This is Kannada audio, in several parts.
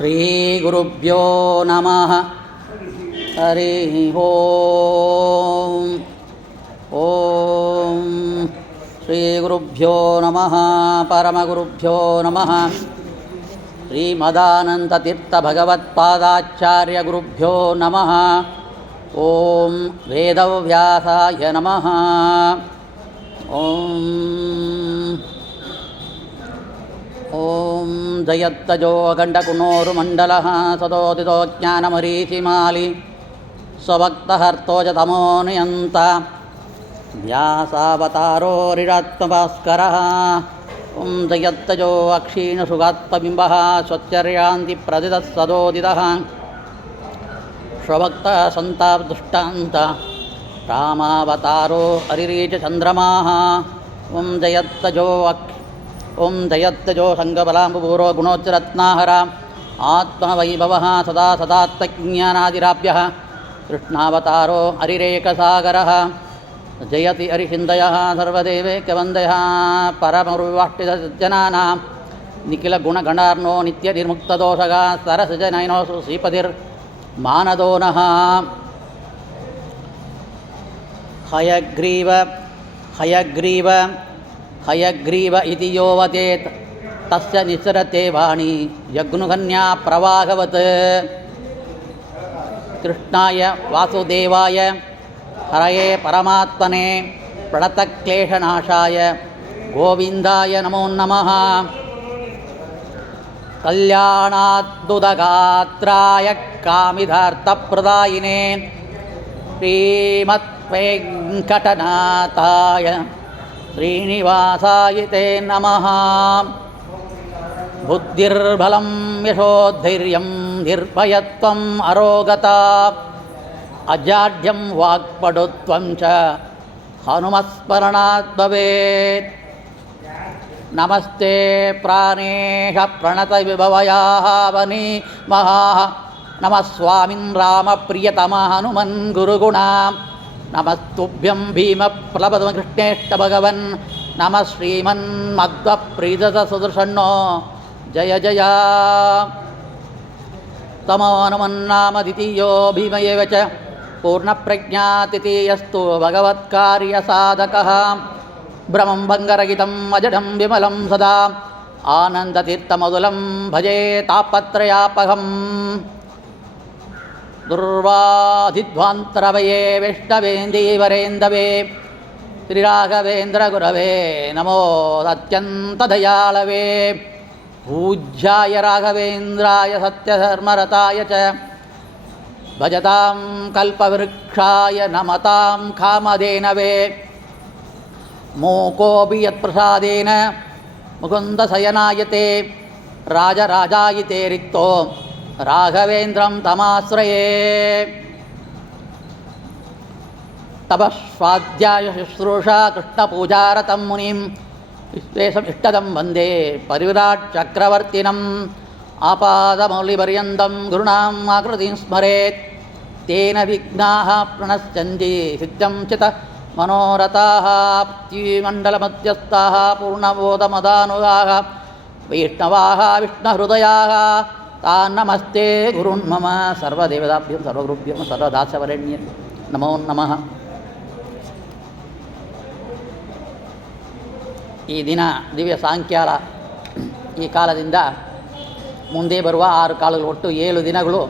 ಶ್ರೀಗುರುಭ್ಯೋ ನಮಃ. ಹರಿ ಓಂ. ಓಂ ಶ್ರೀಗುರುಭ್ಯೋ ನಮಃ. ಪರಮಗುರುಭ್ಯೋ ನಮಃ. ಶ್ರೀಮದಾನಂದತೀರ್ಥಭಗವತ್ಪಾದಾಚಾರ್ಯಗುರುಭ್ಯೋ ನಮಃ. ಓಂ ವೇದವ್ಯಾಸಾಯ ನಮಃ. ಓಂ ಓಂ ಜಯತ್ತಜೋ ಅಖಂಡಕುನೋರುಮಂಡಲಃ ಸದೋದಿತೋ ಜ್ಞಾನಮರೀಚಿಮಾಲಿ ಸ್ವಭಕ್ತಹರ್ತೋಜ ತಮೋ ನಿಯಂತ ವ್ಯಾಸಾವತಾರೋರಿರಾತ್ಮಭಾಸ್ಕರಃ. ಓಂ ಜಯತ್ತಜೋ ಅಕ್ಷೀಣಸುಗಾತ್ಮಬಿಂಬಃ ಸ್ವಚ್ಚರ್ಯಾಂತಿ ಪ್ರದಿತಃ ಸದೋದಿತಃ ಸ್ವಭಕ್ತಸಂತಾಪದುಷ್ಟಾಂತ ರಾಮಾವತಾರೋ ಹರಿರೀಚ ಚಂದ್ರಮಾಃ. ಓಂ ಜಯತ್ತಜೋ ಸಂಗಬಲಾಂಬುಪೂರೋ ಗುಣೋಚ್ಚರತ್ನಾಹರ ಆತ್ಮವೈಭವಃ ಸದಾ ಸದಾತ್ಮಜ್ಞಾನಾದಿರಾಪ್ಯಃ ಕೃಷ್ಣಾವತಾರೋ ಹರಿರೇಕಸಾಗರಃ. ಜಯತಿ ಹರಿಸಿಂಧಯಃ ಸರ್ವದೇವೈಕವಂದ್ಯಃ ಪರಮರುವಾಷ್ಟಿತಜನಾನಾಂ ನಿಖಿಲಗುಣಗಣಾರ್ನೋ ನಿತ್ಯನಿರ್ಮುಕ್ತದೋಷಃ ಸರಸಜನೈನೋಸು ಶ್ರೀಪತಿರ್ಮಾನದೋನಃ. ಹಯಗ್ರೀವ ಇತಿ ಯೋ ವದೇತ್ ತಸ್ಯ ನಿಸರತೆ ವಾಣಿ ಯಜ್ಞುಕನ್ಯಾ ಪ್ರವಾಹವತ್. ಕೃಷ್ಣಾಯ ವಾಸುದೇವಾಯ ಹರಯೇ ಪರಮಾತ್ಮನೇ ಪ್ರಣತಕ್ಲೇಶನಾಶಾಯ ಗೋವಿಂದಾಯ ನಮೋ ನಮಃ. ಕಲ್ಯಾಣಾದ್ಭುತಗಾತ್ರಾಯ ಕಾಮಿತಾರ್ಥಪ್ರದಾಯಿನೇ ಶ್ರೀಮದ್ವೆಂಕಟನಾಥಾಯ ಶ್ರೀನಿವಾಸಾಯ ತೇ ನಮಃ. ಬುದ್ಧಿರ್ಬಲಂ ಯಶೋಧೈರ್ಯಂ ನಿರ್ಭಯತ್ವಂ ಅರೋಗತಾ ಅಜಾಡ್ಯಂ ವಾಕ್ಪಟುತ್ವಂ ಚ ಹನುಮತ್ಸ್ಮರಣಾತ್ ಭವೇತ್. ನಮಸ್ತೆ ಪ್ರಾಣೇಶ ಪ್ರಣತ ವಿಭವಯಾಃ ವನಿ ಮಹಾಃ. ನಮಃ ಸ್ವಾಮಿನ್ ರಾಮಪ್ರಿಯತಮ ಹನುಮನ್ ಗುರುಗುಣಾ. ನಮಸ್ತುಭ್ಯಂ ಭೀಮ ಪ್ಲವದಕೃಷ್ಣೇಷ್ಟ ಭಗವನ್. ನಮಃ ಶ್ರೀಮನ್ಮಧ್ವಪ್ರೀತಸ ಸುದರ್ಶನ್ನೋ ಜಯ ಜಯ. ತಮೋ ಹನುಮನ್ನಾಮ ದ್ವಿತೀಯೋ ಭೀಮ ಏವ ಚ ಪೂರ್ಣಪ್ರಜ್ಞಾ ತೃತೀಯಸ್ತು ಭಗವತ್ಕಾರ್ಯಸಾಧಕಃ. ಭ್ರಮಂ ಭಂಗರಹಿತಂ ಅಜಡಂ ವಿಮಲಂ ಸದಾ ಆನಂದತೀರ್ಥಮಧುಲಂ ಭಜೆ ತಾಪತ್ರಯಾಪಹಂ. ದುರ್ವಾಧಿಧ್ವಾಂತರವಯೇ ವೈಷ್ಣವೇಂದೀವರೇಂದವೇ ಶ್ರೀರಾಘವೇಂದ್ರ ಗುರವೇ ನಮೋ ಅತ್ಯಂತದಯಾಳವೇ. ಪೂಜ್ಯಾಯ ರಾಘವೇಂದ್ರಾಯ ಸತ್ಯಧರ್ಮರತಾಯ ಚ ಭಜತಾಂ ಕಲ್ಪವೃಕ್ಷಾಯ ನಮತಾಂ ಕಾಮಧೇನವೇ. ಮೂಕೋಪಿ ಯತ್ಪ್ರಸಾದೇನ ಮುಕುಂದಶಯನಾಯತೆ ರಾಜರಾಜಾಯಿತೆ ರಿಕ್ತೋ ರಾಘವೇಂದ್ರಂ ತಮಾಶ್ರಯೇ. ತಪಸ್ವಾಧ್ಯಾಯ ಶುಶ್ರೂಷಾ ಕೃಷ್ಣಪೂಜಾರತಂ ಮುನಿಂ ವಿಶ್ವೇಶಂ ಇಷ್ಟದಂ ವಂದೇ ಪರಿವಿರಾಟ್ ಚಕ್ರವರ್ತಿನಂ. ಆಪಾದಮೌಲಿಪರ್ಯಂతం ಗುರುಣಾಂ ಆಕೃತಿಂ ಸ್ಮರೇತ್ ತೇನ ವಿಘ್ನಾಃ ಪ್ರಣಶ್ಯಂತಿ ಸಿದ್ಧಂ ಚಿತ ಮನೋರಥಾಃ. ಮಂಡಲಮಧ್ಯಸ್ಥಾಃ ಪೂರ್ಣಬೋಧಮದಾನುಗಾಃ ವೈಷ್ಣವಾಃ ವಿಷ್ಣುಹೃದಯಾಃ ತಾನ್ ನಮಸ್ತೆ ಗುರುನ್ ಮಮ. ಸರ್ವದೇವತಾಭ್ಯಂ ಸರ್ವಗುರುಭ್ಯಂ ಸರ್ವದಾಸವರೆಣ್ಯಂ ನಮೋ ನಮಃ. ಈ ದಿನ ದಿವ್ಯ ಸಾಯಂಕಾಲ ಈ ಕಾಲದಿಂದ ಮುಂದೆ ಬರುವ 6 ಕಾಲಗಳು, ಒಟ್ಟು 7 ದಿನಗಳು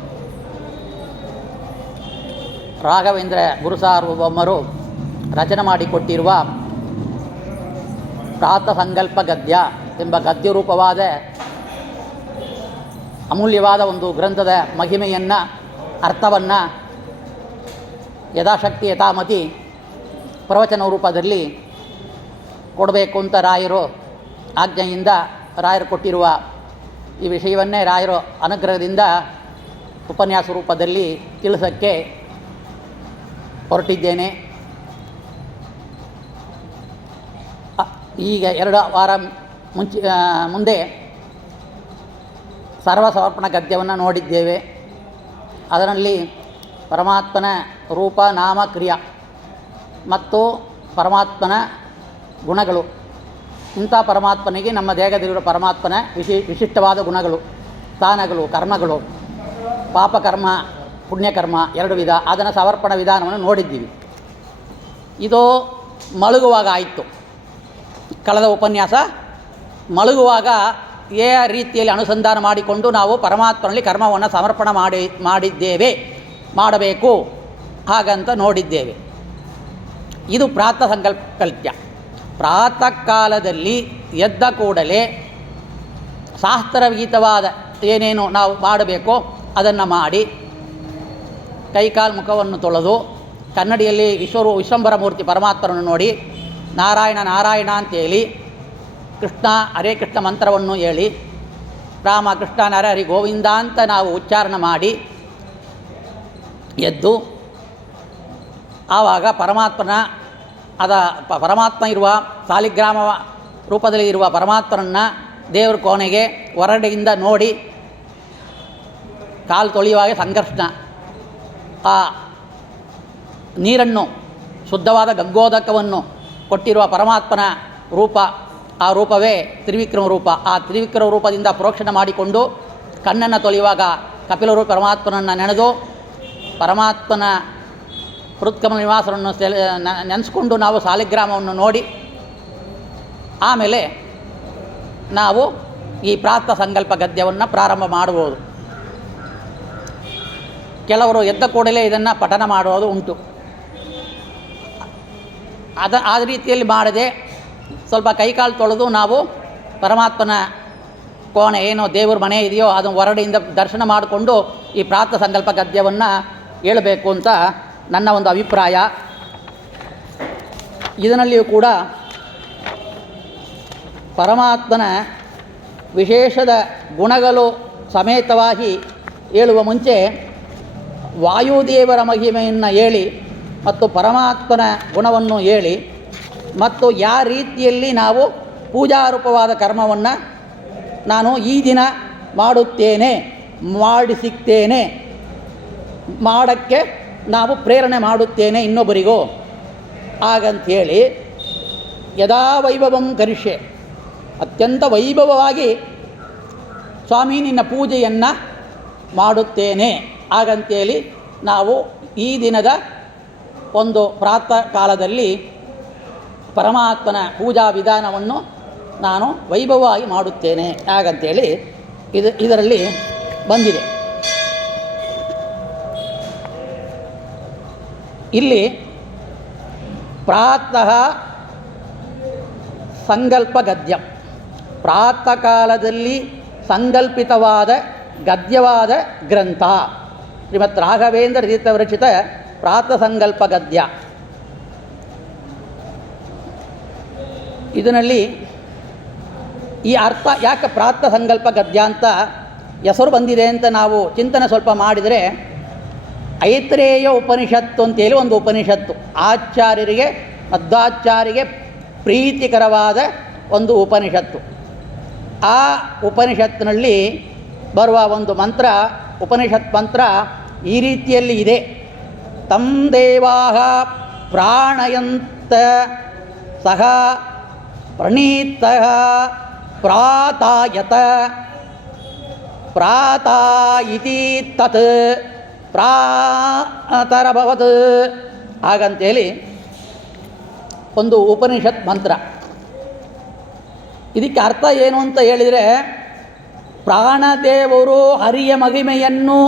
ರಾಘವೇಂದ್ರ ಗುರುಸಾರ್ವಭೌಮರು ರಚನೆ ಮಾಡಿಕೊಟ್ಟಿರುವ ಪ್ರಾತಃ ಸಂಕಲ್ಪ ಗದ್ಯ ಎಂಬ ಗದ್ಯರೂಪವಾದ ಅಮೂಲ್ಯವಾದ ಒಂದು ಗ್ರಂಥದ ಮಹಿಮೆಯನ್ನು, ಅರ್ಥವನ್ನು ಯಥಾಶಕ್ತಿ ಯಥಾಮತಿ ಪ್ರವಚನ ರೂಪದಲ್ಲಿ ಕೊಡಬೇಕು ಅಂತ ರಾಯರು ಆಜ್ಞೆಯಿಂದ ರಾಯರು ಕೊಟ್ಟಿರುವ ಈ ವಿಷಯವನ್ನೇ ರಾಯರು ಅನುಗ್ರಹದಿಂದ ಉಪನ್ಯಾಸ ರೂಪದಲ್ಲಿ ತಿಳಿಸೋಕ್ಕೆ ಹೊರಟಿದ್ದೇನೆ. ಈಗ 2 ವಾರ ಮುಂದೆ ಸರ್ವಸಮರ್ಪಣ ಗದ್ಯವನ್ನು ನೋಡಿದ್ದೇವೆ. ಅದರಲ್ಲಿ ಪರಮಾತ್ಮನ ರೂಪ ನಾಮ ಕ್ರಿಯಾ ಮತ್ತು ಪರಮಾತ್ಮನ ಗುಣಗಳು ಇಂಥ ಪರಮಾತ್ಮನಿಗೆ ನಮ್ಮ ದೇಹದಲ್ಲಿರುವ ಪರಮಾತ್ಮನ ವಿಶಿಷ್ಟವಾದ ಗುಣಗಳು ಸ್ಥಾನಗಳು, ಕರ್ಮಗಳು, ಪಾಪಕರ್ಮ, ಪುಣ್ಯಕರ್ಮ ಎರಡು ವಿಧ, ಅದನ್ನು ಸಮರ್ಪಣಾ ವಿಧಾನವನ್ನು ನೋಡಿದ್ದೀವಿ. ಇದು ಮಲಗುವಾಗ ಆಯಿತು. ಕಳೆದ ಉಪನ್ಯಾಸ ಮಲಗುವಾಗ ಏ ರೀತಿಯಲ್ಲಿ ಅನುಸಂಧಾನ ಮಾಡಿಕೊಂಡು ನಾವು ಪರಮಾತ್ಮನಲ್ಲಿ ಕರ್ಮವನ್ನು ಸಮರ್ಪಣೆ ಮಾಡಿದ್ದೇವೆ, ಮಾಡಬೇಕು ಹಾಗಂತ ನೋಡಿದ್ದೇವೆ. ಇದು ಪ್ರಾತಃ ಸಂಕಲ್ಪ ಕೃತ್ಯ. ಪ್ರಾತಃ ಕಾಲದಲ್ಲಿ ಎದ್ದ ಕೂಡಲೇ ಶಾಸ್ತ್ರವಿಹಿತವಾದ ಏನೇನು ನಾವು ಮಾಡಬೇಕೋ ಅದನ್ನು ಮಾಡಿ, ಕೈಕಾಲು ಮುಖವನ್ನು ತೊಳೆದು ಕನ್ನಡಿಯಲ್ಲಿ ವಿಶ್ವಂಬರ ಮೂರ್ತಿ ಪರಮಾತ್ಮನನ್ನು ನೋಡಿ ನಾರಾಯಣ ನಾರಾಯಣ ಅಂತೇಳಿ ಕೃಷ್ಣ ಹರೇ ಕೃಷ್ಣ ಮಂತ್ರವನ್ನು ಹೇಳಿ ರಾಮ ಕೃಷ್ಣ ನರ ಹರಿ ಗೋವಿಂದ ಅಂತ ನಾವು ಉಚ್ಚಾರಣೆ ಮಾಡಿ ಎದ್ದು ಆವಾಗ ಪರಮಾತ್ಮ ಇರುವ ಸಾಲಿಗ್ರಾಮ ರೂಪದಲ್ಲಿ ಇರುವ ಪರಮಾತ್ಮನನ್ನು ದೇವ್ರ ಕೋಣೆಗೆ ಹೊರಡೆಯಿಂದ ನೋಡಿ ಕಾಲು ತೊಳೆಯುವಾಗ ಸಂಘರ್ಷಣ ಆ ನೀರನ್ನು ಶುದ್ಧವಾದ ಗಂಗೋದಕವನ್ನು ಕೊಟ್ಟಿರುವ ಪರಮಾತ್ಮನ ರೂಪ, ಆ ರೂಪವೇ ತ್ರಿವಿಕ್ರಮ ರೂಪ. ಆ ತ್ರಿವಿಕ್ರಮ ರೂಪದಿಂದ ಪ್ರೋಕ್ಷಣೆ ಮಾಡಿಕೊಂಡು ಕಣ್ಣನ್ನು ತೊಳೆಯುವಾಗ ಕಪಿಲರು ಪರಮಾತ್ಮನನ್ನು ನೆನೆದು ಪರಮಾತ್ಮನ ಹೃತ್ಕಮಲ ನಿವಾಸವನ್ನು ನೆನೆಸ್ಕೊಂಡು ನಾವು ಸಾಲಿಗ್ರಾಮವನ್ನು ನೋಡಿ ಆಮೇಲೆ ನಾವು ಈ ಪ್ರಾತಃ ಸಂಕಲ್ಪ ಗದ್ಯವನ್ನು ಪ್ರಾರಂಭ ಮಾಡ್ಬೋದು. ಕೆಲವರು ಎದ್ದ ಕೂಡಲೇ ಇದನ್ನು ಪಠನ ಮಾಡೋದು ಉಂಟು. ಆ ರೀತಿಯಲ್ಲಿ ಮಾಡದೆ ಸ್ವಲ್ಪ ಕೈಕಾಲು ತೊಳೆದು ನಾವು ಪರಮಾತ್ಮನ ಕೋಣೆ ಏನೋ ದೇವ್ರ ಮನೆ ಇದೆಯೋ ಅದನ್ನು ಹೊರಡೆಯಿಂದ ದರ್ಶನ ಮಾಡಿಕೊಂಡು ಈ ಪ್ರಾತಃ ಸಂಕಲ್ಪ ಗದ್ಯವನ್ನು ಹೇಳಬೇಕು ಅಂತ ನನ್ನ ಒಂದು ಅಭಿಪ್ರಾಯ. ಇದರಲ್ಲಿಯೂ ಕೂಡ ಪರಮಾತ್ಮನ ವಿಶೇಷದ ಗುಣಗಳು ಸಮೇತವಾಗಿ ಹೇಳುವ ಮುಂಚೆ ವಾಯುದೇವರ ಮಹಿಮೆಯನ್ನು ಹೇಳಿ ಮತ್ತು ಪರಮಾತ್ಮನ ಗುಣವನ್ನು ಹೇಳಿ ಮತ್ತು ಯಾವ ರೀತಿಯಲ್ಲಿ ನಾವು ಪೂಜಾರೂಪವಾದ ಕರ್ಮವನ್ನು ನಾನು ಈ ದಿನ ಮಾಡುತ್ತೇನೆ, ಮಾಡಿಸಿರ್ತೇನೆ, ಮಾಡೋಕ್ಕೆ ನಾವು ಪ್ರೇರಣೆ ಮಾಡುತ್ತೇನೆ ಇನ್ನೊಬ್ಬರಿಗೂ ಹಾಗಂಥೇಳಿ ಯದಾ ವೈಭವಂ ಕರಿಷ್ಯೆ, ಅತ್ಯಂತ ವೈಭವವಾಗಿ ಸ್ವಾಮಿ ನಿನ್ನ ಪೂಜೆಯನ್ನು ಮಾಡುತ್ತೇನೆ ಹಾಗಂತೇಳಿ ನಾವು ಈ ದಿನದ ಒಂದು ಪ್ರಾತಃ ಕಾಲದಲ್ಲಿ ಪರಮಾತ್ಮನ ಪೂಜಾ ವಿಧಾನವನ್ನು ನಾನು ವೈಭವವಾಗಿ ಮಾಡುತ್ತೇನೆ ಹಾಗಂತೇಳಿ ಇದರಲ್ಲಿ ಬಂದಿದೆ. ಇಲ್ಲಿ ಪ್ರಾತಃ ಸಂಕಲ್ಪ ಗದ್ಯ, ಪ್ರಾತಃ ಕಾಲದಲ್ಲಿ ಸಂಕಲ್ಪಿತವಾದ ಗದ್ಯವಾದ ಗ್ರಂಥ ಶ್ರೀಮತ್ ರಾಘವೇಂದ್ರ ತೀರ್ಥವಿರಚಿತ ಪ್ರಾತಃ ಸಂಕಲ್ಪ ಗದ್ಯ. ಇದರಲ್ಲಿ ಈ ಅರ್ಥ ಯಾಕೆ ಪ್ರಾತಃ ಸಂಕಲ್ಪ ಗದ್ಯ ಅಂತ ಹೆಸರು ಬಂದಿದೆ ಅಂತ ನಾವು ಚಿಂತನೆ ಸ್ವಲ್ಪ ಮಾಡಿದರೆ, ಐತ್ರೇಯ ಉಪನಿಷತ್ತು ಅಂತೇಳಿ ಒಂದು ಉಪನಿಷತ್ತು, ಆಚಾರ್ಯರಿಗೆ ಮಧ್ವಾಚಾರ್ಯರಿಗೆ ಪ್ರೀತಿಕರವಾದ ಒಂದು ಉಪನಿಷತ್ತು. ಆ ಉಪನಿಷತ್ತಿನಲ್ಲಿ ಬರುವ ಒಂದು ಮಂತ್ರ, ಉಪನಿಷತ್ ಮಂತ್ರ ಈ ರೀತಿಯಲ್ಲಿ ಇದೆ. ತಂ ದೇವಾಃ ಪ್ರಾಣಯಂತ ಸಹ ಪ್ರಣೀತಃ ಪ್ರಾತಾಯತ ಪ್ರಾತಾ ಇತಿ ತತ್ ಪ್ರಾತರಭವತ್ ಹಾಗಂತೇಳಿ ಒಂದು ಉಪನಿಷತ್ ಮಂತ್ರ. ಇದಕ್ಕೆ ಅರ್ಥ ಏನು ಅಂತ ಹೇಳಿದರೆ, ಪ್ರಾಣದೇವರು ಹರಿಯ ಮಹಿಮೆಯನ್ನು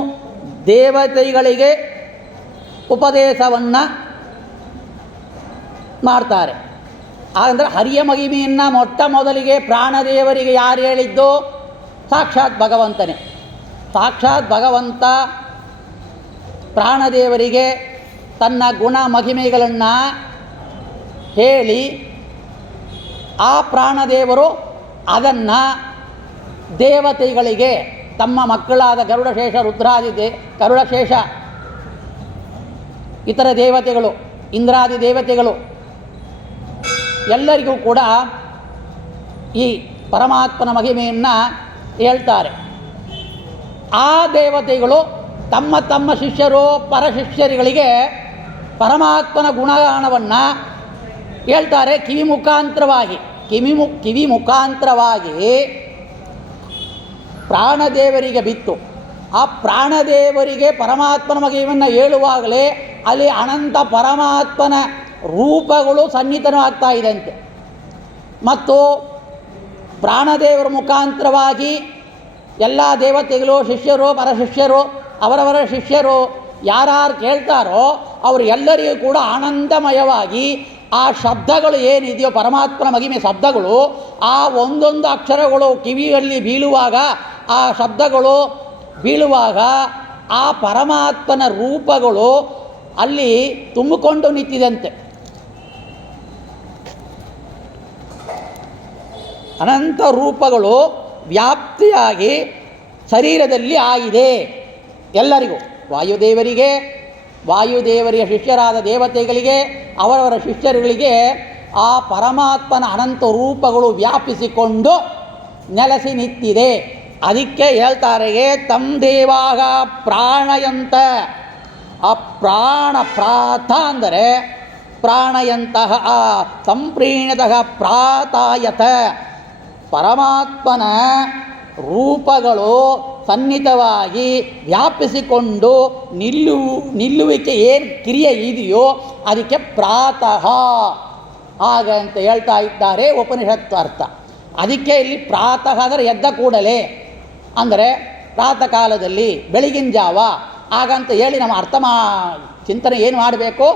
ದೇವತೆಗಳಿಗೆ ಉಪದೇಶವನ್ನು ಮಾಡ್ತಾರೆ. ಅಂದರೆ ಹರಿಯ ಮಹಿಮೆಯನ್ನು ಮೊಟ್ಟ ಮೊದಲಿಗೆ ಪ್ರಾಣದೇವರಿಗೆ ಯಾರು ಹೇಳಿದ್ದು? ಸಾಕ್ಷಾತ್ ಭಗವಂತನೇ. ಸಾಕ್ಷಾತ್ ಭಗವಂತ ಪ್ರಾಣದೇವರಿಗೆ ತನ್ನ ಗುಣ ಮಹಿಮೆಗಳನ್ನು ಹೇಳಿ ಆ ಪ್ರಾಣದೇವರು ಅದನ್ನು ದೇವತೆಗಳಿಗೆ ತಮ್ಮ ಮಕ್ಕಳಾದ ಗರುಡಶೇಷ ರುದ್ರಾದಿ ಗರುಡಶೇಷ ಇತರ ದೇವತೆಗಳು ಇಂದ್ರಾದಿ ದೇವತೆಗಳು ಎಲ್ಲರಿಗೂ ಕೂಡ ಈ ಪರಮಾತ್ಮನ ಮಹಿಮೆಯನ್ನು ಹೇಳ್ತಾರೆ. ಆ ದೇವತೆಗಳು ತಮ್ಮ ತಮ್ಮ ಶಿಷ್ಯರು ಪರಶಿಷ್ಯರುಗಳಿಗೆ ಪರಮಾತ್ಮನ ಗುಣಗಾನವನ್ನು ಹೇಳ್ತಾರೆ. ಕಿವಿ ಮುಖಾಂತರವಾಗಿ ಪ್ರಾಣದೇವರಿಗೆ ಬಿತ್ತು. ಆ ಪ್ರಾಣದೇವರಿಗೆ ಪರಮಾತ್ಮನ ಮಹಿಮೆಯನ್ನು ಹೇಳುವಾಗಲೇ ಅಲ್ಲಿ ಅನಂತ ಪರಮಾತ್ಮನ ರೂಪಗಳು ಸನ್ನಿಹಿತವಾಗ್ತಾ ಇದಂತೆ. ಮತ್ತು ಪ್ರಾಣದೇವರ ಮುಖಾಂತರವಾಗಿ ಎಲ್ಲ ದೇವತೆಗಳು, ಶಿಷ್ಯರು, ಪರಶಿಷ್ಯರು, ಅವರವರ ಶಿಷ್ಯರು ಯಾರು ಕೇಳ್ತಾರೋ ಅವರು ಎಲ್ಲರಿಗೂ ಕೂಡ ಆನಂದಮಯವಾಗಿ ಆ ಶಬ್ದಗಳು ಏನಿದೆಯೋ ಪರಮಾತ್ಮನ ಮಹಿಮೆ ಶಬ್ದಗಳು, ಆ ಒಂದೊಂದು ಅಕ್ಷರಗಳು ಕಿವಿಯಲ್ಲಿ ಬೀಳುವಾಗ, ಆ ಶಬ್ದಗಳು ಬೀಳುವಾಗ ಆ ಪರಮಾತ್ಮನ ರೂಪಗಳು ಅಲ್ಲಿ ತುಂಬಿಕೊಂಡು ನಿಂತಿದಂತೆ. ಅನಂತ ರೂಪಗಳು ವ್ಯಾಪ್ತಿಯಾಗಿ ಶರೀರದಲ್ಲಿ ಆಗಿದೆ ಎಲ್ಲರಿಗೂ. ವಾಯುದೇವರಿಗೆ, ವಾಯುದೇವರಿಯ ಶಿಷ್ಯರಾದ ದೇವತೆಗಳಿಗೆ, ಅವರವರ ಶಿಷ್ಯರುಗಳಿಗೆ ಆ ಪರಮಾತ್ಮನ ಅನಂತ ರೂಪಗಳು ವ್ಯಾಪಿಸಿಕೊಂಡು ನೆಲೆಸಿ ನಿಂತಿದೆ. ಅದಕ್ಕೆ ಹೇಳ್ತಾರೆ ತಂ ದೇವಾಗ ಪ್ರಾಣಯಂತ. ಆ ಪ್ರಾತ ಅಂದರೆ ಪ್ರಾಣಯಂತಹ ಆ ಸಂಪ್ರೀಣತಃ ಪ್ರಾತಾಯತ. ಪರಮಾತ್ಮನ ರೂಪಗಳು ಸನ್ನಿಹಿತವಾಗಿ ವ್ಯಾಪಿಸಿಕೊಂಡು ನಿಲ್ಲುವಿಕೆ ಏನು ಕ್ರಿಯೆ ಇದೆಯೋ ಅದಕ್ಕೆ ಪ್ರಾತಃ ಹಾಗಂತ ಹೇಳ್ತಾ ಇದ್ದಾರೆ ಉಪನಿಷತ್ತು ಅರ್ಥ. ಅದಕ್ಕೆ ಇಲ್ಲಿ ಪ್ರಾತಃ ಅಂದರೆ ಎದ್ದ ಕೂಡಲೇ, ಅಂದರೆ ಪ್ರಾತಃ ಕಾಲದಲ್ಲಿ ಬೆಳಗಿನ ಜಾವ ಹಾಗಂತ ಹೇಳಿ ನಮ್ಮ ಚಿಂತನೆ ಏನು ಮಾಡಬೇಕು?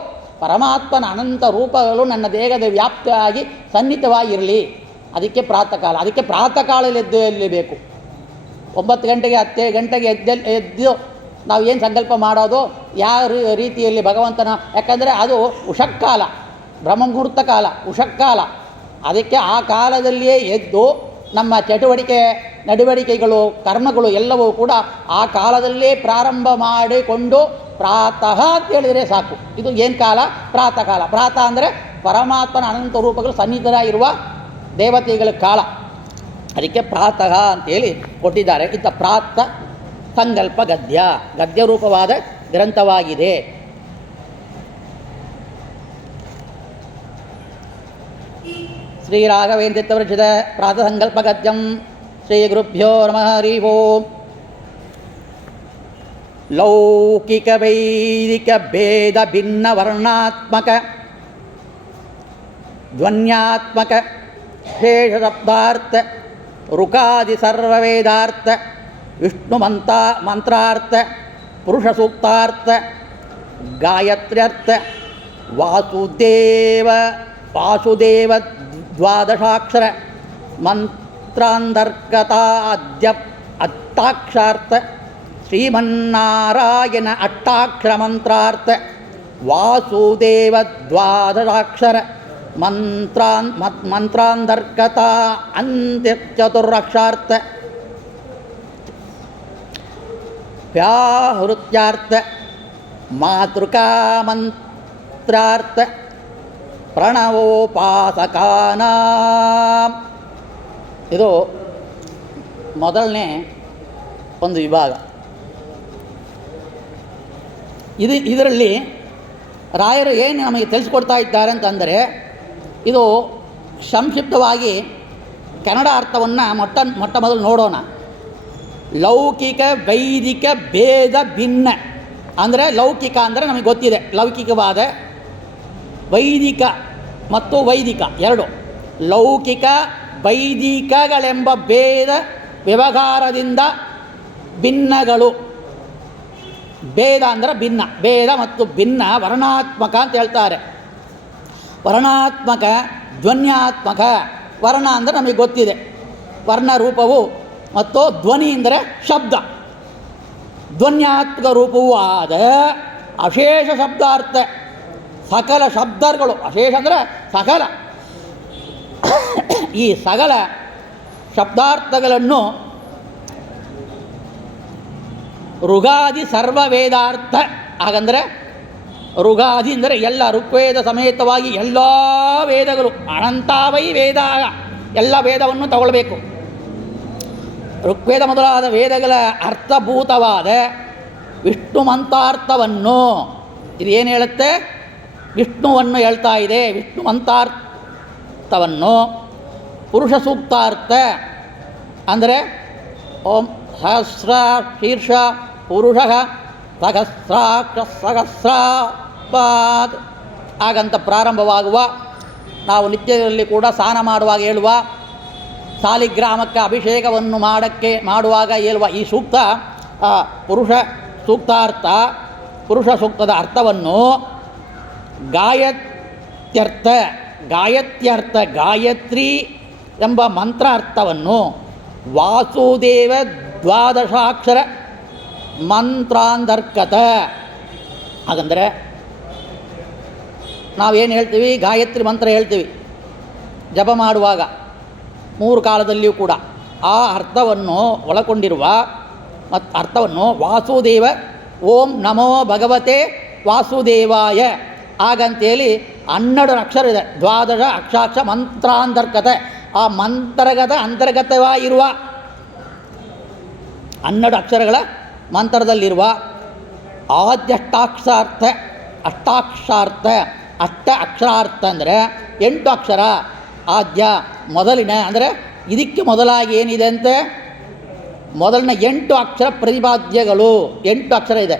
ಪರಮಾತ್ಮನ ಅನಂತ ರೂಪಗಳು ನನ್ನ ದೇಹದ ವ್ಯಾಪ್ತಿಯಾಗಿ ಸನ್ನಿಹಿತವಾಗಿರಲಿ. ಅದಕ್ಕೆ ಪ್ರಾತಃ ಕಾಲ. ಅದಕ್ಕೆ ಪ್ರಾತಃ ಕಾಲದಲ್ಲಿ ಎದ್ದೇಳಲೇಬೇಕು. 9 ಗಂಟೆಗೆ 10 ಗಂಟೆಗೆ ಎದ್ದು ನಾವು ಏನು ಸಂಕಲ್ಪ ಮಾಡೋದು, ಯಾವ ರೀತಿಯಲ್ಲಿ ಭಗವಂತನ, ಯಾಕಂದರೆ ಅದು ಉಷಕ್ಕಾಲ, ಬ್ರಹ್ಮಮುಹೂರ್ತ ಕಾಲ, ಉಷಕ್ಕಾಲ. ಅದಕ್ಕೆ ಆ ಕಾಲದಲ್ಲಿಯೇ ಎದ್ದು ನಮ್ಮ ಚಟುವಟಿಕೆ, ನಡವಳಿಕೆಗಳು, ಕರ್ಮಗಳು ಎಲ್ಲವೂ ಕೂಡ ಆ ಕಾಲದಲ್ಲೇ ಪ್ರಾರಂಭ ಮಾಡಿಕೊಂಡು ಪ್ರಾತಃ ಅಂತ ಹೇಳಿದರೆ ಸಾಕು. ಇದು ಏನು ಕಾಲ? ಪ್ರಾತಃ ಕಾಲ. ಪ್ರಾತಃ ಅಂದರೆ ಪರಮಾತ್ಮನ ಅನಂತ ರೂಪಗಳು ಸನ್ನಿಹಿತರಾಗಿರುವ ದೇವತೆಗಳ ಕಾಲ. ಅದಕ್ಕೆ ಪ್ರಾತಃ ಅಂತೇಳಿ ಕೊಟ್ಟಿದ್ದಾರೆ. ಇತ್ತ ಪ್ರಾತ ಸಂಕಲ್ಪ ಗದ್ಯ, ಗದ್ಯರೂಪವಾದ ಗ್ರಂಥವಾಗಿದೆ. ಶ್ರೀ ರಾಘವೇಂದ್ರ ವಿರಚಿತ ಪ್ರಾತ ಸಂಕಲ್ಪ ಗದ್ಯಂ. ಶ್ರೀ ಗುರುಭ್ಯೋ ನಮಃ. ಹರಿ ಓಂ. ಲೌಕಿಕ ವೈದಿಕ ಭೇದ ಭಿನ್ನ ವರ್ಣಾತ್ಮಕ ಧ್ವನ್ಯಾತ್ಮಕ ಶೇಷ ಶಬ್ದಾರ್ಥ ಋಕಾದಿ ಸರ್ವವೇದಾರ್ಥ ವಿಷ್ಣು ಮಂತ್ರಾರ್ಥ ಪುರುಷ ಸೂಕ್ತಾರ್ಥ ಗಾಯತ್ರ್ಯರ್ಥ ವಾಸುದೇವ ದ್ವಾದಶಾಕ್ಷರ ಮಂತ್ರಾಂತರ್ಗತ ಅಷ್ಟಾಕ್ಷರಾರ್ಥ ಶ್ರೀಮನ್ನಾರಾಯಣ ಅಷ್ಟಾಕ್ಷರ ಮಂತ್ರಾರ್ಥ ವಾಸುದೇವ ದ್ವಾದಶಾಕ್ಷರ ಮಂತ್ರಾಂತರ್ಗತ ಅಂತ್ಯಚತುರಕ್ಷಾರ್ಥ ವ್ಯಾಹೃತ್ಯಾರ್ಥ ಮಾತೃಕಾ ಮಂತ್ರಾರ್ಥ ಪ್ರಣವೋಪಾಸಕಾನಾಂ. ಇದು ಮೊದಲನೇ ಒಂದು ವಿಭಾಗ. ಇದರಲ್ಲಿ ರಾಯರು ಏನು ನಮಗೆ ತಿಳಿಸ್ಕೊಡ್ತಾ ಇದ್ದಾರೆ ಅಂತಂದರೆ, ಇದು ಸಂಕ್ಷಿಪ್ತವಾಗಿ ಕನ್ನಡ ಅರ್ಥವನ್ನು ಮೊಟ್ಟ ಮೊದಲು ನೋಡೋಣ. ಲೌಕಿಕ ವೈದಿಕ ಭೇದ ಭಿನ್ನ ಅಂದರೆ, ಲೌಕಿಕ ಅಂದರೆ ನಮಗೆ ಗೊತ್ತಿದೆ, ಲೌಕಿಕವಾದ, ವೈದಿಕ ಮತ್ತು ವೈದಿಕ ಎರಡು. ಲೌಕಿಕ ವೈದಿಕಗಳೆಂಬ ಭೇದ ವ್ಯವಹಾರದಿಂದ ಭಿನ್ನಗಳು. ಭೇದ ಅಂದರೆ ಭಿನ್ನ, ಭೇದ ಮತ್ತು ಭಿನ್ನ ವರ್ಣಾತ್ಮಕ ಅಂತ ಹೇಳ್ತಾರೆ. ವರ್ಣಾತ್ಮಕ, ಧ್ವನ್ಯಾತ್ಮಕ. ವರ್ಣ ಅಂದರೆ ನಮಗೆ ಗೊತ್ತಿದೆ, ವರ್ಣ ರೂಪವು, ಮತ್ತು ಧ್ವನಿ ಅಂದರೆ ಶಬ್ದ. ಧ್ವನ್ಯಾತ್ಮಕ ರೂಪವೂ ಆದ ಅಶೇಷ ಶಬ್ದಾರ್ಥ ಸಕಲ ಶಬ್ದಗಳು. ಅಶೇಷ ಅಂದರೆ ಸಕಲ. ಈ ಸಕಲ ಶಬ್ದಾರ್ಥಗಳನ್ನು ಋಗಾದಿ ಸರ್ವ ವೇದಾರ್ಥ. ಹಾಗಂದರೆ ಋಗಾದಿ ಅಂದರೆ ಎಲ್ಲ, ಋಗ್ವೇದ ಸಮೇತವಾಗಿ ಎಲ್ಲ ವೇದಗಳು, ಅನಂತಾವೈ ವೇದ, ಎಲ್ಲ ವೇದವನ್ನು ತಗೊಳ್ಬೇಕು. ಋಗ್ವೇದ ಮೊದಲಾದ ವೇದಗಳ ಅರ್ಥಭೂತವಾದ ವಿಷ್ಣು ಮಂತ್ರಾರ್ಥವನ್ನು, ಇದು ಏನು ಹೇಳುತ್ತೆ? ವಿಷ್ಣುವನ್ನು ಹೇಳ್ತಾ ಇದೆ. ವಿಷ್ಣು ಮಂತ್ರಾರ್ಥವನ್ನು ಪುರುಷ ಸೂಕ್ತಾರ್ಥ ಅಂದರೆ ಸಹಸ್ರ ಶೀರ್ಷ ಪುರುಷ ಸಹಸ್ರಾಕ್ಷ ಸಹಸ್ರಾಪಾದ್ ಹಾಗಂತ ಪ್ರಾರಂಭವಾಗುವ, ನಾವು ನಿತ್ಯದಲ್ಲಿ ಕೂಡ ಸ್ನಾನ ಮಾಡುವಾಗ ಹೇಳುವ, ಸಾಲಿಗ್ರಾಮಕ್ಕೆ ಅಭಿಷೇಕವನ್ನು ಮಾಡುವಾಗ ಹೇಳುವ ಈ ಸೂಕ್ತ ಪುರುಷ ಸೂಕ್ತಾರ್ಥ, ಪುರುಷ ಸೂಕ್ತದ ಅರ್ಥವನ್ನು ಗಾಯತ್ಯರ್ಥ ಗಾಯತ್ರಿ ಎಂಬ ಮಂತ್ರ ಅರ್ಥವನ್ನು ವಾಸುದೇವ ದ್ವಾದಶಾಕ್ಷರ ಮಂತ್ರಾಂತರ್ಗತ. ಹಾಗಂದರೆ ನಾವೇನು ಹೇಳ್ತೀವಿ, ಗಾಯತ್ರಿ ಮಂತ್ರ ಹೇಳ್ತೀವಿ ಜಪ ಮಾಡುವಾಗ 3 ಕಾಲದಲ್ಲಿಯೂ ಕೂಡ ಆ ಅರ್ಥವನ್ನು ಒಳಗೊಂಡಿರುವ ಅರ್ಥವನ್ನು ವಾಸುದೇವ, ಓಂ ನಮೋ ಭಗವತೆ ವಾಸುದೇವಾಯ ಹಾಗಂತೇಳಿ 12 ಅಕ್ಷರ ಇದೆ. ದ್ವಾದಶ ಅಕ್ಷಾಕ್ಷ ಮಂತ್ರಾಂತರ್ಗತ, ಆ ಮಂತ್ರಗತ ಅಂತರ್ಗತವಾಗಿರುವ 12 ಅಕ್ಷರಗಳ ಮಂತ್ರದಲ್ಲಿರುವ ಆದ್ಯಷ್ಟಾಕ್ಷಾರ್ಥ, ಅಷ್ಟಾಕ್ಷಾರ್ಥ, ಅಷ್ಟ ಅಕ್ಷರಾರ್ಥ ಅಂದರೆ 8 ಅಕ್ಷರ. ಆದ್ಯ ಮೊದಲಿನ ಅಂದರೆ ಇದಕ್ಕೆ ಮೊದಲಾಗಿ ಏನಿದೆ ಅಂತೆ, ಮೊದಲಿನ 8 ಅಕ್ಷರ ಪ್ರತಿಪಾದ್ಯಗಳು 8 ಅಕ್ಷರ ಇದೆ.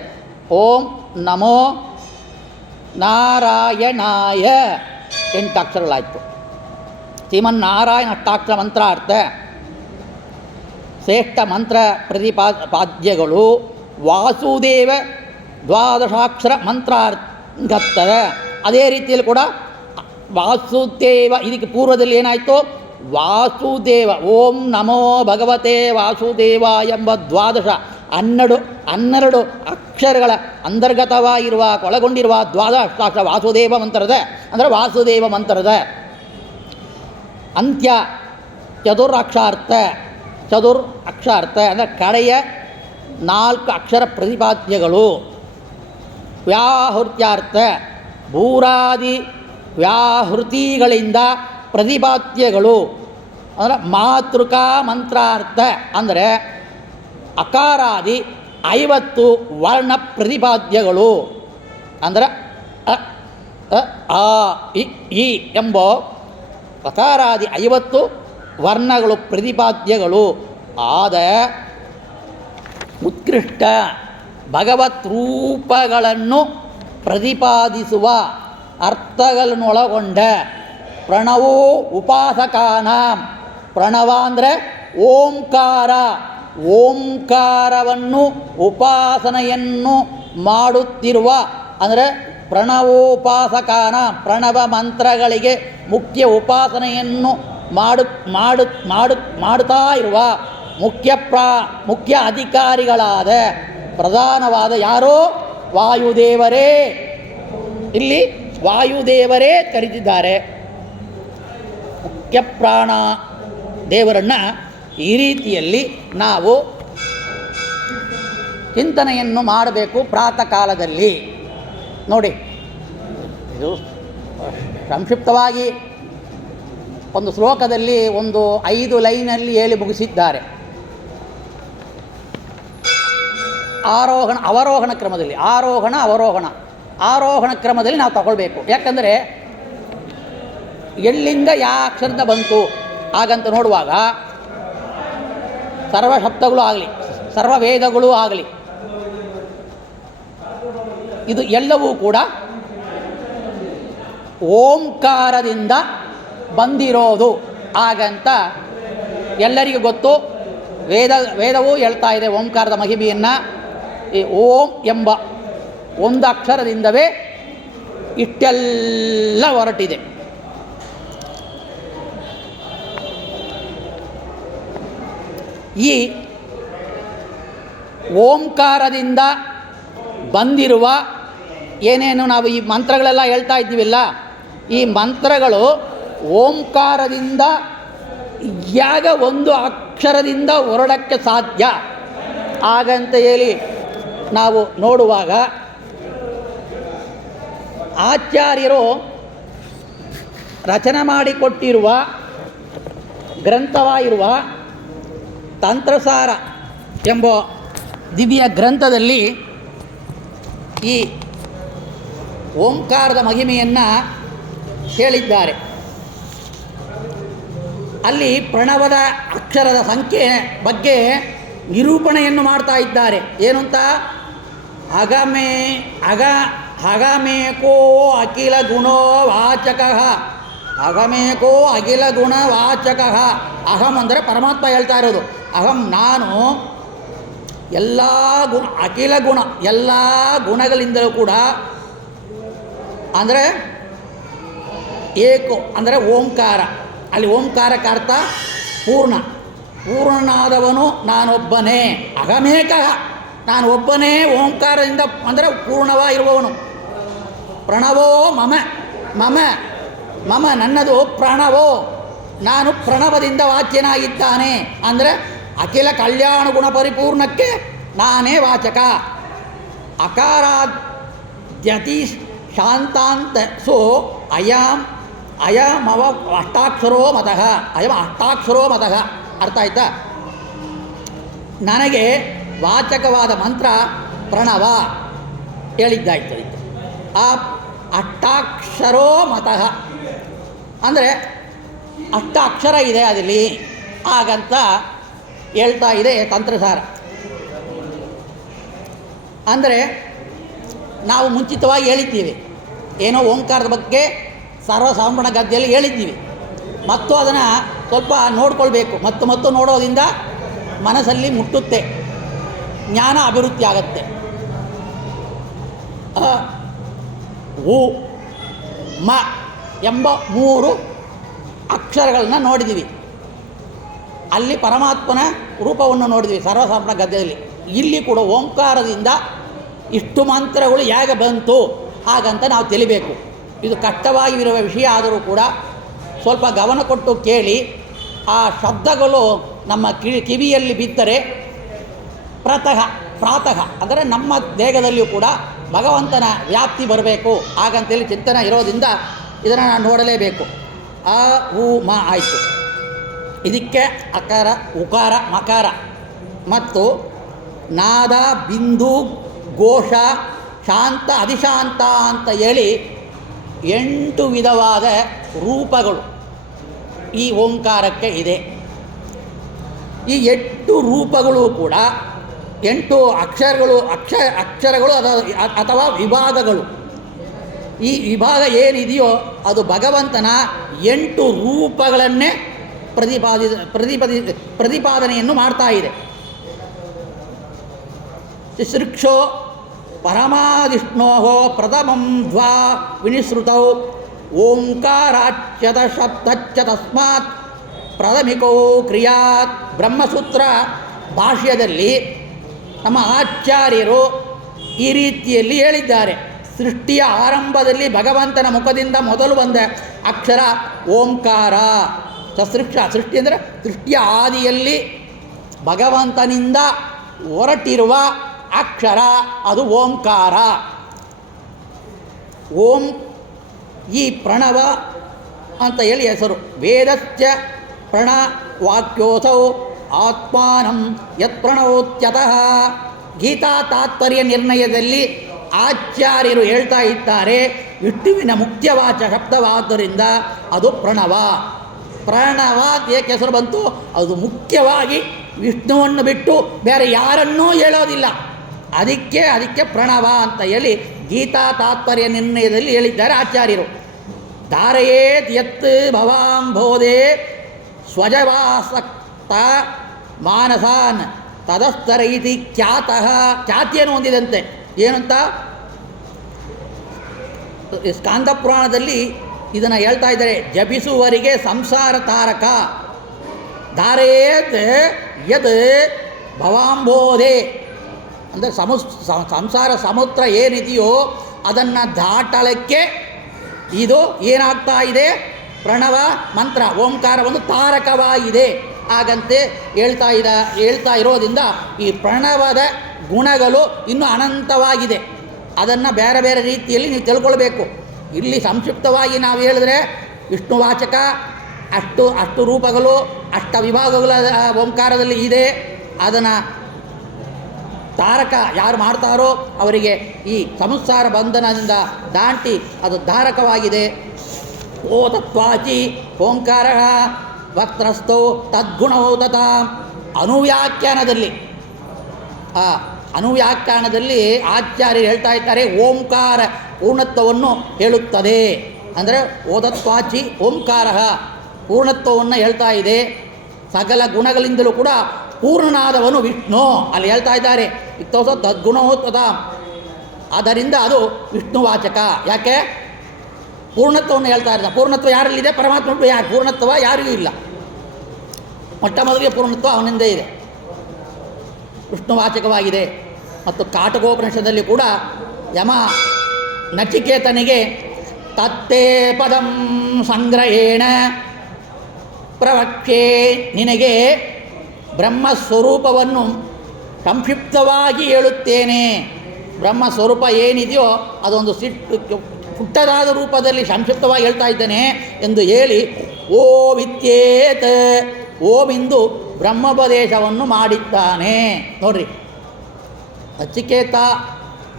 ಓಂ ನಮೋ ನಾರಾಯಣಾಯ 8 ಅಕ್ಷರಗಳಾಯಿತು. ಶ್ರೀಮನ್ನಾರಾಯಣ ಅಷ್ಟಾಕ್ಷರ ಮಂತ್ರಾರ್ಥ, ಶ್ರೇಷ್ಠ ಮಂತ್ರ ಪ್ರತಿಪಾದ್ಯಗಳು ವಾಸುದೇವ ದ್ವಾದಶಾಕ್ಷರ ಮಂತ್ರಾರ್ಥ. ಅದೇ ರೀತಿಯಲ್ಲಿ ಕೂಡ ವಾಸುದೇವ, ಇದಕ್ಕೆ ಪೂರ್ವದಲ್ಲಿ ಏನಾಯಿತು, ವಾಸುದೇವ ಓಂ ನಮೋ ಭಗವತೆ ವಾಸುದೇವ ಎಂಬ 12 ಅಕ್ಷರಗಳ ಅಂತರ್ಗತವಾಗಿರುವ ಒಳಗೊಂಡಿರುವ ದ್ವಾದಶಾಕ್ಷರ ವಾಸುದೇವ ಮಂತ್ರದ ಅಂದರೆ ವಾಸುದೇವ ಮಂತ್ರದ ಅಂತ್ಯ ಚತುರಾಕ್ಷಾರ್ಥ ಅಂದರೆ ಕಡೆಯ 4 ಅಕ್ಷರ ಪ್ರತಿಪಾದ್ಯಗಳು. ವ್ಯಾಹೃತ್ಯಾರ್ಥ ಭೂರಾದಿ ವ್ಯಾಹೃತಿಗಳಿಂದ ಪ್ರತಿಪಾದ್ಯಗಳು ಅಂದರೆ ಮಾತೃಕಾ ಮಂತ್ರಾರ್ಥ ಅಂದರೆ ಅಕಾರಾದಿ 50 ವರ್ಣ ಪ್ರತಿಪಾದ್ಯಗಳು ಅಂದರೆ ಆ ಇ ಎಂಬ ಅಕಾರಾದಿ 50 ವರ್ಣಗಳು ಪ್ರತಿಪಾದ್ಯಗಳು ಆದ ಉತ್ಕೃಷ್ಟ ಭಗವತ್ ರೂಪಗಳನ್ನು ಪ್ರತಿಪಾದಿಸುವ ಅರ್ಥಗಳನ್ನು ಒಳಗೊಂಡ ಪ್ರಣವೋ ಉಪಾಸಕಾನಾಂ. ಪ್ರಣವ ಅಂದರೆ ಓಂಕಾರ, ಓಂಕಾರವನ್ನು ಉಪಾಸನೆಯನ್ನು ಮಾಡುತ್ತಿರುವ ಅಂದರೆ ಪ್ರಣವೋಪಾಸಕಾನ, ಪ್ರಣವ ಮಂತ್ರಗಳಿಗೆ ಮುಖ್ಯ ಉಪಾಸನೆಯನ್ನು ಮಾಡುತ್ತಾ ಇರುವ ಮುಖ್ಯ ಅಧಿಕಾರಿಗಳಾದ ಪ್ರಧಾನವಾದ ಯಾರೋ ವಾಯುದೇವರೇ. ಇಲ್ಲಿ ವಾಯುದೇವರೇ ಕರೆದಿದ್ದಾರೆ. ಮುಖ್ಯ ಪ್ರಾಣ ದೇವರನ್ನು ಈ ರೀತಿಯಲ್ಲಿ ನಾವು ಚಿಂತನೆಯನ್ನು ಮಾಡಬೇಕು ಪ್ರಾತಃ ಕಾಲದಲ್ಲಿ. ನೋಡಿ, ಇದು ಸಂಕ್ಷಿಪ್ತವಾಗಿ ಒಂದು ಶ್ಲೋಕದಲ್ಲಿ ಒಂದು 5 ಲೈನಲ್ಲಿ ಹೇಳಿ ಮುಗಿಸಿದ್ದಾರೆ. ಆರೋಹಣ ಅವರೋಹಣ ಕ್ರಮದಲ್ಲಿ, ಆರೋಹಣ ಕ್ರಮದಲ್ಲಿ ನಾವು ತಗೊಳ್ಬೇಕು. ಯಾಕಂದರೆ ಎಲ್ಲಿಂದ ಯಾವ ಅಕ್ಷರದ ಬಂತು ಹಾಗಂತ ನೋಡುವಾಗ ಸರ್ವ ಶಬ್ದಗಳು ಆಗಲಿ, ಸರ್ವ ವೇದಗಳು ಆಗಲಿ, ಇದು ಎಲ್ಲವೂ ಕೂಡ ಓಂಕಾರದಿಂದ ಬಂದಿರೋದು. ಹಾಗಂತ ಎಲ್ಲರಿಗೂ ಗೊತ್ತು. ವೇದವೂ ಹೇಳ್ತಾ ಇದೆ ಓಂಕಾರದ ಮಹಿಮೆಯನ್ನು. ಈ ಓಂ ಎಂಬ ಒಂದು ಅಕ್ಷರದಿಂದವೇ ಇಷ್ಟೆಲ್ಲ ಹೊರಟಿದೆ. ಈ ಓಂಕಾರದಿಂದ ಬಂದಿರುವ ಏನೇನು ನಾವು ಈ ಮಂತ್ರಗಳೆಲ್ಲ ಹೇಳ್ತಾ ಇದ್ದೀವಿಲ್ಲ, ಈ ಮಂತ್ರಗಳು ಓಂಕಾರದಿಂದ ಯಾಗ ಒಂದು ಅಕ್ಷರದಿಂದ ಹೊರಡಕ್ಕೆ ಸಾಧ್ಯ. ಹಾಗಂತ ಹೇಳಿ ನಾವು ನೋಡುವಾಗ ಆಚಾರ್ಯರು ರಚನೆ ಮಾಡಿಕೊಟ್ಟಿರುವ ಗ್ರಂಥವಾಗಿರುವ ತಂತ್ರಸಾರ ಎಂಬ ದಿವ್ಯ ಗ್ರಂಥದಲ್ಲಿ ಈ ಓಂಕಾರದ ಮಹಿಮೆಯನ್ನು ಹೇಳಿದ್ದಾರೆ. ಅಲ್ಲಿ ಪ್ರಣವದ ಅಕ್ಷರದ ಸಂಖ್ಯೆ ಬಗ್ಗೆ ನಿರೂಪಣೆಯನ್ನು ಮಾಡ್ತಾ ಇದ್ದಾರೆ. ಏನು ಅಂತ? ಅಗಮೇಕೋ ಅಖಿಲ ಗುಣೋ ವಾಚಕ. ಅಗಮೇಕೋ ಅಖಿಲ ಗುಣ ವಾಚಕ. ಅಹಂ ಅಂದರೆ ಪರಮಾತ್ಮ ಹೇಳ್ತಾ ಇರೋದು. ಅಹಂ ನಾನು ಎಲ್ಲ ಗುಣ, ಅಖಿಲ ಗುಣ, ಎಲ್ಲ ಗುಣಗಳಿಂದಲೂ ಕೂಡ, ಅಂದರೆ ಏಕೋ ಅಂದರೆ ಓಂಕಾರ. ಅಲ್ಲಿ ಓಂಕಾರಕ್ಕೆ ಅರ್ಥ ಪೂರ್ಣ, ಪೂರ್ಣನಾದವನು ನಾನೊಬ್ಬನೇ. ಅಹಮೇಕ, ನಾನು ಒಬ್ಬನೇ ಓಂಕಾರದಿಂದ ಅಂದರೆ ಪೂರ್ಣವಾಗಿರುವವನು. ಪ್ರಣವೋ ಮಮ, ಮಮ ಮಮ ನನ್ನದು ಪ್ರಣವೋ, ನಾನು ಪ್ರಣವದಿಂದ ವಾಚ್ಯನಾಗಿದ್ದಾನೆ. ಅಂದರೆ ಅಖಿಲ ಕಲ್ಯಾಣ ಗುಣ ಪರಿಪೂರ್ಣಕ್ಕೆ ನಾನೇ ವಾಚಕ. ಅಕಾರಾದ್ಯತಿ ಶಾಂತಾಂತ ಸೋ ಅಯಮವ ಅಷ್ಟಾಕ್ಷರೋ ಮತಃ. ಅಯಮ ಅಷ್ಟಾಕ್ಷರೋ ಮತಃ. ಅರ್ಥ ಆಯ್ತಾ? ನನಗೆ ವಾಚಕವಾದ ಮಂತ್ರ ಪ್ರಣವ ಹೇಳಿದ್ದಾಯ್ತು. ಆ ಅಷ್ಟಾಕ್ಷರೋ ಮತಃ ಅಂದರೆ ಅಷ್ಟಾಕ್ಷರ ಇದೆ ಅದರಲ್ಲಿ, ಹಾಗಂತ ಹೇಳ್ತಾ ಇದೆ ತಂತ್ರಸಾರ. ಅಂದರೆ ನಾವು ಮುಂಚಿತವಾಗಿ ಹೇಳಿದ್ದೀವಿ, ಏನೋ ಓಂಕಾರದ ಬಗ್ಗೆ ಸರ್ವಸಾಂಬಣ ಗದ್ದೆಯಲ್ಲಿ ಹೇಳಿದ್ದೀವಿ. ಮತ್ತು ಅದನ್ನು ಸ್ವಲ್ಪ ನೋಡ್ಕೊಳ್ಬೇಕು. ಮತ್ತು ನೋಡೋದ್ರಿಂದ ಮನಸ್ಸಲ್ಲಿ ಮುಟ್ಟುತ್ತೆ, ಜ್ಞಾನ ಅಭಿವೃದ್ಧಿ ಆಗುತ್ತೆ. ಉ ಮ ಎಂಬ 3 ಅಕ್ಷರಗಳನ್ನ ನೋಡಿದ್ದೀವಿ. ಅಲ್ಲಿ ಪರಮಾತ್ಮನ ರೂಪವನ್ನು ನೋಡಿದ್ವಿ ಸರ್ವಸಾಂಬಣ ಗದ್ಯದಲ್ಲಿ. ಇಲ್ಲಿ ಕೂಡ ಓಂಕಾರದಿಂದ ಇಷ್ಟು ಮಂತ್ರಗಳು ಹೇಗೆ ಬಂತು ಹಾಗಂತ ನಾವು ತಿಳಿಬೇಕು. ಇದು ಕಷ್ಟವಾಗಿರುವ ವಿಷಯ ಆದರೂ ಕೂಡ ಸ್ವಲ್ಪ ಗಮನ ಕೊಟ್ಟು ಕೇಳಿ. ಆ ಶಬ್ದಗಳು ನಮ್ಮ ಕಿವಿಯಲ್ಲಿ ಬಿದ್ದರೆ ಪ್ರಾತಃ ಅಂದರೆ ನಮ್ಮ ದೇಹದಲ್ಲಿಯೂ ಕೂಡ ಭಗವಂತನ ವ್ಯಾಪ್ತಿ ಬರಬೇಕು. ಹಾಗಂತೇಳಿ ಚಿಂತನೆ ಇರೋದ್ರಿಂದ ಇದನ್ನು ನಾನು ನೋಡಲೇಬೇಕು. ಆ ಉ ಮ ಆಯಿತು. ಇದಕ್ಕೆ ಅಕಾರ, ಉಕಾರ, ಮಕಾರ ಮತ್ತು ನಾದ, ಬಿಂದು, ಘೋಷ, ಶಾಂತ, ಅಧಿಶಾಂತ ಅಂತ ಹೇಳಿ 8 ವಿಧವಾದ ರೂಪಗಳು ಈ ಓಂಕಾರಕ್ಕೆ ಇದೆ. ಈ 8 ರೂಪಗಳು ಕೂಡ 8 ಅಕ್ಷರಗಳು ಅಥವಾ ವಿಭಾಗಗಳು. ಈ ವಿಭಾಗ ಏನಿದೆಯೋ ಅದು ಭಗವಂತನ 8 ರೂಪಗಳನ್ನೇ ಪ್ರತಿಪಾದನೆಯನ್ನು ಮಾಡ್ತಾ ಇದೆ. ತಿಸೃಕ್ಷೋ ಪರಮಾದಿಷ್ಣೋ ಪ್ರಥಮಂ ದ್ವಾ ವಿನಿಸೃತೌ ಓಂಕಾರಾಚ್ಯತ ಶಬ್ದಚ್ಚ ತಸ್ಮಾತ್ ಪ್ರಾಥಮಿಕೋ ಕ್ರಿಯಾತ್. ಬ್ರಹ್ಮಸೂತ್ರ ಭಾಷ್ಯದಲ್ಲಿ ನಮ್ಮ ಆಚಾರ್ಯರು ಈ ರೀತಿಯಲ್ಲಿ ಹೇಳಿದ್ದಾರೆ. ಸೃಷ್ಟಿಯ ಆರಂಭದಲ್ಲಿ ಭಗವಂತನ ಮುಖದಿಂದ ಮೊದಲು ಬಂದ ಅಕ್ಷರ ಓಂಕಾರ. ಸೃಷ್ಟಿ ಅಂದರೆ ಸೃಷ್ಟಿಯ ಆದಿಯಲ್ಲಿ ಭಗವಂತನಿಂದ ಹೊರಟಿರುವ ಅಕ್ಷರ ಅದು ಓಂಕಾರ. ಓಂ ಈ ಪ್ರಣವ ಅಂತ ಹೇಳಿ ಹೆಸರು. ವೇದಸ್ಯ ಪ್ರಣವಾಕ್ಯೋಸೌ ಆತ್ಮಾನಂ ಯತ್ ಪ್ರಣವೋತ್ಯತಃ. ಗೀತಾ ತಾತ್ಪರ್ಯ ನಿರ್ಣಯದಲ್ಲಿ ಆಚಾರ್ಯರು ಹೇಳ್ತಾ ಇದ್ದಾರೆ, ವಿಷ್ಣುವಿನ ಮುಖ್ಯವಾಚ ಶಬ್ದವಾದ್ದರಿಂದ ಅದು ಪ್ರಣವ. ಪ್ರಣವ ಏಕೆ ಹೆಸರು ಬಂತು? ಅದು ಮುಖ್ಯವಾಗಿ ವಿಷ್ಣುವನ್ನು ಬಿಟ್ಟು ಬೇರೆ ಯಾರನ್ನೂ ಹೇಳೋದಿಲ್ಲ. ಅದಕ್ಕೆ ಪ್ರಣವ ಅಂತ ಹೇಳಿ ಗೀತಾ ತಾತ್ಪರ್ಯ ನಿರ್ಣಯದಲ್ಲಿ ಹೇಳಿದ್ದಾರೆ ಆಚಾರ್ಯರು. ಧಾರಯೇತ್ ಯತ್ ಭವಾಂಬೋಧೆ ಸ್ವಜವಾಸಕ್ತ ಮಾನಸಾನ್ ತದಸ್ತರ ಇತಿ ಖ್ಯಾತಃ. ಖ್ಯಾತಿಯನ್ನು ಹೊಂದಿದಂತೆ. ಏನಂತ ಸ್ಕಾಂದ ಪುರಾಣದಲ್ಲಿ ಇದನ್ನು ಹೇಳ್ತಾ ಇದ್ದಾರೆ. ಜಪಿಸುವರಿಗೆ ಸಂಸಾರ ತಾರಕ. ಧಾರೇತ್ ಯದ್ ಭವಾಂಬೋಧೆ ಅಂದರೆ ಸಂಸಾರ ಸಮುದ್ರ ಏನಿದೆಯೋ ಅದನ್ನು ದಾಟಲಕ್ಕೆ ಇದು ಏನಾಗ್ತಾ ಇದೆ? ಪ್ರಣವ ಮಂತ್ರ ಓಂಕಾರ ಒಂದು ತಾರಕವಾಗಿದೆ. ಹಾಗಂತೆ ಹೇಳ್ತಾ ಇರೋದ್ರಿಂದ ಈ ಪ್ರಣವದ ಗುಣಗಳು ಇನ್ನೂ ಅನಂತವಾಗಿದೆ. ಅದನ್ನು ಬೇರೆ ಬೇರೆ ರೀತಿಯಲ್ಲಿ ನೀವು ತಿಳ್ಕೊಳ್ಬೇಕು. ಇಲ್ಲಿ ಸಂಕ್ಷಿಪ್ತವಾಗಿ ನಾವು ಹೇಳಿದ್ರೆ ವಿಷ್ಣುವಾಚಕ ಅಷ್ಟು ರೂಪಗಳು, ವಿಭಾಗಗಳ ಓಂಕಾರದಲ್ಲಿ ಇದೆ. ಅದನ್ನು ತಾರಕ ಯಾರು ಮಾಡ್ತಾರೋ ಅವರಿಗೆ ಈ ಸಂಸಾರ ಬಂಧನದಿಂದ ದಾಟಿ ಅದು ಧಾರಕವಾಗಿದೆ. ಓ ತತ್ವಾಚಿ ಓಂಕಾರ ವಕ್ತ್ರಸ್ಥೌ ತದ್ಗುಣೋ ತಥಾ. ಅನುವ್ಯಾಖ್ಯಾನದಲ್ಲಿ ಆ ಅನುವ್ಯಾಖ್ಯಾನದಲ್ಲಿ ಆಚಾರ್ಯರು ಹೇಳ್ತಾ ಇದ್ದಾರೆ ಓಂಕಾರ ಪೂರ್ಣತ್ವವನ್ನು ಹೇಳುತ್ತದೆ. ಅಂದರೆ ಓದತ್ವಾಚಿ ಓಂಕಾರ ಪೂರ್ಣತ್ವವನ್ನು ಹೇಳ್ತಾ ಇದೆ. ಸಕಲ ಗುಣಗಳಿಂದಲೂ ಕೂಡ ಪೂರ್ಣನಾದವನು ವಿಷ್ಣು ಅಲ್ಲಿ ಹೇಳ್ತಾ ಇದ್ದಾರೆ. ಇತ್ತೋಸ ತದ್ಗುಣೋತ್ವದ, ಆದ್ದರಿಂದ ಅದು ವಿಷ್ಣುವಾಚಕ. ಯಾಕೆ? ಪೂರ್ಣತ್ವವನ್ನು ಹೇಳ್ತಾ ಇದ್ದಾರೆ. ಪೂರ್ಣತ್ವ ಯಾರಲ್ಲಿದೆ? ಪರಮಾತ್ಮ. ಯಾರು ಪೂರ್ಣತ್ವ? ಯಾರಿಗೂ ಇಲ್ಲ. ಮೊಟ್ಟ ಮೊದಲಿಗೆ ಪೂರ್ಣತ್ವ ಅವನಿಂದೇ ಇದೆ, ವಿಷ್ಣುವಾಚಕವಾಗಿದೆ. ಮತ್ತು ಕಾಟಕೋಪನಿಷದಲ್ಲಿ ಕೂಡ ಯಮ ನಚಿಕೇತನಿಗೆ ತತ್ತೇ ಪದಂ ಸಂಗ್ರಹೇಣ ಪ್ರವಕ್ಷೆ, ನಿನಗೆ ಬ್ರಹ್ಮಸ್ವರೂಪವನ್ನು ಸಂಕ್ಷಿಪ್ತವಾಗಿ ಹೇಳುತ್ತೇನೆ. ಬ್ರಹ್ಮಸ್ವರೂಪ ಏನಿದೆಯೋ ಅದೊಂದು ಪುಟ್ಟದಾದ ರೂಪದಲ್ಲಿ ಸಂಕ್ಷಿಪ್ತವಾಗಿ ಹೇಳ್ತಾ ಇದ್ದೇನೆ ಎಂದು ಹೇಳಿ ಓಂ ಇತ್ಯೇತ್, ಓಮಿಂದು ಬ್ರಹ್ಮೋಪದೇಶವನ್ನು ಮಾಡಿದ್ದಾನೆ. ನೋಡ್ರಿ, ನಚಿಕೇತ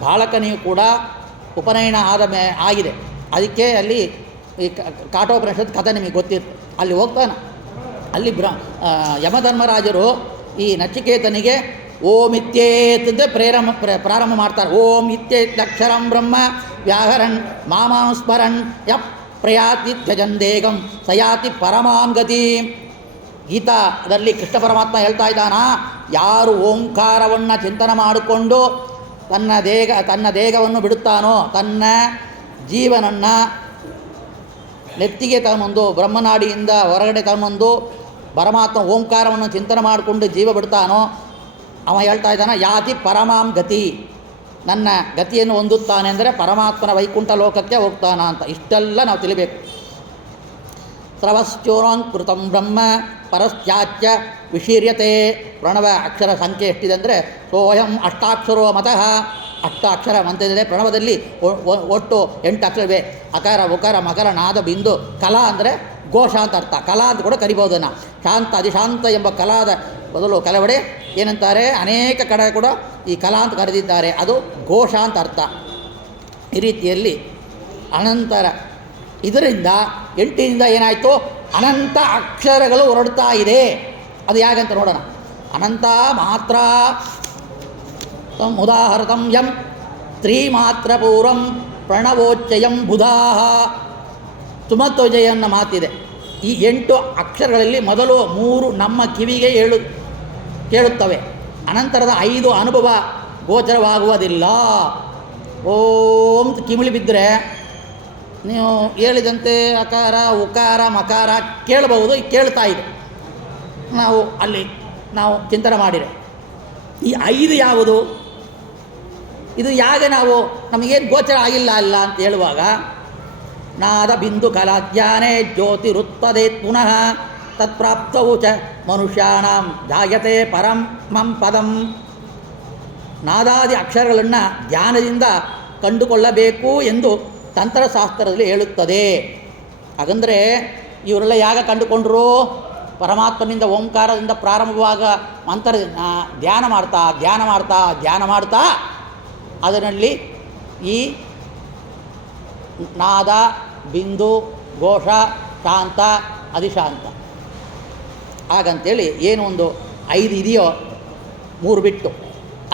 ಬಾಲಕನಿಯು ಕೂಡ ಉಪನಯನ ಆಗಿದೆ. ಅದಕ್ಕೆ ಅಲ್ಲಿ ಈ ಕಾಟೋಪನಿಷತ್ ಕಥೆ ನಿಮಗೆ ಗೊತ್ತಿತ್ತು. ಅಲ್ಲಿ ಹೋಗ್ತಾನೆ. ಅಲ್ಲಿ ಯಮಧರ್ಮರಾಜರು ಈ ನಚಿಕೇತನಿಗೆ ಓಂ ಇತ್ಯೇತಂತೆ ಪ್ರಾರಂಭ ಮಾಡ್ತಾರೆ. ಓಂ ಇತ್ಯೇತ್ಯಕ್ಷರಂ ಬ್ರಹ್ಮ ವ್ಯಾಹರನ್ ಮಾಮಾಂ ಸ್ಮರನ್ ಯ ಪ್ರಯಾತಿ ತ್ಯಜಂದೇಗಂ ಸಯಾತಿ ಪರಮಾಂ ಗತಿ. ಗೀತಾದಲ್ಲಿ ಕೃಷ್ಣ ಪರಮಾತ್ಮ ಹೇಳ್ತಾ ಇದ್ದಾನ, ಯಾರು ಓಂಕಾರವನ್ನು ಚಿಂತನೆ ಮಾಡಿಕೊಂಡು ತನ್ನ ದೇಹವನ್ನು ಬಿಡುತ್ತಾನೋ, ತನ್ನ ಜೀವನನ್ನು ನೆತ್ತಿಗೆ ತಗೊಂಡು ಬ್ರಹ್ಮನಾಡಿಯಿಂದ ಹೊರಗಡೆ ತಗೊಂಡು ಪರಮಾತ್ಮ ಓಂಕಾರವನ್ನು ಚಿಂತನೆ ಮಾಡಿಕೊಂಡು ಜೀವ ಬಿಡ್ತಾನೋ, ಅವ ಹೇಳ್ತಾ ಇದ್ದಾನೆ ಯಾತಿ ಪರಮಾಂ ಗತಿ, ನನ್ನ ಗತಿಯನ್ನು ಹೊಂದುತ್ತಾನೆ ಅಂದರೆ ಪರಮಾತ್ಮನ ವೈಕುಂಠ ಲೋಕಕ್ಕೆ ಹೋಗ್ತಾನ ಅಂತ. ಇಷ್ಟೆಲ್ಲ ನಾವು ತಿಳಿಬೇಕು. ಸ್ರವಶ್ಚೋರಾಂಕೃತಂ ಬ್ರಹ್ಮ ಪರಶ್ಚಾಚ್ಯ ವಿಶೀರ್ಯತೆ. ಪ್ರಣವ ಅಕ್ಷರ ಸಂಖ್ಯೆ ಎಷ್ಟಿದೆ ಅಂದರೆ ಸೋಯಂ ಅಷ್ಟಾಕ್ಷರೋ ಮತಃ. ಅಷ್ಟಾಕ್ಷರ ಮಂತ್ರವಿದೆ ಪ್ರಣವದಲ್ಲಿ. ಒಟ್ಟು 8 ಅಕ್ಷರವೇ. ಅಕಾರ ಉಕಾರ ಮಕರ ನಾದ ಬಿಂದು. ಕಲಾ ಅಂದರೆ ಘೋಷ ಅಂತ ಅರ್ಥ. ಕಲಾ ಅಂತ ಕೂಡ ಕರಿಬೋದನ್ನು. ಶಾಂತ ಅಧಿಶಾಂತ ಎಂಬ ಕಲಾದ ಬದಲು ಕೆಲವೆಡೆ ಏನಂತಾರೆ, ಅನೇಕ ಕಡೆ ಕೂಡ ಈ ಕಲಾ ಅಂತ ಕರೆದಿದ್ದಾರೆ. ಅದು ಘೋಷ ಅಂತ ಅರ್ಥ. ಈ ರೀತಿಯಲ್ಲಿ ಅನಂತರ ಇದರಿಂದ 8ರಿಂದ ಏನಾಯಿತು, ಅನಂತ ಅಕ್ಷರಗಳು ಹೊರಡ್ತಾ ಇದೆ. ಅದು ಹೇಗಂತ ನೋಡೋಣ. ಅನಂತ ಮಾತ್ರ ಉದಾಹರತಂ ಯಂ ತ್ರಿಮಾತ್ರ ಪೂರ್ವಂ ಪ್ರಣವೋಚ್ಚಯಂ ಬುಧಾಹ. ಸುಮಧ್ವಜಯ ಅನ್ನೋ ಮಾತಿದೆ. ಈ 8 ಅಕ್ಷರಗಳಲ್ಲಿ ಮೊದಲು 3 ನಮ್ಮ ಕಿವಿಗೆ ಕೇಳುತ್ತವೆ. ಅನಂತರದ 5 ಅನುಭವ ಗೋಚರವಾಗುವುದಿಲ್ಲ. ಓಂ ಕಿಮಿಳಿ ಬಿದ್ದರೆ ನೀವು ಹೇಳಿದಂತೆ ಅಕಾರ ಉಕಾರ ಮಕಾರ ಕೇಳಬಹುದು, ಕೇಳ್ತಾ ಇದೆ. ನಾವು ಚಿಂತನೆ ಮಾಡಿದರೆ ಈ 5 ಯಾವುದು, ಇದು ಯಾಕೆ ನಮಗೇನು ಗೋಚರ ಆಗಿಲ್ಲ ಅಲ್ಲ ಅಂತ ಹೇಳುವಾಗ, ನಾದ ಬಿಂದು ಕಲಾಜ್ಞಾನೇ ಜ್ಯೋತಿರುತ್ಪದೇ ಪುನಃ ತತ್ಪ್ರಾಪ್ತವು ಚ ಮನುಷ್ಯಾಣಂ ಜಾಯತೆ ಪರಮಂ ಪದಂ. ನಾದಾದಿ ಅಕ್ಷರಗಳನ್ನು ಧ್ಯಾನದಿಂದ ಕಂಡುಕೊಳ್ಳಬೇಕು ಎಂದು ತಂತ್ರಶಾಸ್ತ್ರದಲ್ಲಿ ಹೇಳುತ್ತದೆ. ಹಾಗಂದರೆ ಇವರೆಲ್ಲ ಯಾಗ ಕಂಡುಕೊಂಡರು? ಪರಮಾತ್ಮನಿಂದ ಓಂಕಾರದಿಂದ ಪ್ರಾರಂಭವಾಗ ಮಂತ್ರ ಧ್ಯಾನ ಮಾಡ್ತಾ ಅದರಲ್ಲಿ ಈ ನಾದ ಬಿಂದು ಘೋಷ ಶಾಂತ ಅಧಿಶಾಂತ ಹಾಗಂತೇಳಿ ಏನು ಒಂದು 5 ಇದೆಯೋ 3 ಬಿಟ್ಟು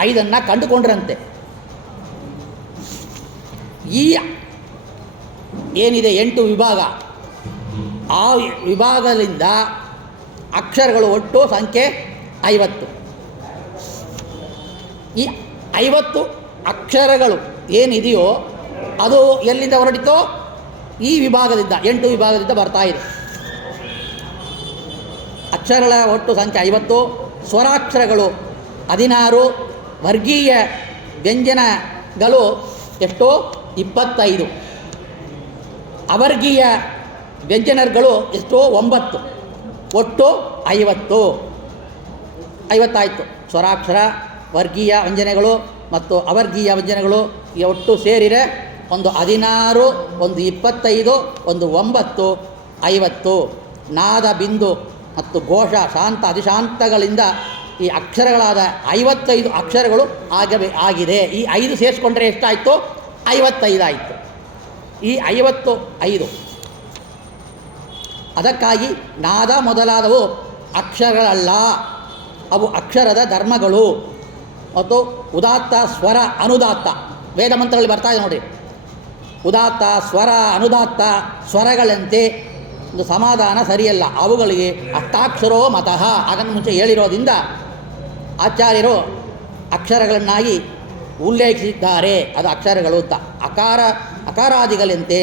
5 ಕಂಡುಕೊಂಡ್ರಂತೆ. ಈ ಏನಿದೆ 8 ವಿಭಾಗ, ಆ ವಿಭಾಗದಿಂದ ಅಕ್ಷರಗಳು ಒಟ್ಟು ಸಂಖ್ಯೆ 50. ಈ 50 ಅಕ್ಷರಗಳು ಏನಿದೆಯೋ ಅದು ಎಲ್ಲಿಂದ ಹೊರಡಿತೋ? ಈ ವಿಭಾಗದಿಂದ 8 ವಿಭಾಗದಿಂದ ಬರ್ತಾ ಇದೆ. ಅಕ್ಷರಗಳ ಒಟ್ಟು ಸಂಖ್ಯೆ 50, ಸ್ವರಾಕ್ಷರಗಳು 16, ವರ್ಗೀಯ ವ್ಯಂಜನಗಳು ಎಷ್ಟೋ 25, ಅವರ್ಗೀಯ ವ್ಯಂಜನಗಳು ಎಷ್ಟೋ 9, ಒಟ್ಟು 50 ಆಯಿತು. ಸ್ವರಾಕ್ಷರ, ವರ್ಗೀಯ ವ್ಯಂಜನಗಳು ಮತ್ತು ಅವರ್ಗೀಯ ವ್ಯಂಜನಗಳು ಒಟ್ಟು ಸೇರಿರೆ ಒಂದು 16, ಒಂದು 25, ಒಂದು 9, 50. ನಾದ ಬಿಂದು ಮತ್ತು ಘೋಷ ಶಾಂತ ಅಧಿಶಾಂತಗಳಿಂದ ಈ ಅಕ್ಷರಗಳಾದ 55 ಅಕ್ಷರಗಳು ಆಗಿದೆ. ಈ 5 ಸೇರಿಸ್ಕೊಂಡ್ರೆ ಎಷ್ಟಾಯಿತು? 55 ಆಯಿತು. ಈ 55 ಅದಕ್ಕಾಗಿ ನಾದ ಮೊದಲಾದವು ಅಕ್ಷರಗಳಲ್ಲ, ಅವು ಅಕ್ಷರದ ಧರ್ಮಗಳು. ಮತ್ತು ಉದಾತ್ತ ಸ್ವರ ಅನುದಾತ್ತ ವೇದ ಮಂತ್ರಗಳಲ್ಲಿ ಬರ್ತಾ ಇದೆ ನೋಡಿ. ಉದಾತ್ತ ಸ್ವರ ಅನುದಾತ್ತ ಸ್ವರಗಳಂತೆ ಒಂದು ಸಮಾಧಾನ ಸರಿಯಲ್ಲ, ಅವುಗಳಿಗೆ ಅಷ್ಟಾಕ್ಷರೋ ಮತಃ ಹಾಗನ್ನು ಮುಂಚೆ ಹೇಳಿರೋದ್ರಿಂದ ಆಚಾರ್ಯರು ಅಕ್ಷರಗಳನ್ನಾಗಿ ಉಲ್ಲೇಖಿಸಿದ್ದಾರೆ. ಅದು ಅಕ್ಷರಗಳು ಅಂತ. ಅಕಾರಾದಿಗಳಂತೆ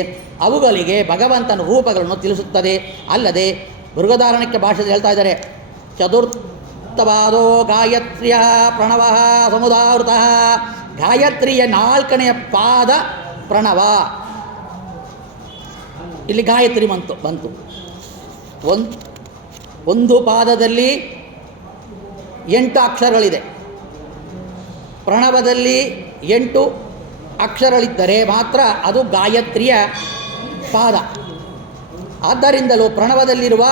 ಅವುಗಳಿಗೆ ಭಗವಂತನ ರೂಪಗಳನ್ನು ತಿಳಿಸುತ್ತದೆ. ಅಲ್ಲದೆ ಬೃಹದಾರಣ್ಯಕ ಭಾಷೆಯಲ್ಲಿ ಹೇಳ್ತಾ ಇದ್ದಾರೆ, ಚತುರ್ಥಪಾದೋ ಗಾಯತ್ರಿಯ ಪ್ರಣವ ಸಮುದಾವೃತ. ಗಾಯತ್ರಿಯ 4ನೆಯ ಪಾದ ಪ್ರಣವ. ಇಲ್ಲಿ ಗಾಯತ್ರಿ ಬಂತು. ಒಂದು ಪಾದದಲ್ಲಿ 8 ಅಕ್ಷರಗಳಿದೆ. ಪ್ರಣವದಲ್ಲಿ 8 ಅಕ್ಷರಗಳಿದ್ದರೆ ಮಾತ್ರ ಅದು ಗಾಯತ್ರಿಯ ಪಾದ. ಆದ್ದರಿಂದಲೂ ಪ್ರಣವದಲ್ಲಿರುವ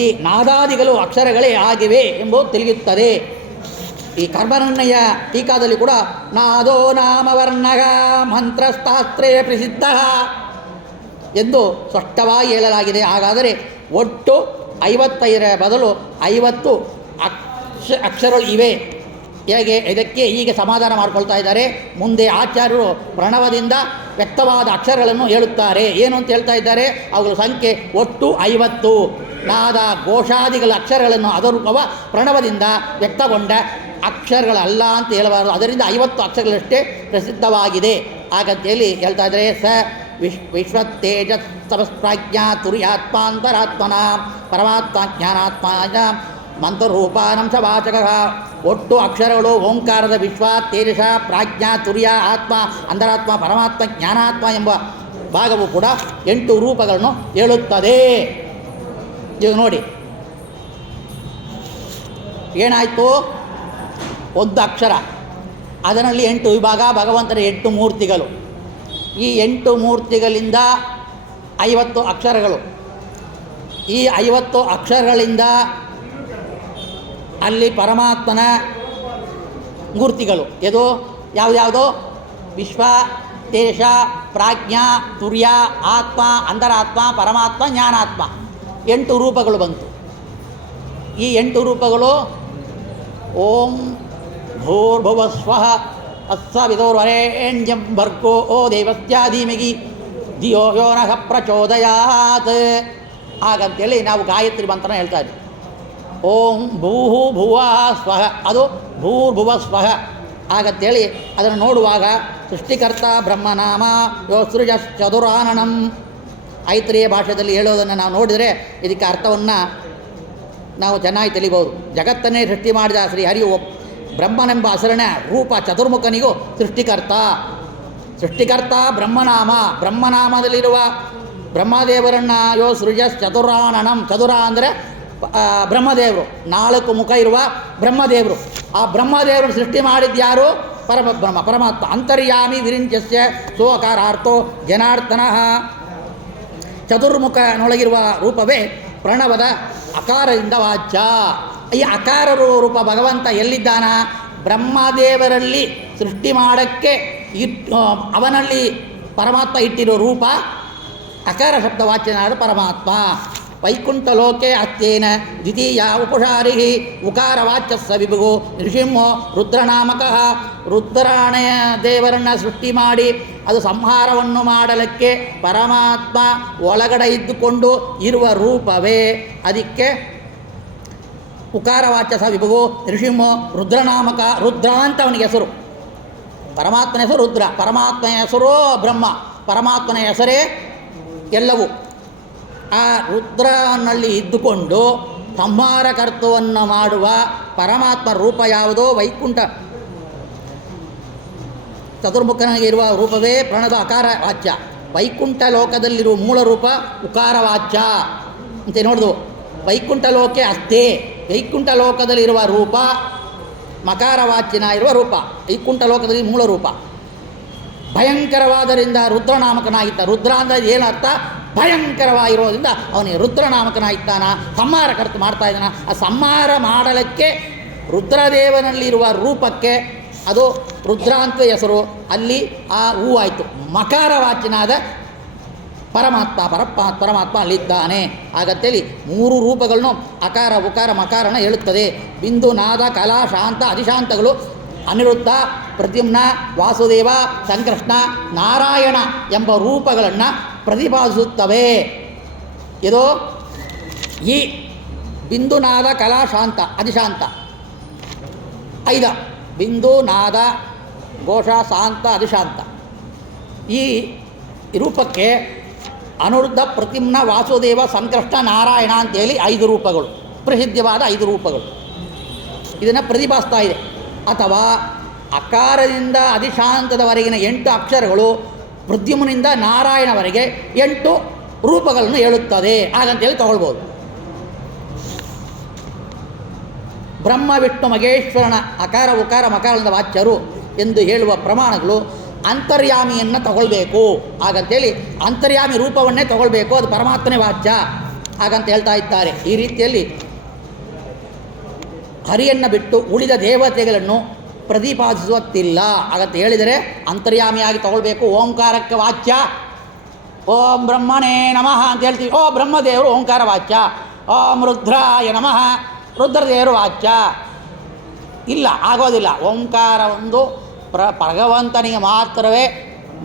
ಈ ನಾದಾದಿಗಳು ಅಕ್ಷರಗಳೇ ಆಗಿವೆ ಎಂಬುದು ತಿಳಿಯುತ್ತದೆ. ಈ ಕರ್ಮರಣ್ಣಯ ಟೀಕಾದಲ್ಲಿ ಕೂಡ ನಾದೋ ನಾಮವರ್ಣಗ ಮಂತ್ರಶಾಸ್ತ್ರೇ ಪ್ರಸಿದ್ಧ ಎಂದು ಸ್ಪಷ್ಟವಾಗಿ ಹೇಳಲಾಗಿದೆ. ಹಾಗಾದರೆ ಒಟ್ಟು 55ರ ಬದಲು 50 ಅಕ್ಷರಗಳು ಇವೆ. ಹೇಗೆ ಇದಕ್ಕೆ ಹೀಗೆ ಸಮಾಧಾನ ಮಾಡಿಕೊಳ್ತಾ ಇದ್ದಾರೆ. ಮುಂದೆ ಆಚಾರ್ಯರು ಪ್ರಣವದಿಂದ ವ್ಯಕ್ತವಾದ ಅಕ್ಷರಗಳನ್ನು ಹೇಳುತ್ತಾರೆ. ಏನು ಅಂತ ಹೇಳ್ತಾ ಇದ್ದಾರೆ? ಅವುಗಳ ಸಂಖ್ಯೆ ಒಟ್ಟು 50. ನಾದ ಘೋಷಾದಿಗಳ ಅಕ್ಷರಗಳನ್ನು ಅದರೂಪವ ಪ್ರಣವದಿಂದ ವ್ಯಕ್ತಗೊಂಡ ಅಕ್ಷರಗಳಲ್ಲ ಅಂತ ಹೇಳಬಾರದು. ಅದರಿಂದ 50 ಅಕ್ಷರಗಳಷ್ಟೇ ಪ್ರಸಿದ್ಧವಾಗಿದೆ. ಹಾಗಂತೇಳಿ ಹೇಳ್ತಾ ಇದ್ದಾರೆ. ವಿಶ್ವತ್ತೇಜಸ್ ತಪಸ್ಪ್ರಾಜ್ಞಾ ತುರ್ಯಾತ್ಮಾಂತರಾತ್ಮನ ಪರಮಾತ್ಮ ಜ್ಞಾನಾತ್ಮ ಮಂತ್ರರೂಪಾನಂಶವಾಚಕ. ಒಟ್ಟು ಅಕ್ಷರಗಳು ಓಂಕಾರದ ವಿಶ್ವ, ತೇಜಸ, ಪ್ರಾಜ್ಞಾ, ತುರ್ಯ, ಆತ್ಮ, ಅಂತರಾತ್ಮ, ಪರಮಾತ್ಮ, ಜ್ಞಾನಾತ್ಮ ಎಂಬ ಭಾಗವು ಕೂಡ 8 ರೂಪಗಳನ್ನು ಹೇಳುತ್ತದೆ. ಈಗ ನೋಡಿ ಏನಾಯಿತು? ಒಂದು ಅಕ್ಷರ, ಅದರಲ್ಲಿ 8 ವಿಭಾಗ, ಭಗವಂತನ 8 ಮೂರ್ತಿಗಳು. ಈ 8 ಮೂರ್ತಿಗಳಿಂದ 50 ಅಕ್ಷರಗಳು. ಈ 50 ಅಕ್ಷರಗಳಿಂದ ಅಲ್ಲಿ ಪರಮಾತ್ಮನ ಮೂರ್ತಿಗಳು ಇದು ಯಾವುದ್ಯಾವುದೋ? ವಿಶ್ವ, ತೇಜ, ಪ್ರಾಜ್ಞಾ, ತುರ್ಯ, ಆತ್ಮ, ಅಂತರಾತ್ಮ, ಪರಮಾತ್ಮ, ಜ್ಞಾನಾತ್ಮ 8 ರೂಪಗಳು ಬಂತು. ಈ 8 ರೂಪಗಳು ಓಂ ಭೂರ್ಭುವಸ್ವಃ ಅಸ್ಸವಿತುರ್ವರೆಣ್ಯಂ ಭರ್ಗೋ ದೇವಸ್ಯ ಧೀಮಹಿ ಧಿಯೋ ಯೋ ನಃ ಪ್ರಚೋದಯಾತ್ ಹಾಗಂತೇಳಿ ನಾವು ಗಾಯತ್ರಿ ಮಂತ್ರನ ಹೇಳ್ತಾ ಇದ್ವಿ. ಓಂ ಭೂಹು ಭುವ ಸ್ವಃ, ಅದು ಭೂರ್ಭುವ ಸ್ವಃ ಹಾಗಂತೇಳಿ ಅದನ್ನು ನೋಡುವಾಗ ಸೃಷ್ಟಿಕರ್ತ ಬ್ರಹ್ಮನಾಮ ಯೋ ಸೃಜ ಚದುರಾನನಂ ಐತ್ರೇಯ ಭಾಷೆಯಲ್ಲಿ ಹೇಳೋದನ್ನು ನಾವು ನೋಡಿದರೆ ಇದಕ್ಕೆ ಅರ್ಥವನ್ನು ನಾವು ಚೆನ್ನಾಗಿ ತಿಳಿಬೋದು. ಜಗತ್ತನ್ನೇ ಸೃಷ್ಟಿ ಮಾಡಿದ ಶ್ರೀ ಹರಿಯು ಬ್ರಹ್ಮನೆಂಬ ಹೆಸರಿನ ರೂಪ ಚತುರ್ಮುಖನಿಗೂ ಸೃಷ್ಟಿಕರ್ತ ಬ್ರಹ್ಮನಾಮ, ಬ್ರಹ್ಮನಾಮದಲ್ಲಿರುವ ಬ್ರಹ್ಮದೇವರನ್ನು ಯೋ ಸೃಜ ಚತುರಾನನಂ. ಚತುರ ಅಂದರೆ ಬ್ರಹ್ಮದೇವರು, 4 ಮುಖ ಇರುವ ಬ್ರಹ್ಮದೇವರು. ಆ ಬ್ರಹ್ಮದೇವರನ್ನು ಸೃಷ್ಟಿ ಮಾಡಿದ್ಯಾರು? ಪರಮಾತ್ಮ. ಅಂತರ್ಯಾಮಿ ವಿರಿಂಚಸ್ಯ ಸೋಕಾರಾರ್ಥೋ ಜನಾರ್ದನಃ. ಚತುರ್ಮುಖನೊಳಗಿರುವ ರೂಪವೇ ಪ್ರಣವದ ಅಕಾರದಿಂದ ವಾಚ್ಯ. ಈ ಅಕಾರ ರೂಪ ಭಗವಂತ ಎಲ್ಲಿದ್ದಾನ? ಬ್ರಹ್ಮದೇವರಲ್ಲಿ ಸೃಷ್ಟಿ ಮಾಡೋಕ್ಕೆ ಅವನಲ್ಲಿ ಪರಮಾತ್ಮ ಇಟ್ಟಿರೋ ರೂಪ ಅಕಾರ ಶಬ್ದ ವಾಚ್ಯನಾದ ಪರಮಾತ್ಮ. ವೈಕುಂಠ ಲೋಕೆ ಅತ್ಯೇನ ದ್ವಿತೀಯ ಉಪುಷಾರಿ ಉಕಾರವಾಚ್ಯಸ್ಸ ವಿಭುಗೋ ನೃಸಿಂಹೋ ರುದ್ರನಾಮಕಃ. ರುದ್ರಾಣೆಯ ದೇವರನ್ನು ಸೃಷ್ಟಿ ಮಾಡಿ ಅದು ಸಂಹಾರವನ್ನು ಮಾಡಲಿಕ್ಕೆ ಪರಮಾತ್ಮ ಒಳಗಡೆ ಇದ್ದುಕೊಂಡು ಇರುವ ರೂಪವೇ ಅದಕ್ಕೆ ಉಕಾರವಾಚ್ಯ ಸ ವಿಭುಗೋ ನೃಸಿಂಹೋ ರುದ್ರನಾಮಕ. ರುದ್ರ ಅಂತ ಅವನಿಗೆ ಹೆಸರು. ಪರಮಾತ್ಮನ ಹೆಸರು ರುದ್ರ, ಪರಮಾತ್ಮನ ಹೆಸರು ಬ್ರಹ್ಮ, ಪರಮಾತ್ಮನ ಹೆಸರೇ ಎಲ್ಲವೂ. ಆ ರುದ್ರನಲ್ಲಿ ಇದ್ದುಕೊಂಡು ಸಂಹಾರ ಕರ್ತವನ್ನು ಮಾಡುವ ಪರಮಾತ್ಮ ರೂಪ ಯಾವುದೋ ವೈಕುಂಠ ಚತುರ್ಮುಖನಿಗೆ ಇರುವ ರೂಪವೇ ಪ್ರಣದ ಅಕಾರ ವಾಚ್ಯ. ವೈಕುಂಠ ಲೋಕದಲ್ಲಿರುವ ಮೂಲ ರೂಪ ಉಕಾರ ವಾಚ್ಯ ಅಂತ ನೋಡಿದು. ವೈಕುಂಠ ಲೋಕೆ ಅಷ್ಟೇ. ವೈಕುಂಠ ಲೋಕದಲ್ಲಿರುವ ರೂಪ ಮಕಾರ ವಾಚ್ಯನ ಇರುವ ರೂಪ. ವೈಕುಂಠ ಲೋಕದಲ್ಲಿ ಮೂಲ ರೂಪ ಭಯಂಕರವಾದರಿಂದ ರುದ್ರನಾಮಕನಾಗಿದ್ದ. ರುದ್ರ ಅಂದರೆ ಏನರ್ಥ? ಭಯಂಕರವಾಗಿರೋದ್ರಿಂದ ಅವನಿಗೆ ರುದ್ರನಾಮಕನಾಗಿದ್ದಾನ. ಸಂಹಾರ ಕರ್ತ ಮಾಡ್ತಾ ಇದ್ದಾನ. ಆ ಸಂಹಾರ ಮಾಡಲಿಕ್ಕೆ ರುದ್ರದೇವನಲ್ಲಿರುವ ರೂಪಕ್ಕೆ ಅದು ರುದ್ರ ಅಂತ ಹೆಸರು. ಅಲ್ಲಿ ಆ ಹೂ ಆಯಿತು. ಮಕಾರ ವಾಚ್ಯನಾದ ಪರಮಾತ್ಮ ಅಲ್ಲಿದ್ದಾನೆ. ಹಾಗಂತೇಳಿ 3 ರೂಪಗಳನ್ನು ಅಕಾರ ಉಕಾರ ಮಕಾರನ ಹೇಳುತ್ತದೆ. ಬಿಂದು ನಾದ ಕಲಾ ಶಾಂತ ಅಧಿಶಾಂತಗಳು ಅನಿರುದ್ಧ, ಪ್ರದ್ಯುಮ್ನ, ವಾಸುದೇವ, ಸಂಕೃಷ್ಣ, ನಾರಾಯಣ ಎಂಬ ರೂಪಗಳನ್ನು ಪ್ರತಿಪಾದಿಸುತ್ತವೆ. ಇದು ಈ ಬಿಂದುನಾದ ಕಲಾಶಾಂತ ಅಧಿಶಾಂತ 5 ಬಿಂದು ನಾದ ಘೋಷ ಶಾಂತ ಅಧಿಶಾಂತ. ಈ ರೂಪಕ್ಕೆ ಅನಿರುದ್ಧ, ಪ್ರದ್ಯುಮ್ನ, ವಾಸುದೇವ, ಸಂಕೃಷ್ಣ, ನಾರಾಯಣ ಅಂತೇಳಿ 5 ರೂಪಗಳು, ಪ್ರಸಿದ್ಧವಾದ 5 ರೂಪಗಳು ಇದನ್ನು ಪ್ರತಿಪಾದಿಸ್ತಾ ಇದೆ. ಅಥವಾ ಅಕಾರದಿಂದ ಅಧಿಶಾಂತದವರೆಗಿನ 8 ಅಕ್ಷರಗಳು ಪ್ರದ್ಯುಮ್ನಿಂದ ನಾರಾಯಣವರೆಗೆ 8 ರೂಪಗಳನ್ನು ಹೇಳುತ್ತದೆ ಹಾಗಂತೇಳಿ ತಗೊಳ್ಬೋದು. ಬ್ರಹ್ಮ ವಿಷ್ಣು ಮಹೇಶ್ವರನ ಅಕಾರ ಉಕಾರ ಮಕಾರದ ವಾಚ್ಯರು ಎಂದು ಹೇಳುವ ಪ್ರಮಾಣಗಳು ಅಂತರ್ಯಾಮಿಯನ್ನು ತಗೊಳ್ಬೇಕು ಹಾಗಂತೇಳಿ ಅಂತರ್ಯಾಮಿ ರೂಪವನ್ನೇ ತಗೊಳ್ಬೇಕು, ಅದು ಪರಮಾತ್ಮನೇ ವಾಚ್ಯ ಹಾಗಂತ ಹೇಳ್ತಾ ಇದ್ದಾರೆ. ಈ ರೀತಿಯಲ್ಲಿ ಹರಿಯನ್ನು ಬಿಟ್ಟು ಉಳಿದ ದೇವತೆಗಳನ್ನು ಪ್ರತಿಪಾದಿಸುತ್ತಿಲ್ಲ ಹಾಗಂತ ಹೇಳಿದರೆ ಅಂತರ್ಯಾಮಿಯಾಗಿ ತಗೊಳ್ಬೇಕು. ಓಂಕಾರಕ್ಕೆ ವಾಚ್ಯ ಓಂ ಬ್ರಹ್ಮಣೇ ನಮಃ ಅಂತ ಹೇಳ್ತೀವಿ, ಓ ಬ್ರಹ್ಮದೇವರು ಓಂಕಾರ ವಾಚ್ಯ. ಓಂ ರುದ್ರಾಯ ನಮಃ ರುದ್ರದೇವರು ವಾಚ್ಯ. ಇಲ್ಲ, ಆಗೋದಿಲ್ಲ. ಓಂಕಾರ ಒಂದು ಭಗವಂತನಿಗೆ ಮಾತ್ರವೇ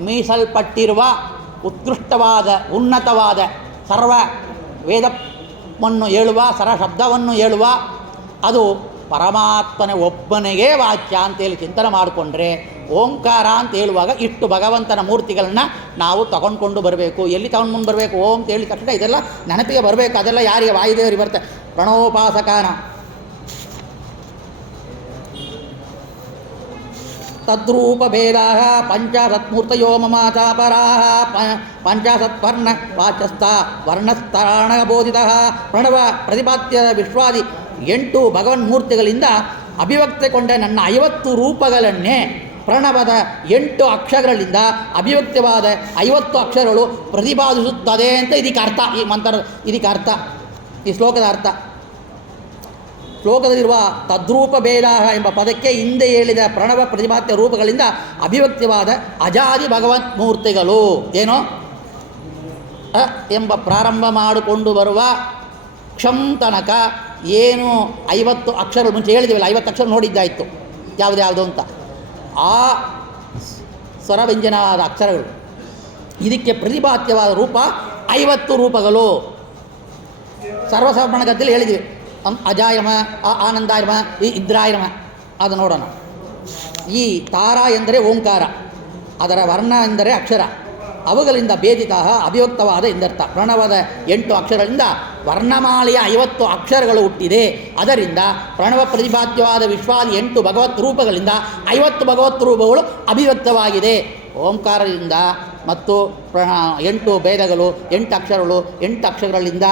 ಮೀಸಲ್ಪಟ್ಟಿರುವ ಉತ್ಕೃಷ್ಟವಾದ ಉನ್ನತವಾದ ಸರ್ವ ವೇದವನ್ನು ಹೇಳುವ ಶಬ್ದವನ್ನು ಹೇಳುವ ಅದು ಪರಮಾತ್ಮನ ಒಬ್ಬನಿಗೆ ವಾಚ್ಯ ಅಂತೇಳಿ ಚಿಂತನೆ ಮಾಡಿಕೊಂಡ್ರೆ ಓಂಕಾರ ಅಂತ ಹೇಳುವಾಗ ಇಷ್ಟು ಭಗವಂತನ ಮೂರ್ತಿಗಳನ್ನು ನಾವು ತಗೊಂಡ್ಕೊಂಡು ಬರಬೇಕು. ಎಲ್ಲಿ ತಗೊಂಡು ಬರಬೇಕು? ಓಂ ಅಂತ ಹೇಳಿದ ತಕ್ಷಣ ಇದೆಲ್ಲ ನೆನಪಿಗೆ ಬರಬೇಕು. ಅದೆಲ್ಲ ಯಾರಿಗೆ? ವಾಯುದೇವರಿಗೆ ಬರುತ್ತೆ. ಪ್ರಣವೋಪಾಸಕಾನ ತದ್ರೂಪಭೇದಾ ಪಂಚಾಶತ್ಮೂರ್ತಯೋ ಮಮಾಚಾಪರಾ ಪಂಚಾಶತ್ವರ್ಣ ವಾಚಸ್ಥ ವರ್ಣಸ್ಥಾಣಬೋಧಿತ ಪ್ರಣವ ಪ್ರತಿಪಾದ್ಯ ವಿಶ್ವಾದಿ 8 ಭಗವನ್ಮೂರ್ತಿಗಳಿಂದ ಅಭಿವ್ಯಕ್ತಗೊಂಡ ನನ್ನ 50 ರೂಪಗಳನ್ನೇ ಪ್ರಣವದ 8 ಅಕ್ಷರಗಳಿಂದ ಅಭಿವ್ಯಕ್ತವಾದ 50 ಅಕ್ಷರಗಳು ಪ್ರತಿಪಾದಿಸುತ್ತದೆ ಅಂತ ಇದಕ್ಕೆ ಅರ್ಥ. ಈ ಮಂತ್ರ ಇದಕ್ಕೆ ಅರ್ಥ, ಈ ಶ್ಲೋಕದ ಅರ್ಥ. ಶ್ಲೋಕದಲ್ಲಿರುವ ತದ್ರೂಪ ಭೇದ ಎಂಬ ಪದಕ್ಕೆ ಹಿಂದೆ ಹೇಳಿದ ಪ್ರಣವ ಪ್ರತಿಪಾದ್ಯ ರೂಪಗಳಿಂದ ಅಭಿವ್ಯಕ್ತವಾದ ಅಜಾದಿ ಭಗವತ್ ಮೂರ್ತಿಗಳು ಏನೋ ಎಂಬ ಪ್ರಾರಂಭ ಮಾಡಿಕೊಂಡು ಬರುವ ಕ್ಷಂ ತನಕ ಏನು 50 ಅಕ್ಷರಗಳು ಮುಂಚೆ ಹೇಳಿದ್ದೀವಲ್ಲ, 50 ಅಕ್ಷರ ನೋಡಿದ್ದಾಯಿತು ಯಾವುದ್ಯಾವುದು ಅಂತ. ಆ ಸ್ವರವ್ಯಂಜನವಾದ ಅಕ್ಷರಗಳು ಇದಕ್ಕೆ ಪ್ರತಿಪಾದ್ಯವಾದ ರೂಪ 50 ರೂಪಗಳು. ಸರ್ವಸಮಣ ಗದ್ದೆಯಲ್ಲಿ ಹೇಳಿದ್ದೀವಿ. ಅಜಾಯಮ, ಆನಂದಾಯಮ, ಈ ಇದ್ರಾಯಮ. ಅದು ನೋಡೋಣ. ಈ ತಾರಾ ಎಂದರೆ ಓಂಕಾರ, ಅದರ ವರ್ಣ ಎಂದರೆ ಅಕ್ಷರ, ಅವುಗಳಿಂದ ಭೇದಿತ ಅಭಿವ್ಯಕ್ತವಾದ ಎಂದರ್ಥ. ಪ್ರಣವದ 8 ಅಕ್ಷರಗಳಿಂದ ವರ್ಣಮಾಲೆಯ 50 ಅಕ್ಷರಗಳು ಹುಟ್ಟಿದೆ. ಅದರಿಂದ ಪ್ರಣವ ಪ್ರತಿಪಾದ್ಯವಾದ ವಿಶ್ವಾದಿ 8 ಭಗವತ್ ರೂಪಗಳಿಂದ 50 ಭಗವತ್ ರೂಪಗಳು ಅಭಿವ್ಯಕ್ತವಾಗಿದೆ. ಓಂಕಾರದಿಂದ ಮತ್ತು 8 ಭೇದಗಳು, 8 ಅಕ್ಷರಗಳು, 8 ಅಕ್ಷರಗಳಿಂದ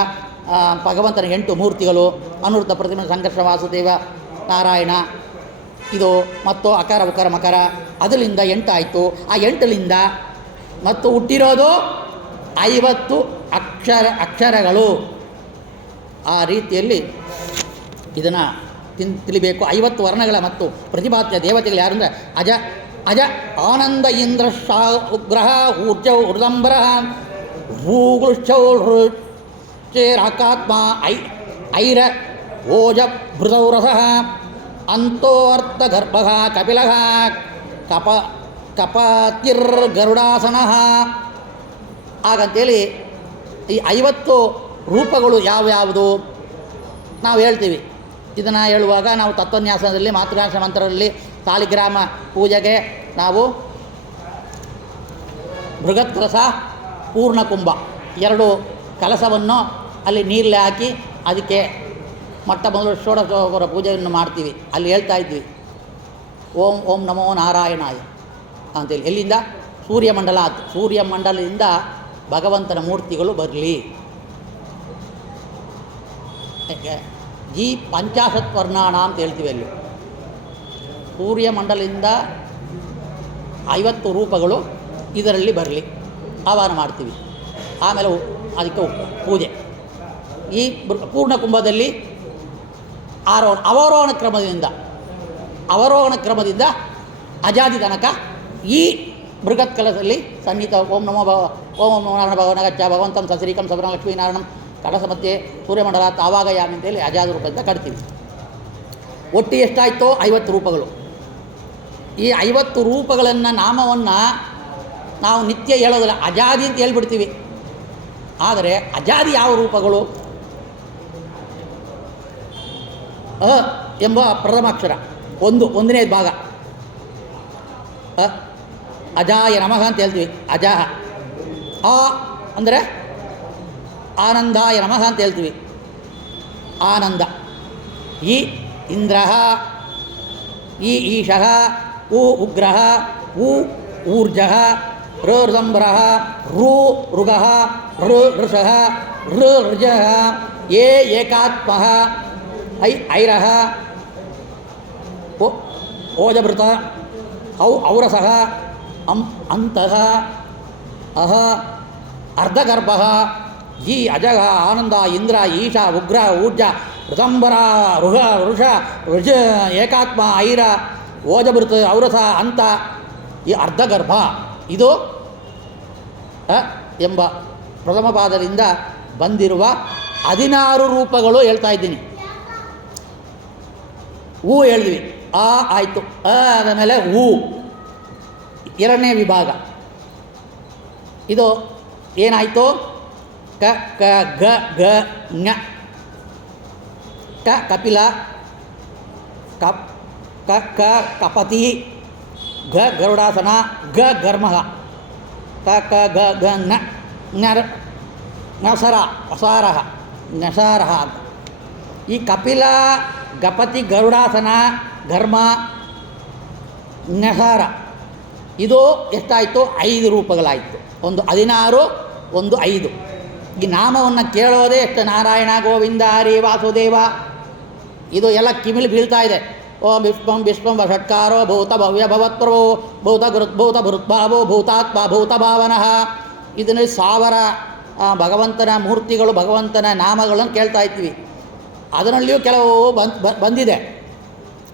ಭಗವಂತನ 8 ಮೂರ್ತಿಗಳು, ಅನಿರುದ್ಧ ಪ್ರತಿಮ ಸಂಕರ್ಷ ವಾಸುದೇವ ನಾರಾಯಣ ಇದು ಮತ್ತು ಅಕಾರ ಉಕಾರ ಮಕರ, ಅದರಿಂದ 8 ಆಯಿತು. ಆ 8ಲಿಂದ ಮತ್ತು ಹುಟ್ಟಿರೋದು 50 ಅಕ್ಷರಗಳು. ಆ ರೀತಿಯಲ್ಲಿ ಇದನ್ನು ತಿಳಿಬೇಕು. 50 ವರ್ಣಗಳ ಮತ್ತು ಪ್ರತಿಪಾದ್ಯ ದೇವತೆಗಳು ಯಾರು ಅಂದರೆ ಅಜ ಅಜ ಆನಂದ ಇಂದ್ರ ಶಾ ಉಗ್ರಹ ಊರ್ಜೌ ಹೃದಂಬರ ಭೂಗೃಶ್ಚೌ ಚೇರಾಕಾತ್ಮ ಐರ ಓಜ ಭೃತೌರಸಃ ಅಂತೋರ್ಥಗರ್ಭ ಕಪಿಲ ಕಪತಿರ್ಗರುಡಾಸನಃ ಹಾಗಂತೇಳಿ ಈ 50 ರೂಪಗಳು ಯಾವ್ಯಾವುದು ನಾವು ಹೇಳ್ತೀವಿ. ಇದನ್ನು ಹೇಳುವಾಗ ನಾವು ತತ್ವನ್ಯಾಸದಲ್ಲಿ ಮಾತೃನ್ಯಾಸ ಮಂತ್ರದಲ್ಲಿ ಸಾಲಿಗ್ರಾಮ ಪೂಜೆಗೆ ನಾವು ಬೃಹತ್ ಕಲಸ ಪೂರ್ಣಕುಂಭ 2 ಕಲಸವನ್ನು ಅಲ್ಲಿ ನೀರಲ್ಲಿ ಹಾಕಿ ಅದಕ್ಕೆ ಮೊಟ್ಟ ಮೊದಲು ಷೋಡಶೋಪರ ಪೂಜೆಯನ್ನು ಮಾಡ್ತೀವಿ. ಅಲ್ಲಿ ಹೇಳ್ತಾ ಇದ್ವಿ ಓಂ ಓಂ ನಮೋ ನಾರಾಯಣಾಯ ಅಂತೇಳಿ. ಎಲ್ಲಿಂದ? ಸೂರ್ಯಮಂಡಲ. ಸೂರ್ಯಮಂಡಲದಿಂದ ಭಗವಂತನ ಮೂರ್ತಿಗಳು ಬರಲಿ. ಯಾಕೆ? ಈ ಪಂಚಾಶತ್ವರ್ಣಾಣ ಅಂತ ಹೇಳ್ತೀವಿ. ಅಲ್ಲಿ ಸೂರ್ಯಮಂಡಲದಿಂದ 50 ರೂಪಗಳು ಇದರಲ್ಲಿ ಬರಲಿ ಆಹ್ವಾನ ಮಾಡ್ತೀವಿ. ಆಮೇಲೆ ಅದಕ್ಕೆ ಪೂಜೆ. ಈ ಪೂರ್ಣಕುಂಭದಲ್ಲಿ ಅವರೋಹಣ ಕ್ರಮದಿಂದ ಅಜಾದಿ ತನಕ ಈ ಬೃಹತ್ ಕಲಸದಲ್ಲಿ ಸನ್ನಿಹಿತ ಓಂ ನಮೋ ಓಂ ನಾರಾಯಣ ಭಗವನ ಗಚ್ಚ ಭಗವಂತಂ ಸಶ್ರೀಕಂ ಸಬರಂ ಲಕ್ಷ್ಮೀನಾರಾಯಣಂ ಕಲಸ ಮಧ್ಯೆ ಸೂರ್ಯಮಂಡಲ ತಾವಾಗಯಾಮಿ ಅಂತೇಳಿ ಅಜಾದಿ ರೂಪದಿಂದ ಕಟ್ತೀವಿ. ಒಟ್ಟು ಎಷ್ಟಾಯಿತೋ 50 ರೂಪಗಳು. ಈ 50 ರೂಪಗಳನ್ನು ನಾಮವನ್ನು ನಾವು ನಿತ್ಯ ಹೇಳೋದಿಲ್ಲ, ಅಜಾದಿ ಅಂತ ಹೇಳ್ಬಿಡ್ತೀವಿ. ಆದರೆ ಅಜಾದಿ ಯಾವ ರೂಪಗಳು? ಅ ಎಂಬ ಪ್ರಥಮಾಕ್ಷರ ಒಂದನೇ ಭಾಗ ಅಜಾಯ ನಮಃ ಅಂತ ಹೇಳ್ತೀವಿ. ಅಜಾಹ. ಆ ಅಂದರೆ ಆನಂದಾಯ ನಮಃ ಅಂತ ಹೇಳ್ತೀವಿ. ಆನಂದ. ಈ ಇಂದ್ರಃ, ಈ ಈಶಃ, ಉ ಉಗ್ರಃ, ಉ ಊರ್ಜಃ, ಋದಂಬರಃ, ಋ ಋಗಃ, ಋ ಋಷಃ, ಋ ಋಜಃ, ಏ ಏಕಾತ್ಮಃ, ಐ ಐರಃ, ಓಜಭೃತ, ಔ ಔರಸಃ, ಅಂತಃ, ಅಹ ಅರ್ಧಗರ್ಭಃ, ಈ ಅಜಗ ಆನಂದ ಇಂದ್ರ ಈಶ ಉಗ್ರ ಊರ್ಜ ಋತಂಬರ ಋಗ ಋಷ ಋಜ ಏಕಾತ್ಮ ಐರ ಓಜಭೃತ ಔರಸ ಅಂತ ಈ ಅರ್ಧಗರ್ಭ ಇದು ಎಂಬ ಪ್ರಥಮ ಪಾದದಿಂದ ಬಂದಿರುವ 16 ರೂಪಗಳು ಹೇಳ್ತಾ ಇದ್ದೀನಿ. ಹೂ ಹೇಳಿದ್ವಿ, ಆ ಆಯಿತು. ಆದ ಮೇಲೆ ಹೂ ಎರಡನೇ ವಿಭಾಗ. ಇದು ಏನಾಯಿತು? ಕ ಕ ಗ ಗ ಞ. ಕ ಕಪಿಲ, ಕಪ್ ಕ ಕ ಕಪತಿ, ಗ ಗರುಡಾಸನ, ಗ ಘರ್ಮಃ, ಕ ಕ ಗ ಗ ಞ ಞರ ನಸರ ಅಸಾರಹ ನಸಾರಹ ಅಂತ. ಈ ಕಪಿಲ, ಗಪತಿ, ಗರುಡಾಸನ, ಘರ್ಮ, ನಸಾರ ಇದು ಎಷ್ಟಾಯಿತು? 5 ರೂಪಗಳಾಯಿತು. ಒಂದು 16, ಒಂದು 5. ಈ ನಾಮವನ್ನು ಕೇಳೋದೇ ಎಷ್ಟು? ನಾರಾಯಣ, ಗೋವಿಂದ, ಹರಿ, ವಾಸುದೇವ, ಇದು ಎಲ್ಲ ಕಿಮಿಳಿ ಬೀಳ್ತಾ ಇದೆ. ಓಂ ವಿಶ್ವಂ ವಿಶ್ವಂ ಷಟ್ಕಾರೋ ಭೂತ ಭವ್ಯ ಭವತ್ಪ್ರಭೋ ಭೂತ ಗುರುದ್ಭೂತ ಭೃತ್ಭಾವೋ ಭೂತಾತ್ಮ ಭೂತಭಾವನಃ. ಇದನ್ನು 1000 ಭಗವಂತನ ಮೂರ್ತಿಗಳು, ಭಗವಂತನ ನಾಮಗಳನ್ನು ಕೇಳ್ತಾ ಇರ್ತೀವಿ. ಅದರಲ್ಲಿಯೂ ಕೆಲವು ಬಂದಿದೆ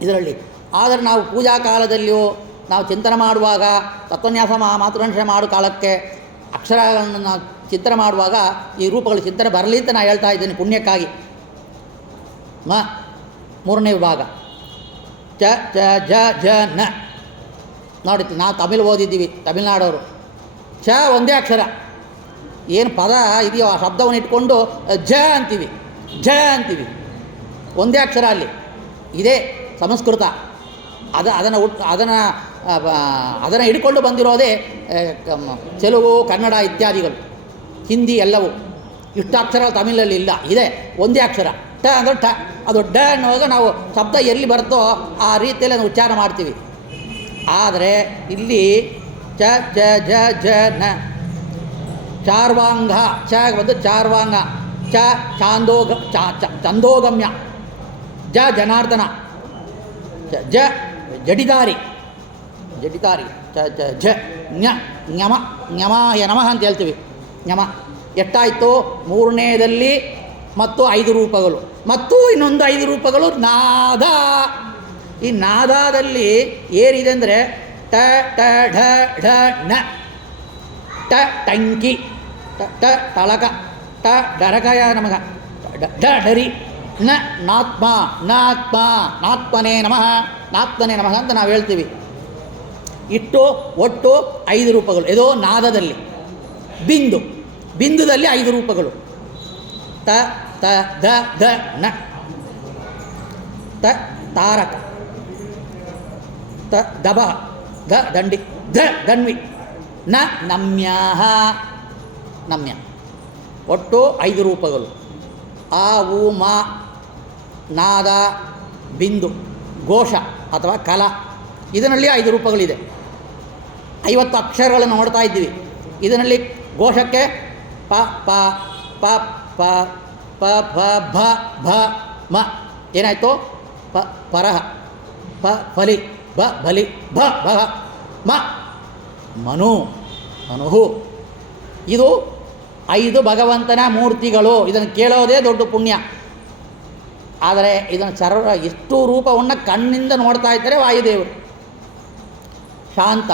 ಇದರಲ್ಲಿ. ಆದರೆ ನಾವು ಪೂಜಾ ಕಾಲದಲ್ಲಿಯೂ ನಾವು ಚಿಂತನೆ ಮಾಡುವಾಗ, ತತ್ವನ್ಯಾಸ ಮಾತೃನ್ಯಾಸ ಮಾಡೋ ಕಾಲಕ್ಕೆ ಅಕ್ಷರಗಳನ್ನು ನಾವು ಚಿಂತನೆ ಮಾಡುವಾಗ ಈ ರೂಪಗಳ ಚಿಂತನೆ ಬರಲಿ ಅಂತ ನಾನು ಹೇಳ್ತಾ ಇದ್ದೀನಿ, ಪುಣ್ಯಕ್ಕಾಗಿ. ಮೂರನೇ ವಿಭಾಗ ಚ ಚ ಜ ಜ ನ. ನೋಡಿ, ನಾವು ತಮಿಳು ಓದಿದ್ದೀವಿ, ತಮಿಳ್ನಾಡವರು. ಚ ಒಂದೇ ಅಕ್ಷರ, ಏನು ಪದ ಇದೆಯೋ ಆ ಶಬ್ದವನ್ನು ಇಟ್ಕೊಂಡು ಜ ಅಂತೀವಿ, ಜ ಅಂತೀವಿ. ಒಂದೇ ಅಕ್ಷರ ಅಲ್ಲಿ. ಇದೇ ಸಂಸ್ಕೃತ. ಅದನ್ನು ಹಿಡ್ಕೊಂಡು ಬಂದಿರೋದೇ ತೆಲುಗು, ಕನ್ನಡ ಇತ್ಯಾದಿಗಳು, ಹಿಂದಿ ಎಲ್ಲವೂ. ಇಷ್ಟು ಅಕ್ಷರ ತಮಿಳಲ್ಲಿ ಇಲ್ಲ, ಇದೆ ಒಂದೇ ಅಕ್ಷರ. ಟ ಅಂದರೆ ಟ. ಅದು ಡ ಅನ್ನುವಾಗ ನಾವು ಶಬ್ದ ಎಲ್ಲಿ ಬರುತ್ತೋ ಆ ರೀತಿಯಲ್ಲಿ ನಾವು ಉಚ್ಚಾರ ಮಾಡ್ತೀವಿ. ಆದರೆ ಇಲ್ಲಿ ಚ ಜ ಜ ಜ ನ. ಚಾರ್ವಾಂಗ, ಚ ಬಂದು ಚಾರ್ವಾಂಗ, ಚ ಚಂದೋಗಮ್ಯ, ಜ ಜನಾರ್ದನ, ಜ ಜಡಿದಾರಿ, ಜಡಿದಾರಿ, ಚ ಜ ಜ ಞ ಞಮ ಞಮಾಯ ನಮಃ ಅಂತ ಹೇಳ್ತೀವಿ. ಞಮ ಎಷ್ಟಾಯಿತು? ಮೂರನೇದಲ್ಲಿ ಮತ್ತು 5 ರೂಪಗಳು, ಮತ್ತು ಇನ್ನೊಂದು 5 ರೂಪಗಳು ನಾದ. ಈ ನಾದದಲ್ಲಿ ಏನಿದೆ ಅಂದರೆ ಟ ಟ ಢ ಢ ಣ, ಟ ಟಂಕಿ, ಟ ತಳಕ, ಟ ಡರಕಯ ನಮಃ, ಢ ಡರಿ, ನ ನಾತ್ಮ, ನಾತ್ಮ ನಾತ್ಮನೇ ನಮಃ, ನಾತ್ಮನೇ ನಮಃ ಅಂತ ನಾವು ಹೇಳ್ತೀವಿ. ಇಟ್ಟು ಒಟ್ಟು 5 ರೂಪಗಳು. ಇದು ನಾದದಲ್ಲಿ. ಬಿಂದು, ಬಿಂದುದಲ್ಲಿ 5 ರೂಪಗಳು. ತ ತ ದ ದ ನ. ತ ತಾರಕ, ತ ದಬ, ದ ದಂಡಿ, ದ ಧನ್ವಿ, ನ ನಮ್ಯಃ, ನಮ್ಯ. ಒಟ್ಟು 5 ರೂಪಗಳು. ಆ ಉ ಮ, ನಾದ, ಬಿಂದು, ಘೋಷ ಅಥವಾ ಕಲ, ಇದರಲ್ಲಿ 5 ರೂಪಗಳಿದೆ. 50 ಅಕ್ಷರಗಳನ್ನು ನೋಡ್ತಾ ಇದ್ದೀವಿ. ಇದರಲ್ಲಿ ಘೋಷಕ್ಕೆ ಪ ಪ ಪ ಪ ಪ ಫ ಭ ಭ ಮ. ಏನಾಯಿತು? ಪ ಪರಹ, ಪ ಫಲಿ, ಬ ಬಲಿ, ಭ ಭ ಮ ಮನು, ಮನುಹು. ಇದು 5 ಭಗವಂತನ ಮೂರ್ತಿಗಳು. ಇದನ್ನು ಕೇಳೋದೇ ದೊಡ್ಡ ಪುಣ್ಯ. ಆದರೆ ಇದನ್ನು ಎಷ್ಟು ರೂಪವನ್ನು ಕಣ್ಣಿಂದ ನೋಡ್ತಾ ಇದ್ದಾರೆ ವಾಯುದೇವರು. ಶಾಂತ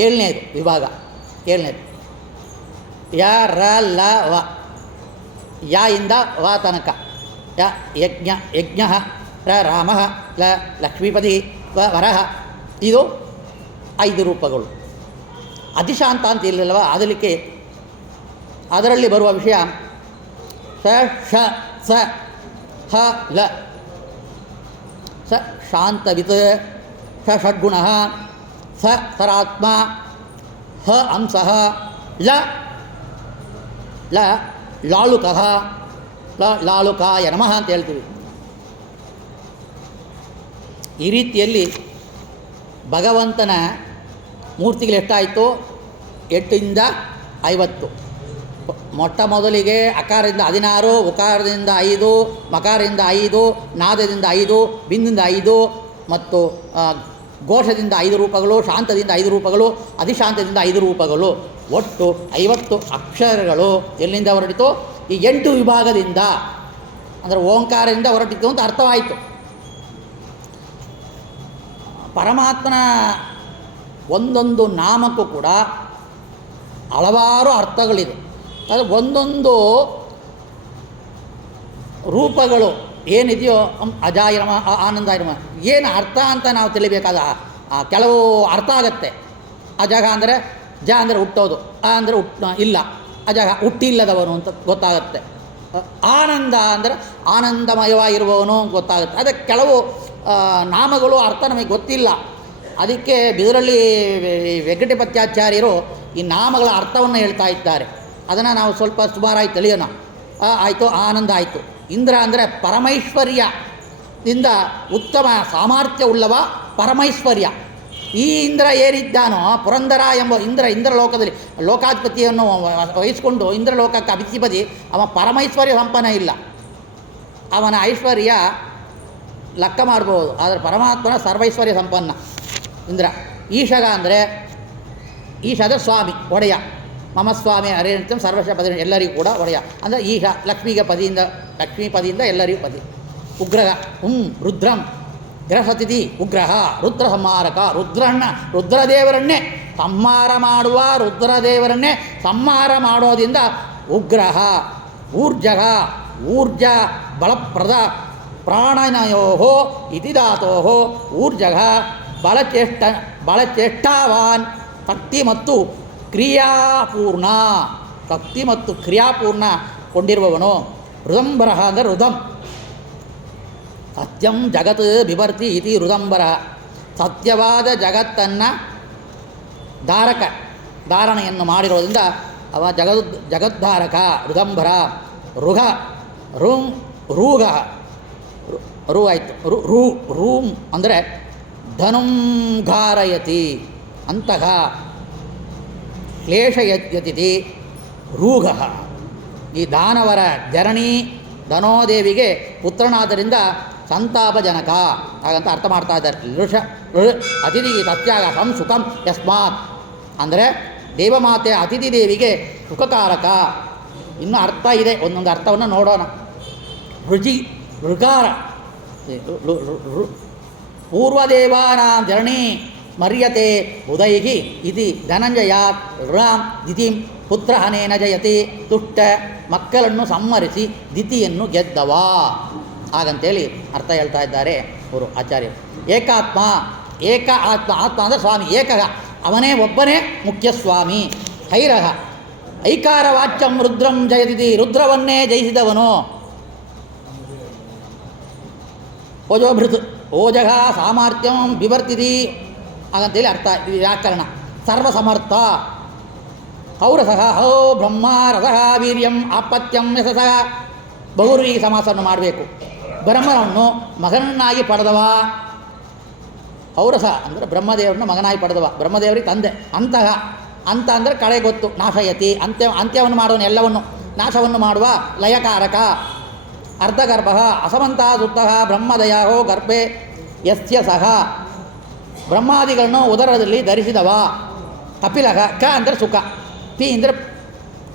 7ನೇದು ವಿಭಾಗ. 7ನೇದು ಯ ರ ಲ ವ. ಯ ಇಂದ ವ ತನಕ. ಯ ಯಜ್ಞ, ಯಜ್ಞ, ರ ರಾಮ, ಲ ಲಕ್ಷ್ಮೀಪತಿ, ವ ವರಹ, ಇದು 5 ರೂಪಗಳು. ಅತಿಶಾಂತ ಅಂತ ಇಲ್ಲಲ್ವ, ಅದರಲ್ಲಿ ಬರುವ ವಿಷಯ ಸ ಶ ಸ ಹ ಲ. ಸ ಶಾಂತವಿತ್, ಸ ಷಡ್ಗುಣ, ಸ ಸರಾತ್ಮ, ಹ ಅಂಸಃ, ಲ ಲಾಳುಕಃ, ಲಾಳುಕಾಯ ನಮಃ ಅಂತ ಹೇಳ್ತೀವಿ. ಈ ರೀತಿಯಲ್ಲಿ ಭಗವಂತನ ಮೂರ್ತಿಗಳು ಎಷ್ಟಾಯಿತು? 8 × 50. ಮೊಟ್ಟ ಮೊದಲಿಗೆ ಅಕಾರದಿಂದ 16, ಉಕಾರದಿಂದ 5, ಮಕಾರದಿಂದ 5, ನಾದದಿಂದ 5, ಬಿಂದಿಂದ 5 ಮತ್ತು ಘೋಷದಿಂದ 5 ರೂಪಗಳು, ಶಾಂತದಿಂದ 5 ರೂಪಗಳು, ಅಧಿಶಾಂತದಿಂದ 5 ರೂಪಗಳು, ಒಟ್ಟು 50 ಅಕ್ಷರಗಳು ಎಲ್ಲಿಂದ ಹೊರಟಿತು? ಈ 8 ವಿಭಾಗದಿಂದ, ಅಂದರೆ ಓಂಕಾರದಿಂದ ಹೊರಟಿತು ಅಂತ ಅರ್ಥವಾಯಿತು. ಪರಮಾತ್ಮನ ಒಂದೊಂದು ನಾಮಕ್ಕೂ ಕೂಡ ಹಲವಾರು ಅರ್ಥಗಳಿದೆ. ಅದು ಒಂದೊಂದು ರೂಪಗಳು ಏನಿದೆಯೋ, ಅಜಾಯ ನಮಃ, ಆನಂದಾಯ ನಮಃ, ಏನು ಅರ್ಥ ಅಂತ ನಾವು ತಿಳಿಬೇಕಾದ ಕೆಲವು ಅರ್ಥ ಆಗತ್ತೆ. ಅಜಗ ಅಂದರೆ ಜ ಅಂದರೆ ಹುಟ್ಟೋದು, ಆ ಅಂದರೆ ಇಲ್ಲ, ಅಜಗ ಹುಟ್ಟಿಲ್ಲದವನು ಅಂತ ಗೊತ್ತಾಗತ್ತೆ. ಆನಂದ ಅಂದರೆ ಆನಂದಮಯವಾಗಿರುವವನು ಗೊತ್ತಾಗುತ್ತೆ. ಅದಕ್ಕೆ ಕೆಲವು ನಾಮಗಳು ಅರ್ಥ ನಮಗೆ ಗೊತ್ತಿಲ್ಲ. ಅದಕ್ಕೆ ಬಿದರಳ್ಳಿ ವೆಂಕಟಪತ್ಯಾಚಾರ್ಯರು ಈ ನಾಮಗಳ ಅರ್ಥವನ್ನು ಹೇಳ್ತಾ ಇದ್ದಾರೆ. ಅದನ್ನು ನಾವು ಸ್ವಲ್ಪ ಸುಮಾರಾಗಿ ತಿಳಿಯೋಣ. ಆಯಿತು, ಆನಂದ ಆಯಿತು. ಇಂದ್ರ ಅಂದರೆ ಪರಮೈಶ್ವರ್ಯದಿಂದ ಉತ್ತಮ ಸಾಮರ್ಥ್ಯ ಉಳ್ಳವ ಪರಮೈಶ್ವರ್ಯ. ಈ ಇಂದ್ರ ಏನಿದ್ದಾನೋ, ಪುರಂದರ ಎಂಬ ಇಂದ್ರಲೋಕದಲ್ಲಿ ಲೋಕಾಧಿಪತಿಯನ್ನು ವಹಿಸಿಕೊಂಡು ಇಂದ್ರಲೋಕಕ್ಕೆ ಅಧಿಪತಿ, ಅವ ಪರಮೈಶ್ವರ್ಯ ಸಂಪನ್ನ ಇಲ್ಲ. ಅವನ ಐಶ್ವರ್ಯ ಲೆಕ್ಕ ಮಾಡ್ಬೋದು, ಆದರೆ ಪರಮಾತ್ಮನ ಸರ್ವೈಶ್ವರ್ಯ ಸಂಪನ್ನ ಇಂದ್ರ. ಈಶಗ ಅಂದರೆ ಈಶದ ಸ್ವಾಮಿ, ಒಡೆಯ. ಮಮ ಸ್ವಾಮಿ ಹರೇಂತ ಸರ್ವಶ ಪದಿ, ಎಲ್ಲರಿಗೂ ಕೂಡ ಒಡೆಯ. ಅಂದರೆ ಈಶ ಲಕ್ಷ್ಮೀಗೆ ಪದಿಯಿಂದ, ಲಕ್ಷ್ಮೀ ಪದಿಯಿಂದ ಎಲ್ಲರಿಗೂ ಪದಿ. ಉಗ್ರಹ ರುದ್ರಂ ಗ್ರಹಸತಿಥಿ ಉಗ್ರಹ, ರುದ್ರ ಸಂಹಾರಕ. ರುದ್ರದೇವರನ್ನೇ ಸಂಹಾರ ಮಾಡುವ, ರುದ್ರದೇವರನ್ನೇ ಸಂಹಾರ ಮಾಡೋದ್ರಿಂದ ಉಗ್ರಹ. ಊರ್ಜಗ ಊರ್ಜ ಬಲಪ್ರದ, ಪ್ರಾಣನಯೋ ಇತಿ ಧಾತೋ ಊರ್ಜಗ ಬಲಚೇಷ್ಟಾವಾನ್, ಶಕ್ತಿ ಮತ್ತು ಕ್ರಿಯಾಪೂರ್ಣ, ಶಕ್ತಿ ಮತ್ತು ಕ್ರಿಯಾಪೂರ್ಣ ಕೊಂಡಿರುವವನು. ಋದಂಬರ ಅಂದರೆ ಋದಂ, ಸತ್ಯಂ ಜಗತ್ ಬಿಭರ್ತಿ ಇತಿ ಋದಂಬರ. ಸತ್ಯವಾದ ಜಗತ್ತನ್ನು ಧಾರಣೆಯನ್ನು ಮಾಡಿರೋದ್ರಿಂದ ಅವ ಜಗದ್ಧಾರಕ ಋದಂಬರ. ಋಘ ರೂಘ ರೂ ಆಯಿತು. ರೂಂ ಅಂದರೆ ಧನುಂಘಾರಯತಿ, ಅಂತಃ ಕ್ಲೇಶಯತಿ ರೂಘ. ಈ ದಾನವರ ಜನನಿ ಧನೋದೇವಿಗೆ ಪುತ್ರನಾದ್ದರಿಂದ ಸಂತಾಪಜನಕ ಹಾಗಂತ ಅರ್ಥ ಮಾಡ್ತಾ ಇದ್ದಾರೆ. ಅತಿಥಿ ತತ್ಯಾಗ ಸಂಸುಖಂ ಯಸ್ಮಾತ್ ಅಂದರೆ ದೇವಮಾತೆ ಅತಿಥಿ ದೇವಿಗೆ ಸುಖಕಾರಕ. ಇನ್ನೂ ಅರ್ಥ ಇದೆ, ಒಂದೊಂದು ಅರ್ಥವನ್ನು ನೋಡೋಣ. ಋಕಾರ ಪೂರ್ವದೇವಾನಾಂ ಜನನಿ ಸ್ಮರ್ಯತೆ ಉದೈಹಿ ಇತಿ ಧನಂಜಯಾತ್ ಋಣಾಂ ದಿತಿಂ ಪುತ್ರಹನೇನ ಜಯತಿ. ತುಷ್ಟ ಮಕ್ಕಳನ್ನು ಸಂಹರಿಸಿ ದಿತಿಯನ್ನು ಗೆದ್ದವ ಹಾಗಂತೇಳಿ ಅರ್ಥ ಹೇಳ್ತಾ ಇದ್ದಾರೆ ಅವರು ಆಚಾರ್ಯರು. ಏಕಾತ್ಮ, ಏಕ ಆತ್ಮ, ಆತ್ಮ ಅಂದರೆ ಸ್ವಾಮಿ. ಏಕಃ ಅವನೇ ಒಬ್ಬನೇ ಮುಖ್ಯ ಸ್ವಾಮಿ. ಹೈರಹ ಐಕಾರ ವಾಚ್ಯಂ ರುದ್ರಂ ಜಯತಿಥಿ, ರುದ್ರವನ್ನೇ ಜಯಿಸಿದವನು. ಓಜೋಭೃತ್ ಓಜಗ ಸಾಮರ್ಥ್ಯಂ ಬಿವರ್ತಿದಿ ಹಾಗಂತೇಳಿ ಅರ್ಥ, ವ್ಯಾಕರಣ. ಸರ್ವಸಮರ್ಥ. ಹೌರಸಃ ಹೋ ಬ್ರಹ್ಮ ರಸಃ ವೀರ್ಯಂ ಆಪತ್ಯಂ ಯಶಸಃ. ಬಹುರ್ವಿ ಸಮಾಸವನ್ನು ಮಾಡಬೇಕು. ಬ್ರಹ್ಮನನ್ನು ಮಗನನ್ನಾಗಿ ಪಡೆದವ. ಹೌರಸ ಅಂದರೆ ಬ್ರಹ್ಮದೇವರನ್ನು ಮಗನಾಗಿ ಪಡೆದವ, ಬ್ರಹ್ಮದೇವರಿಗೆ ತಂದೆ. ಅಂತಹ ಅಂತ ಅಂದರೆ ಕಳೆ ಗೊತ್ತು. ನಾಶಯತಿ ಅಂತ್ಯವನ್ನು ಮಾಡುವನು, ಎಲ್ಲವನ್ನು ನಾಶವನ್ನು ಮಾಡುವ. ಲಯಕಾರಕ. ಅರ್ಧಗರ್ಭ ಅಸಮಂತ ಸುತ್ತಃ ಬ್ರಹ್ಮದಯೋ ಗರ್ಭೆ ಯಸ್ಯ ಸಹ. ಬ್ರಹ್ಮಾದಿಗಳನ್ನು ಉದರದಲ್ಲಿ ಧರಿಸಿದವ. ಕಪಿಲಕ. ಕ ಅಂದರೆ ಸುಖ, ಪಿ ಅಂದರೆ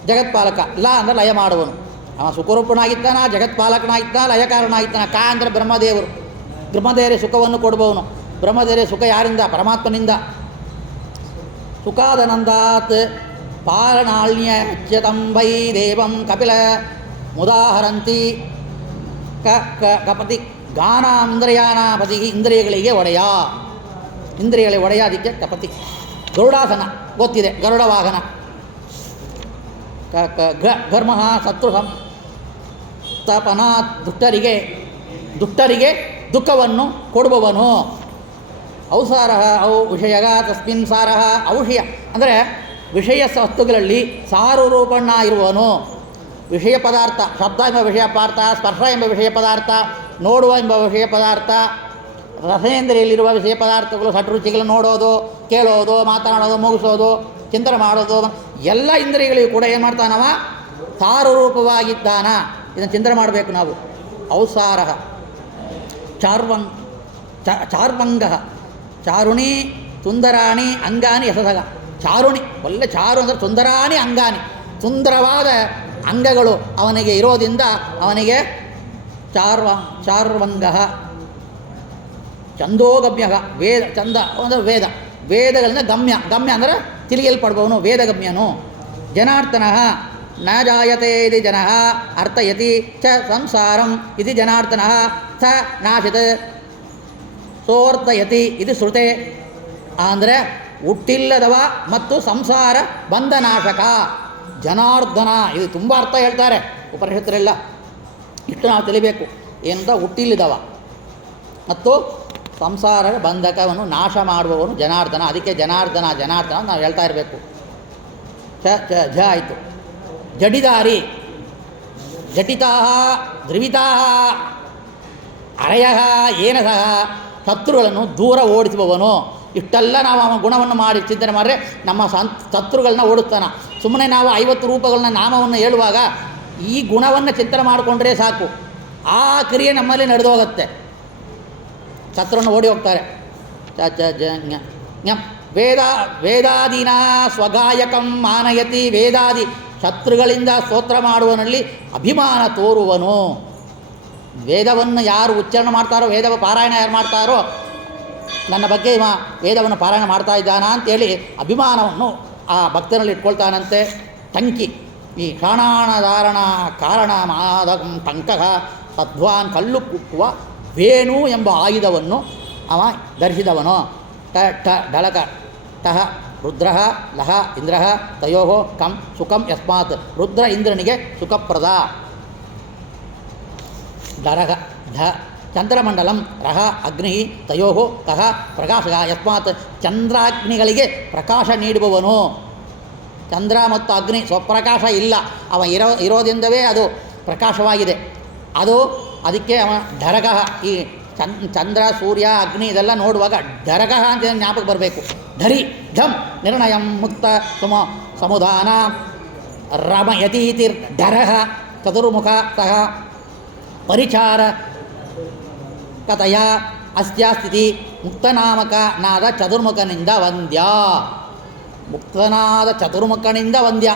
ಜಗತ್ಪಾಲಕ, ಲ ಅಂದರೆ ಲಯ ಮಾಡುವನು. ಅವ ಸುಖರೂಪನಾಗಿದ್ದಾನ, ಜಗತ್ಪಾಲಕನಾಗಿದ್ದಾನ, ಲಯಕಾರನಾಗಿದ್ದಾನ. ಕ ಅಂದರೆ ಬ್ರಹ್ಮದೇವರು, ಬ್ರಹ್ಮದೇವರೇ ಸುಖವನ್ನು ಕೊಡುವವನು. ಬ್ರಹ್ಮದೇವರೇ ಸುಖ ಯಾರಿಂದ? ಪರಮಾತ್ಮನಿಂದ. ಸುಖಾದನಂದಾತ್ ಪಾಲನಾಳ್ಯಚ್ಯತಂಬೈ ದೇವಂ ಕಪಿಲ ಮುದಾಹರಂತಿ. ಕಪತಿ ಗಾನಾಂದ್ರಯಾನಾಪತಿ, ಇಂದ್ರಿಯಗಳಿಗೆ ಒಡೆಯ. ಇಂದ್ರಿಯಗಳಿಗೆ ಒಡೆಯಾದಿಕ್ಕೆ ಕಪತಿ. ಗರುಡಾಸನ ಗೊತ್ತಿದೆ, ಗರುಡ ವಾಹನ. ಘರ್ಮ ಶತ್ರು ಸಂತಾಪನ, ದುಷ್ಟರಿಗೆ ದುಃಖವನ್ನು ಕೊಡುವವನು. ಔಸಾರ ಔ ವಿಷಯ ತಸ್ಮಿನ್ ಸಾರ. ಔಷಯ ಅಂದರೆ ವಿಷಯ ವಸ್ತುಗಳಲ್ಲಿ ಸಾರು ರೂಪಣ್ಣ ಇರುವವನು. ವಿಷಯ ಪದಾರ್ಥ, ಶಬ್ದ ಎಂಬ ವಿಷಯ ಪದಾರ್ಥ, ಸ್ಪರ್ಶ ಎಂಬ ವಿಷಯ ಪದಾರ್ಥ, ನೋಡುವ ಎಂಬ ವಿಷಯ ಪದಾರ್ಥ, ರಸೇಂದ್ರಿಯಲ್ಲಿರುವ ವಿಷಯ ಪದಾರ್ಥಗಳು, ಷಡ್ರುಚಿಗಳು, ನೋಡೋದು, ಕೇಳೋದು, ಮಾತನಾಡೋದು, ಮುಗಿಸೋದು, ಚಿಂತನೆ ಮಾಡೋದು, ಎಲ್ಲ ಇಂದ್ರಿಯಗಳಿಗೂ ಕೂಡ ಏನು ಮಾಡ್ತಾನವ? ಸಾರು ರೂಪವಾಗಿದ್ದಾನ. ಇದನ್ನು ಚಿಂತನೆ ಮಾಡಬೇಕು ನಾವು. ಔಸಾರ ಚಾರ್ವಂಗ ಚಾರುಣಿ ಸುಂದರಾಣಿ ಅಂಗಾನಿ ಯಶಸಗ. ಚಾರುಣಿ ಒಳ್ಳೆ ಚಾರು ಅಂದರೆ ಸುಂದರಾಣಿ ಅಂಗಾನಿ, ಸುಂದರವಾದ ಅಂಗಗಳು ಅವನಿಗೆ ಇರೋದ್ರಿಂದ ಅವನಿಗೆ ಚಾರ್ವಂಗ. ಚಂದೋಗಮ್ಯ ವೇದ, ಚಂದ ಅಂದರೆ ವೇದಗಳಿಂದ ಗಮ್ಯ ಅಂದರೆ ತಿಳಿಯಲ್ಪಡುವವನು, ವೇದಗಮ್ಯನು. ಜನಾರ್ದನ ನ ಜಾಯತೆ ಇದು ಜನ ಅರ್ಥಯತಿ ಚ ಸಂಸಾರಂ ಇದು ಜನಾರ್ದನ ಸ ನಾಶಿತ ಸೋರ್ತಯತಿ ಇದು ಶ್ರುತೆ. ಅಂದರೆ ಹುಟ್ಟಿಲ್ಲದವ ಮತ್ತು ಸಂಸಾರ ಬಂಧನಾಶಕ ಜನಾರ್ದನ. ಇದು ತುಂಬ ಅರ್ಥ ಹೇಳ್ತಾರೆ ಉಪನಿಷತ್ತರೆಲ್ಲ. ಇಷ್ಟು ನಾವು ತಿಳಿಬೇಕು. ಏನಂತ? ಹುಟ್ಟಿಲ್ಲದವ ಮತ್ತು ಸಂಸಾರ ಬಂಧಕವನ್ನು ನಾಶ ಮಾಡುವವನು ಜನಾರ್ದನ. ಅದಕ್ಕೆ ಜನಾರ್ದನ ನಾವು ಹೇಳ್ತಾ ಇರಬೇಕು. ಝ ಆಯಿತು. ಜಡಿದಾರಿ ಜಟಿತಾ ಧ್ರುವಿತಾ ಅರಯ ಏನ ಸಹ ಶತ್ರುಗಳನ್ನು ದೂರ ಓಡಿಸುವವನು. ಇಷ್ಟೆಲ್ಲ ನಾವು ಅವನ ಗುಣವನ್ನು ಮಾಡಿ ಚಿಂತನೆ ಮಾಡಿದ್ರೆ ನಮ್ಮ ಶತ್ರುಗಳನ್ನ ಓಡಿಸ್ತಾನೆ. ಸುಮ್ಮನೆ ನಾವು 50 ರೂಪಗಳನ್ನ ನಾಮವನ್ನು ಹೇಳುವಾಗ ಈ ಗುಣವನ್ನು ಚಿಂತನೆ ಮಾಡಿಕೊಂಡ್ರೆ ಸಾಕು, ಆ ಕ್ರಿಯೆ ನಮ್ಮಲ್ಲಿ ನಡೆದು ಹೋಗುತ್ತೆ. ಶತ್ರುವನ್ನು ಓಡಿ ಹೋಗ್ತಾರೆ. ವೇದಾದಿನ ಸ್ವಗಾಯಕಂ ಮಾನಯತಿ. ವೇದಾದಿ ಶತ್ರುಗಳಿಂದ ಸ್ತೋತ್ರ ಮಾಡುವನಲ್ಲಿ ಅಭಿಮಾನ ತೋರುವನು. ವೇದವನ್ನು ಯಾರು ಉಚ್ಚಾರಣೆ ಮಾಡ್ತಾರೋ, ವೇದ ಪಾರಾಯಣ ಯಾರು ಮಾಡ್ತಾರೋ, ನನ್ನ ಬಗ್ಗೆ ವೇದವನ್ನು ಪಾರಾಯಣ ಮಾಡ್ತಾ ಇದ್ದಾನ ಅಂತೇಳಿ ಅಭಿಮಾನವನ್ನು ಆ ಭಕ್ತನಲ್ಲಿ ಇಟ್ಕೊಳ್ತಾನಂತೆ. ಟಂಕಿ ಈ ಕ್ಷಾಣಾಣಧಾರಣ ಕಾರಣ ಮಾದಕಂ ಟಂಕಃ ಸದ್ವಾನ್ ಕಲ್ಲು ಕುಕ್ಕುವ ವೇಣು ಎಂಬ ಆಯುಧವನ್ನು ಅವ ಧರಿಸಿದವನು. ಢಳಕ ಠಃ ರುದ್ರ ಲಹ ಇಂದ್ರ ತಯೋ ಕಂ ಸುಖಂ ಯಸ್ಮಾತ್. ರುದ್ರ ಇಂದ್ರನಿಗೆ ಸುಖಪ್ರದ. ಢರಗ ಢ ಚಂದ್ರಮಂಡಲಂ ರಹ ಅಗ್ನಿ ತಯೋ ಕಹ ಪ್ರಕಾಶ ಯಸ್ಮಾತ್. ಚಂದ್ರಾಗ್ನಿಗಳಿಗೆ ಪ್ರಕಾಶ ನೀಡುವವನು. ಚಂದ್ರ ಮತ್ತು ಅಗ್ನಿ ಸ್ವಪ್ರಕಾಶ ಇಲ್ಲ, ಅವ ಇರೋದ್ರಿಂದವೇ ಅದು ಪ್ರಕಾಶವಾಗಿದೆ. ಅದಕ್ಕೆ ಅವ ಢರಗ. ಈ ಚಂದ್ರ ಸೂರ್ಯ ಅಗ್ನಿ ಇದೆಲ್ಲ ನೋಡುವಾಗ ಢರಗ ಅಂತ ಜ್ಞಾಪಕ ಬರಬೇಕು. ಧರಿ ಢಂ ನಿರ್ಣಯಂ ಮುಕ್ತ ಸಮುದಾನ ರಮಯತೀತಿ ಢರಹ ಚತುರ್ಮುಖ ಸಹ ಪರಿಚಾರ ಕಥಯ ಅಸ್ಯ ಸ್ಥಿತಿ ಮುಕ್ತನಾಮಕ ನಾದ ಚತುರ್ಮುಖನಿಂದ ವಂದ್ಯ. ಮುಕ್ತನಾದ ಚತುರ್ಮುಖನಿಂದ ವಂದ್ಯ.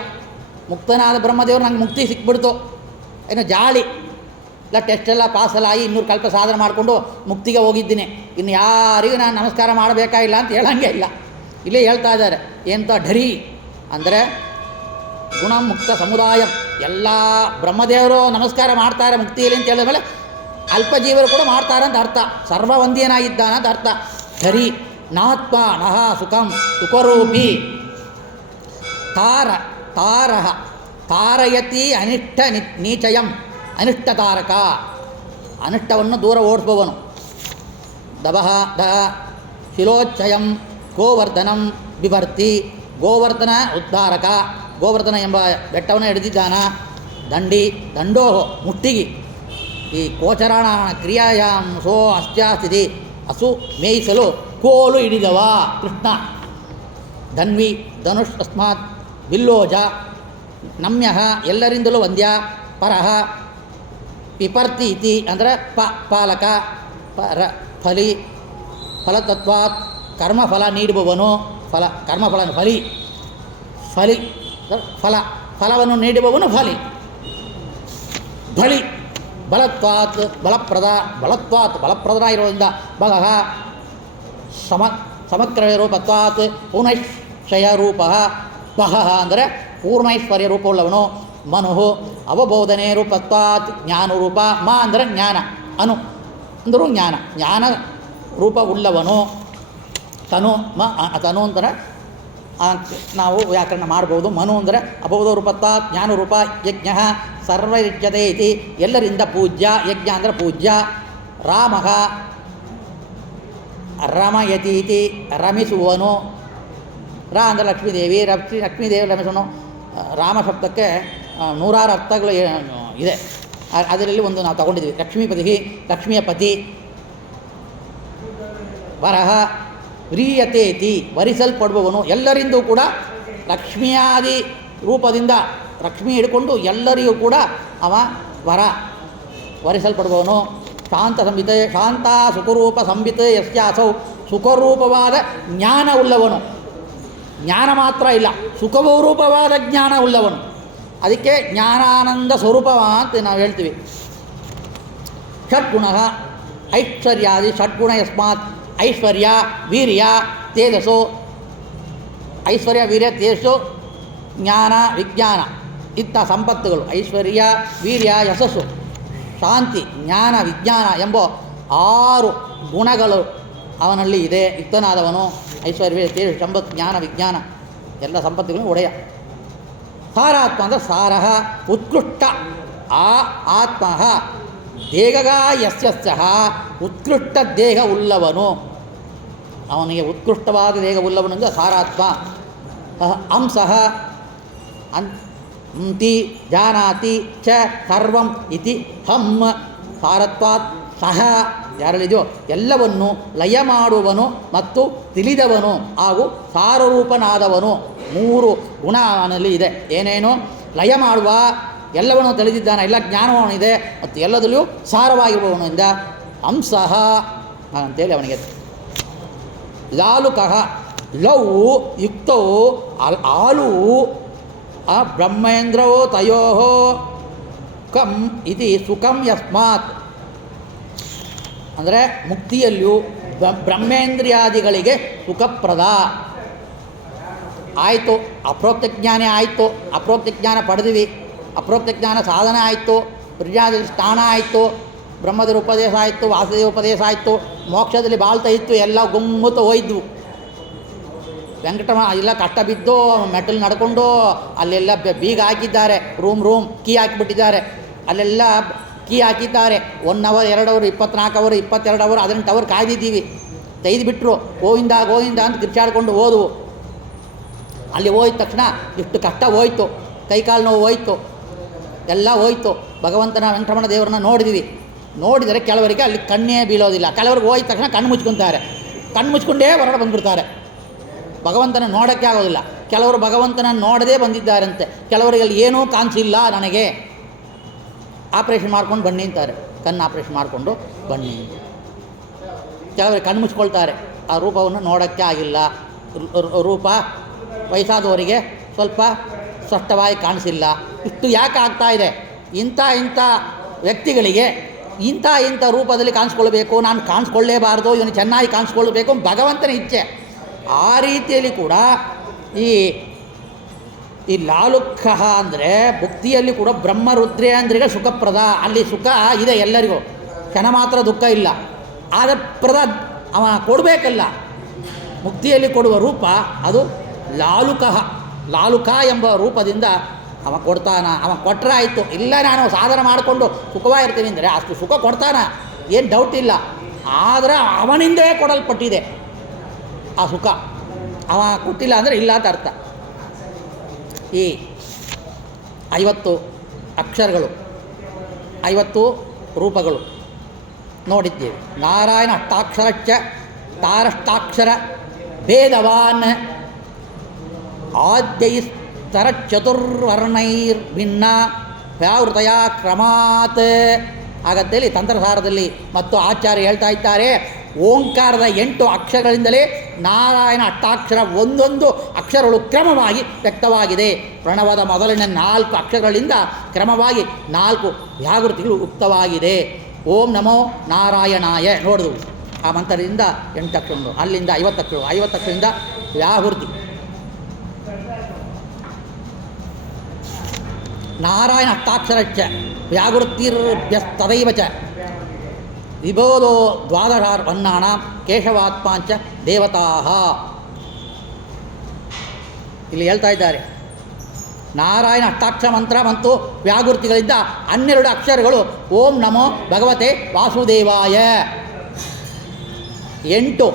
ಮುಕ್ತನಾದ ಬ್ರಹ್ಮದೇವರು ನಂಗೆ ಮುಕ್ತಿ ಸಿಕ್ಬಿಡ್ತು, ಏನು ಜಾಳಿ ಇಲ್ಲ, ಟೆಸ್ಟೆಲ್ಲ ಪಾಸಲ್ಲಾಗಿ 200 ಕಲ್ಪ ಸಾಧನೆ ಮಾಡಿಕೊಂಡು ಮುಕ್ತಿಗೆ ಹೋಗಿದ್ದೀನಿ, ಇನ್ನು ಯಾರಿಗೂ ನಾನು ನಮಸ್ಕಾರ ಮಾಡಬೇಕಾಗಿಲ್ಲ ಅಂತ ಹೇಳಂಗೆ ಇಲ್ಲ. ಇಲ್ಲೇ ಹೇಳ್ತಾ ಇದ್ದಾರೆ. ಎಂಥ ಢರಿ ಅಂದರೆ ಗುಣಮುಕ್ತ ಸಮುದಾಯ. ಎಲ್ಲ ಬ್ರಹ್ಮದೇವರು ನಮಸ್ಕಾರ ಮಾಡ್ತಾರೆ ಮುಕ್ತಿಯಲ್ಲಿ ಅಂತ ಹೇಳಿದ ಮೇಲೆ ಅಲ್ಪಜೀವರು ಕೂಡ ಮಾಡ್ತಾರೆ ಅಂತ ಅರ್ಥ. ಸರ್ವವಂದ್ಯನಾಗಿದ್ದಾನ ಅಂತ ಅರ್ಥ. ಧರಿ ನಾತ್ಮ ನಹ ಸುಖಂ ಸುಖರೂಪಿ. ತಾರಹ ತಾರಯತಿ ಅನಿಷ್ಟ ನೀಚಯಂ. ಅನಿಷ್ಟ ತಾರಕ, ಅನಿಷ್ಟವನ್ನು ದೂರ ಓಡಿಸುವವನು. ದವಹ ದಹ ಶಿಲೋಚ್ಛಯಂ ಗೋವರ್ಧನಂ ಬಿಭರ್ತಿ. ಗೋವರ್ಧನ ಉದ್ಧಾರಕ. ಗೋವರ್ಧನ ಎಂಬ ಬೆಟ್ಟವನ್ನು ಹಿಡಿದಿದ್ದಾನ. ದಂಡೋಹೋ ಮುಟ್ಟಿಗಿ. ಈ ಗೋಚರಾಣ ಕ್ರಿಯಾಯಾಂ ಸೋ ಅಸ್ತ್ಯಾಸ್ಥಿತಿ. ಹಸು ಮೇಯಿಸಲು ಕೋಲು ಹಿಡಿದವ ಕೃಷ್ಣ. ಧನ್ವಿ ಧನುಷ್ ಅಸ್ಮಾತ್ ಬಿಲ್ಲೋಜ. ನಮ್ಯ ಎಲ್ಲರಿಂದಲೂ ವಂದ್ಯ. ಪರಹ ಪಿಪರ್ತಿ ಇತಿ ಅಂದರೆ ಪಾಲಕ. ಫಲಿ ಫಲತತ್ವಾತ್ ಕರ್ಮಫಲ ನೀಡುವವನು. ಕರ್ಮಫಲ ಫಲವನ್ನು ನೀಡುವವನು ಬಲಿ. ಬಲತ್ವಾತ್ ಬಲಪ್ರದ ಇರೋದ್ರಿಂದ ಬಲಃ ಸಮಗ್ರ ರೂಪತ್ವಾತ್ ಪೂರ್ಣೈಶ್ವರ್ಯ ರೂಪ. ಬಹಃ ಅಂದರೆ ಪೂರ್ಣೈಶ್ವರ್ಯ ರೂಪವುಳ್ಳವನು. ಮನು ಅವಬೋಧನೆ ರೂಪತ್ವಾತ್ ಜ್ಞಾನರೂಪ. ಅಂದರೆ ಜ್ಞಾನ. ಅಂದರೂ ಜ್ಞಾನ ರೂಪವುಳ್ಳವನು. ತನು ತನು ಅಂದರೆ ನಾವು ವ್ಯಾಕರಣ ಮಾಡ್ಬೋದು. ಮನು ಅಂದರೆ ಅಬೋಧ ರೂಪತ್ತ ಜ್ಞಾನರೂಪ ಯಜ್ಞ ಸರ್ವಯುಜ್ಯತೆ ಇತಿ, ಎಲ್ಲರಿಂದ ಪೂಜ್ಯ. ಯಜ್ಞ ಅಂದರೆ ಪೂಜ್ಯ. ರಾಮ ರಮಯತಿ ಇತಿ, ರಮಿಸುವನು. ರಾ ಅಂದರೆ ಲಕ್ಷ್ಮೀದೇವಿ, ಲಕ್ಷ್ಮೀದೇವಿ ರಮಿಸುವನು. ರಾಮ ಶಬ್ದಕ್ಕೆ ನೂರಾರು ಅರ್ಥಗಳು ಇದೆ. ಅದರಲ್ಲಿ ಒಂದು ನಾವು ತಗೊಂಡಿದ್ವಿ. ಲಕ್ಷ್ಮೀಪತಿ, ಲಕ್ಷ್ಮಿಯ ಪತಿ. ವರಹ ವ್ರೀಯತೇತಿ, ವರಿಸಲ್ಪಡುವವನು. ಎಲ್ಲರಿಂದೂ ಕೂಡ ಲಕ್ಷ್ಮಿಯಾದಿ ರೂಪದಿಂದ ಲಕ್ಷ್ಮಿ ಹಿಡ್ಕೊಂಡು ಎಲ್ಲರಿಗೂ ಕೂಡ ಅವ ವರಿಸಲ್ಪಡುವವನು. ಶಾಂತ ಸಂಹಿತೆ, ಶಾಂತ ಸುಖರೂಪ ಸಂಹಿತೆ ಯಸ್ಯಾಸೌ, ಸುಖರೂಪವಾದ ಜ್ಞಾನ ಉಳ್ಳವನು. ಜ್ಞಾನ ಮಾತ್ರ ಇಲ್ಲ, ಸುಖರೂಪವಾದ ಜ್ಞಾನ ಉಳ್ಳವನು. ಅದಕ್ಕೆ ಜ್ಞಾನಾನಂದ ಸ್ವರೂಪ ಅಂತ ನಾವು ಹೇಳ್ತೀವಿ. ಷಡ್ಗುಣ ಐಶ್ವರ್ಯಾದಿ, ಷಡ್ಗುಣ ಯಸ್ಮಾತ್ ಐಶ್ವರ್ಯ ವೀರ್ಯ ತೇಜಸ್ಸು. ಐಶ್ವರ್ಯ ವೀರ್ಯ ತೇಜಸ್ಸು ಜ್ಞಾನ ವಿಜ್ಞಾನ ಇಂಥ ಸಂಪತ್ತುಗಳು. ಐಶ್ವರ್ಯ ವೀರ್ಯ ಯಶಸ್ಸು ಶಾಂತಿ ಜ್ಞಾನ ವಿಜ್ಞಾನ ಎಂಬ 6 ಗುಣಗಳು ಅವನಲ್ಲಿ ಇದೆ. ಯುಕ್ತನಾದವನು ಐಶ್ವರ್ಯ ತೇಜಸ್ಸು ಸಂಪತ್ತು ಜ್ಞಾನ ವಿಜ್ಞಾನ ಎಲ್ಲ ಸಂಪತ್ತುಗಳನ್ನು ಒಡೆಯ. ಸಾರಾತ್ಮ ಅಂದರೆ ಸಾರಹ ಉತ್ಕೃಷ್ಟ. ಆ ಆತ್ಮ ದೇಹಗ ಯಸ್ಯಸ್ಯ, ಉತ್ಕೃಷ್ಟ ದೇಹ ಉಳ್ಳವನು. ಅವನಿಗೆ ಉತ್ಕೃಷ್ಟವಾದ ದೇಹ ಉಳ್ಳವನು ಅಂದರೆ ಸಾರಾತ್ಮ. ಅಂಸಃ ಅಂತಿ ಜಾನಾತಿ ಚ ಸರ್ವಂ ಇತಿ ಹಂ. ಸಾರತ್ವಾತ್ ಸಹ ಯಾರಲ್ಲಿದೆಯೋ ಎಲ್ಲವನ್ನು ಲಯ ಮಾಡುವನು ಮತ್ತು ತಿಳಿದವನು ಹಾಗೂ ಸಾರರೂಪನಾದವನು. 3 ಗುಣ ಅವನಲ್ಲಿ ಇದೆ. ಏನೇನು? ಲಯ ಮಾಡುವ, ಎಲ್ಲವನ್ನೂ ತಿಳಿದಿದ್ದಾನೆ, ಎಲ್ಲ ಜ್ಞಾನವನಿದೆ ಮತ್ತು ಎಲ್ಲದರಲ್ಲೂ ಸಾರವಾಗಿರುವವನಿಂದ ಅಂಸಃ ಅಂತೇಳಿ ಅವನಿಗೆ. ಲಾಲುಕಃ ಲೌ ಯುಕ್ತೋ ಆಲು ಬ್ರಹ್ಮೇಂದ್ರೋ ತಯೋ ಕಂ ಇತಿ ಸುಖಂ ಯಸ್ಮಾತ್. ಅಂದರೆ ಮುಕ್ತಿಯಲ್ಲಿಯೂ ಬ್ರಹ್ಮೇಂದ್ರಿಯಾದಿಗಳಿಗೆ ಸುಖಪ್ರದ ಆಯಿತು. ಅಪ್ರೋಕ್ತ ಜ್ಞಾನ ಆಯಿತು, ಅಪ್ರೋಕ್ತ ಜ್ಞಾನ ಪಡೆದಿವಿ, ಅಪ್ರೋಕ್ತ ಜ್ಞಾನ ಸಾಧನೆ ಆಯಿತು, ಪ್ರಜ್ಞಾದಲ್ಲಿ ಸ್ಥಾನ ಆಯಿತು, ಬ್ರಹ್ಮದ ಉಪದೇಶ ಆಯಿತು, ವಾಸುದೇವ ಉಪದೇಶ ಆಯಿತು, ಮೋಕ್ಷದಲ್ಲಿ ಬಾಳ್ತಾ ಇತ್ತು, ಎಲ್ಲ ಗುಮ್ಮುತ್ತ ಹೋಯ್ದ್ವು. ವೆಂಕಟರಮಣ ಎಲ್ಲ ಕಷ್ಟ ಬಿದ್ದು ಮೆಟ್ಟಲು ನಡ್ಕೊಂಡು ಅಲ್ಲೆಲ್ಲ ಬೀಗ ಹಾಕಿದ್ದಾರೆ. ರೂಮ್ ಕೀ ಹಾಕಿಬಿಟ್ಟಿದ್ದಾರೆ. ಅಲ್ಲೆಲ್ಲ ಕೀ ಹಾಕಿದ್ದಾರೆ. 1 hour 2 hour 24 hour 22 hour 18 hour ಕಾಯ್ದಿದ್ದೀವಿ. ತೆಗೆದುಬಿಟ್ರು. ಗೋವಿಂದ ಗೋವಿಂದ ಅಂತ ಕಿರ್ಚಾಡ್ಕೊಂಡು ಹೋದವು. ಅಲ್ಲಿ ಹೋಯ್ದ ತಕ್ಷಣ ಇಷ್ಟು ಕಷ್ಟ ಹೋಯ್ತು, ಕೈಕಾಲು ನೋವು ಹೋಯ್ತು, ಎಲ್ಲ ಹೋಯ್ತು. ಭಗವಂತನ ವೆಂಕಟರಮಣ ದೇವರನ್ನ ನೋಡಿದ್ವಿ. ನೋಡಿದರೆ ಕೆಲವರಿಗೆ ಅಲ್ಲಿ ಕಣ್ಣೇ ಬೀಳೋದಿಲ್ಲ. ಕೆಲವರಿಗೆ ಹೋಯ್ದ ತಕ್ಷಣ ಕಣ್ಣು ಮುಚ್ಕೊತಾರೆ. ಕಣ್ಣು ಮುಚ್ಕೊಂಡೇ ಹೊರಗಡೆ ಬಂದುಬಿಡ್ತಾರೆ. ಭಗವಂತನ ನೋಡೋಕ್ಕೆ ಆಗೋದಿಲ್ಲ. ಕೆಲವರು ಭಗವಂತನ ನೋಡದೇ ಬಂದಿದ್ದಾರಂತೆ. ಕೆಲವರಿಗೆ ಅಲ್ಲಿ ಏನೂ ಕಾಣಿಸಿಲ್ಲ, ನನಗೆ ಆಪ್ರೇಷನ್ ಮಾಡ್ಕೊಂಡು ಬನ್ನಿ ಅಂತಾರೆ. ಕಣ್ಣು ಆಪ್ರೇಷನ್ ಮಾಡಿಕೊಂಡು ಬನ್ನಿ. ಕೆಲವರಿಗೆ ಕಣ್ಣು ಮುಚ್ಕೊಳ್ತಾರೆ, ಆ ರೂಪವನ್ನು ನೋಡೋಕ್ಕೆ ಆಗಿಲ್ಲ. ರೂಪ ವಯಸ್ಸಾದವರಿಗೆ ಸ್ವಲ್ಪ ಸ್ಪಷ್ಟವಾಗಿ ಕಾಣಿಸಿಲ್ಲ. ಇಷ್ಟು ಯಾಕೆ ಆಗ್ತಾ ಇದೆ? ಇಂಥ ವ್ಯಕ್ತಿಗಳಿಗೆ ಇಂಥ ರೂಪದಲ್ಲಿ ಕಾಣಿಸ್ಕೊಳ್ಬೇಕು, ನಾನು ಕಾಣಿಸ್ಕೊಳ್ಳೇಬಾರ್ದು, ಇವನು ಚೆನ್ನಾಗಿ ಕಾಣಿಸ್ಕೊಳ್ಬೇಕು ಭಗವಂತನ ಇಚ್ಛೆ. ಆ ರೀತಿಯಲ್ಲಿ ಕೂಡ ಈ ಲಾಲುಖ ಅಂದರೆ ಭುಕ್ತಿಯಲ್ಲಿ ಕೂಡ ಬ್ರಹ್ಮರುದ್ರೇಂದ್ರಿಗೆ ಸುಖಪ್ರದ. ಅಲ್ಲಿ ಸುಖ ಇದೆ ಎಲ್ಲರಿಗೂ, ಕ್ಷಣ ಮಾತ್ರ ದುಃಖ ಇಲ್ಲ. ಆದರೆ ಅವ ಕೊಡಬೇಕಲ್ಲ, ಮುಕ್ತಿಯಲ್ಲಿ ಕೊಡುವ ರೂಪ ಅದು ಲಾಲುಕ ಎಂಬ ರೂಪದಿಂದ ಅವ ಕೊಡ್ತಾನ. ಅವ ಕೊಟ್ಟರೆ ಆಯಿತು. ಇಲ್ಲ ನಾನು ಸಾಧನೆ ಮಾಡಿಕೊಂಡು ಸುಖವಾಗಿರ್ತೀನಿ ಅಂದರೆ ಅಷ್ಟು ಸುಖ ಕೊಡ್ತಾನ, ಏನು ಡೌಟ್ ಇಲ್ಲ. ಆದರೆ ಅವನಿಂದಲೇ ಕೊಡಲ್ಪಟ್ಟಿದೆ ಆ ಸುಖ. ಅವ ಕೊಟ್ಟಿಲ್ಲ ಅಂದರೆ ಇಲ್ಲ ಅಂತ ಅರ್ಥ. ಈ 50 ಅಕ್ಷರಗಳು 50 ರೂಪಗಳು ನೋಡಿದ್ದೇವೆ. ನಾರಾಯಣ ಅಷ್ಟಾಕ್ಷರಚ್ಚ ತಾರಷ್ಟಾಕ್ಷರ ಭೇದವಾನ್ ಆದ್ಯೈಸ್ತರ ಚತುರ್ವರ್ಣೈರ್ಭಿನ್ನ ವ್ಯಾವೃತಯ ಕ್ರಮಾತ್ ಆಗತ್ತೇಳಿ ತಂತ್ರಸಾರದಲ್ಲಿ ಮತ್ತು ಆಚಾರ್ಯ ಹೇಳ್ತಾ ಇದ್ದಾರೆ. ಓಂಕಾರದ 8 ಅಕ್ಷರಗಳಿಂದಲೇ ನಾರಾಯಣ ಅಷ್ಟಾಕ್ಷರ ಒಂದೊಂದು ಅಕ್ಷರಗಳು ಕ್ರಮವಾಗಿ ವ್ಯಕ್ತವಾಗಿದೆ. ಪ್ರಣವದ ಮೊದಲಿನ 4 ಅಕ್ಷರಗಳಿಂದ ಕ್ರಮವಾಗಿ 4 ವ್ಯಾವೃತಿಗಳು ಉಕ್ತವಾಗಿದೆ. ಓಂ ನಮೋ ನಾರಾಯಣಾಯ ನೋಡಿದವು. ಆ ಮಂತ್ರದಿಂದ 8 ಅಕ್ಷರಗಳು, ಅಲ್ಲಿಂದ 50 ಅಕ್ಷರಗಳು, 50 ಅಕ್ಷರದಿಂದ ವ್ಯಾವೃತಿ. ನಾರಾಯಣ ಅಷ್ಟಾಕ್ಷರಚ್ಚ ವ್ಯಾವೃತ್ತಿರ್ಭ್ಯಸ್ತದೈವ ಚ ವಿಬೋಧೋ ದ್ವಾದಶ ವರ್ಣಾನಾಂ ಕೇಶವಾತ್ಮಾಂಚ ದೇವತಾ. ಇಲ್ಲಿ ಹೇಳ್ತಾ ಇದ್ದಾರೆ, ನಾರಾಯಣ ಅಷ್ಟಾಕ್ಷರ ಮಂತ್ರ ಮತ್ತು ವ್ಯಾಗುರ್ತಿಗಳಿಂದ 12 ಅಕ್ಷರಗಳು ಓಂ ನಮೋ ಭಗವತೆ ವಾಸುದೇವಾಯ. 8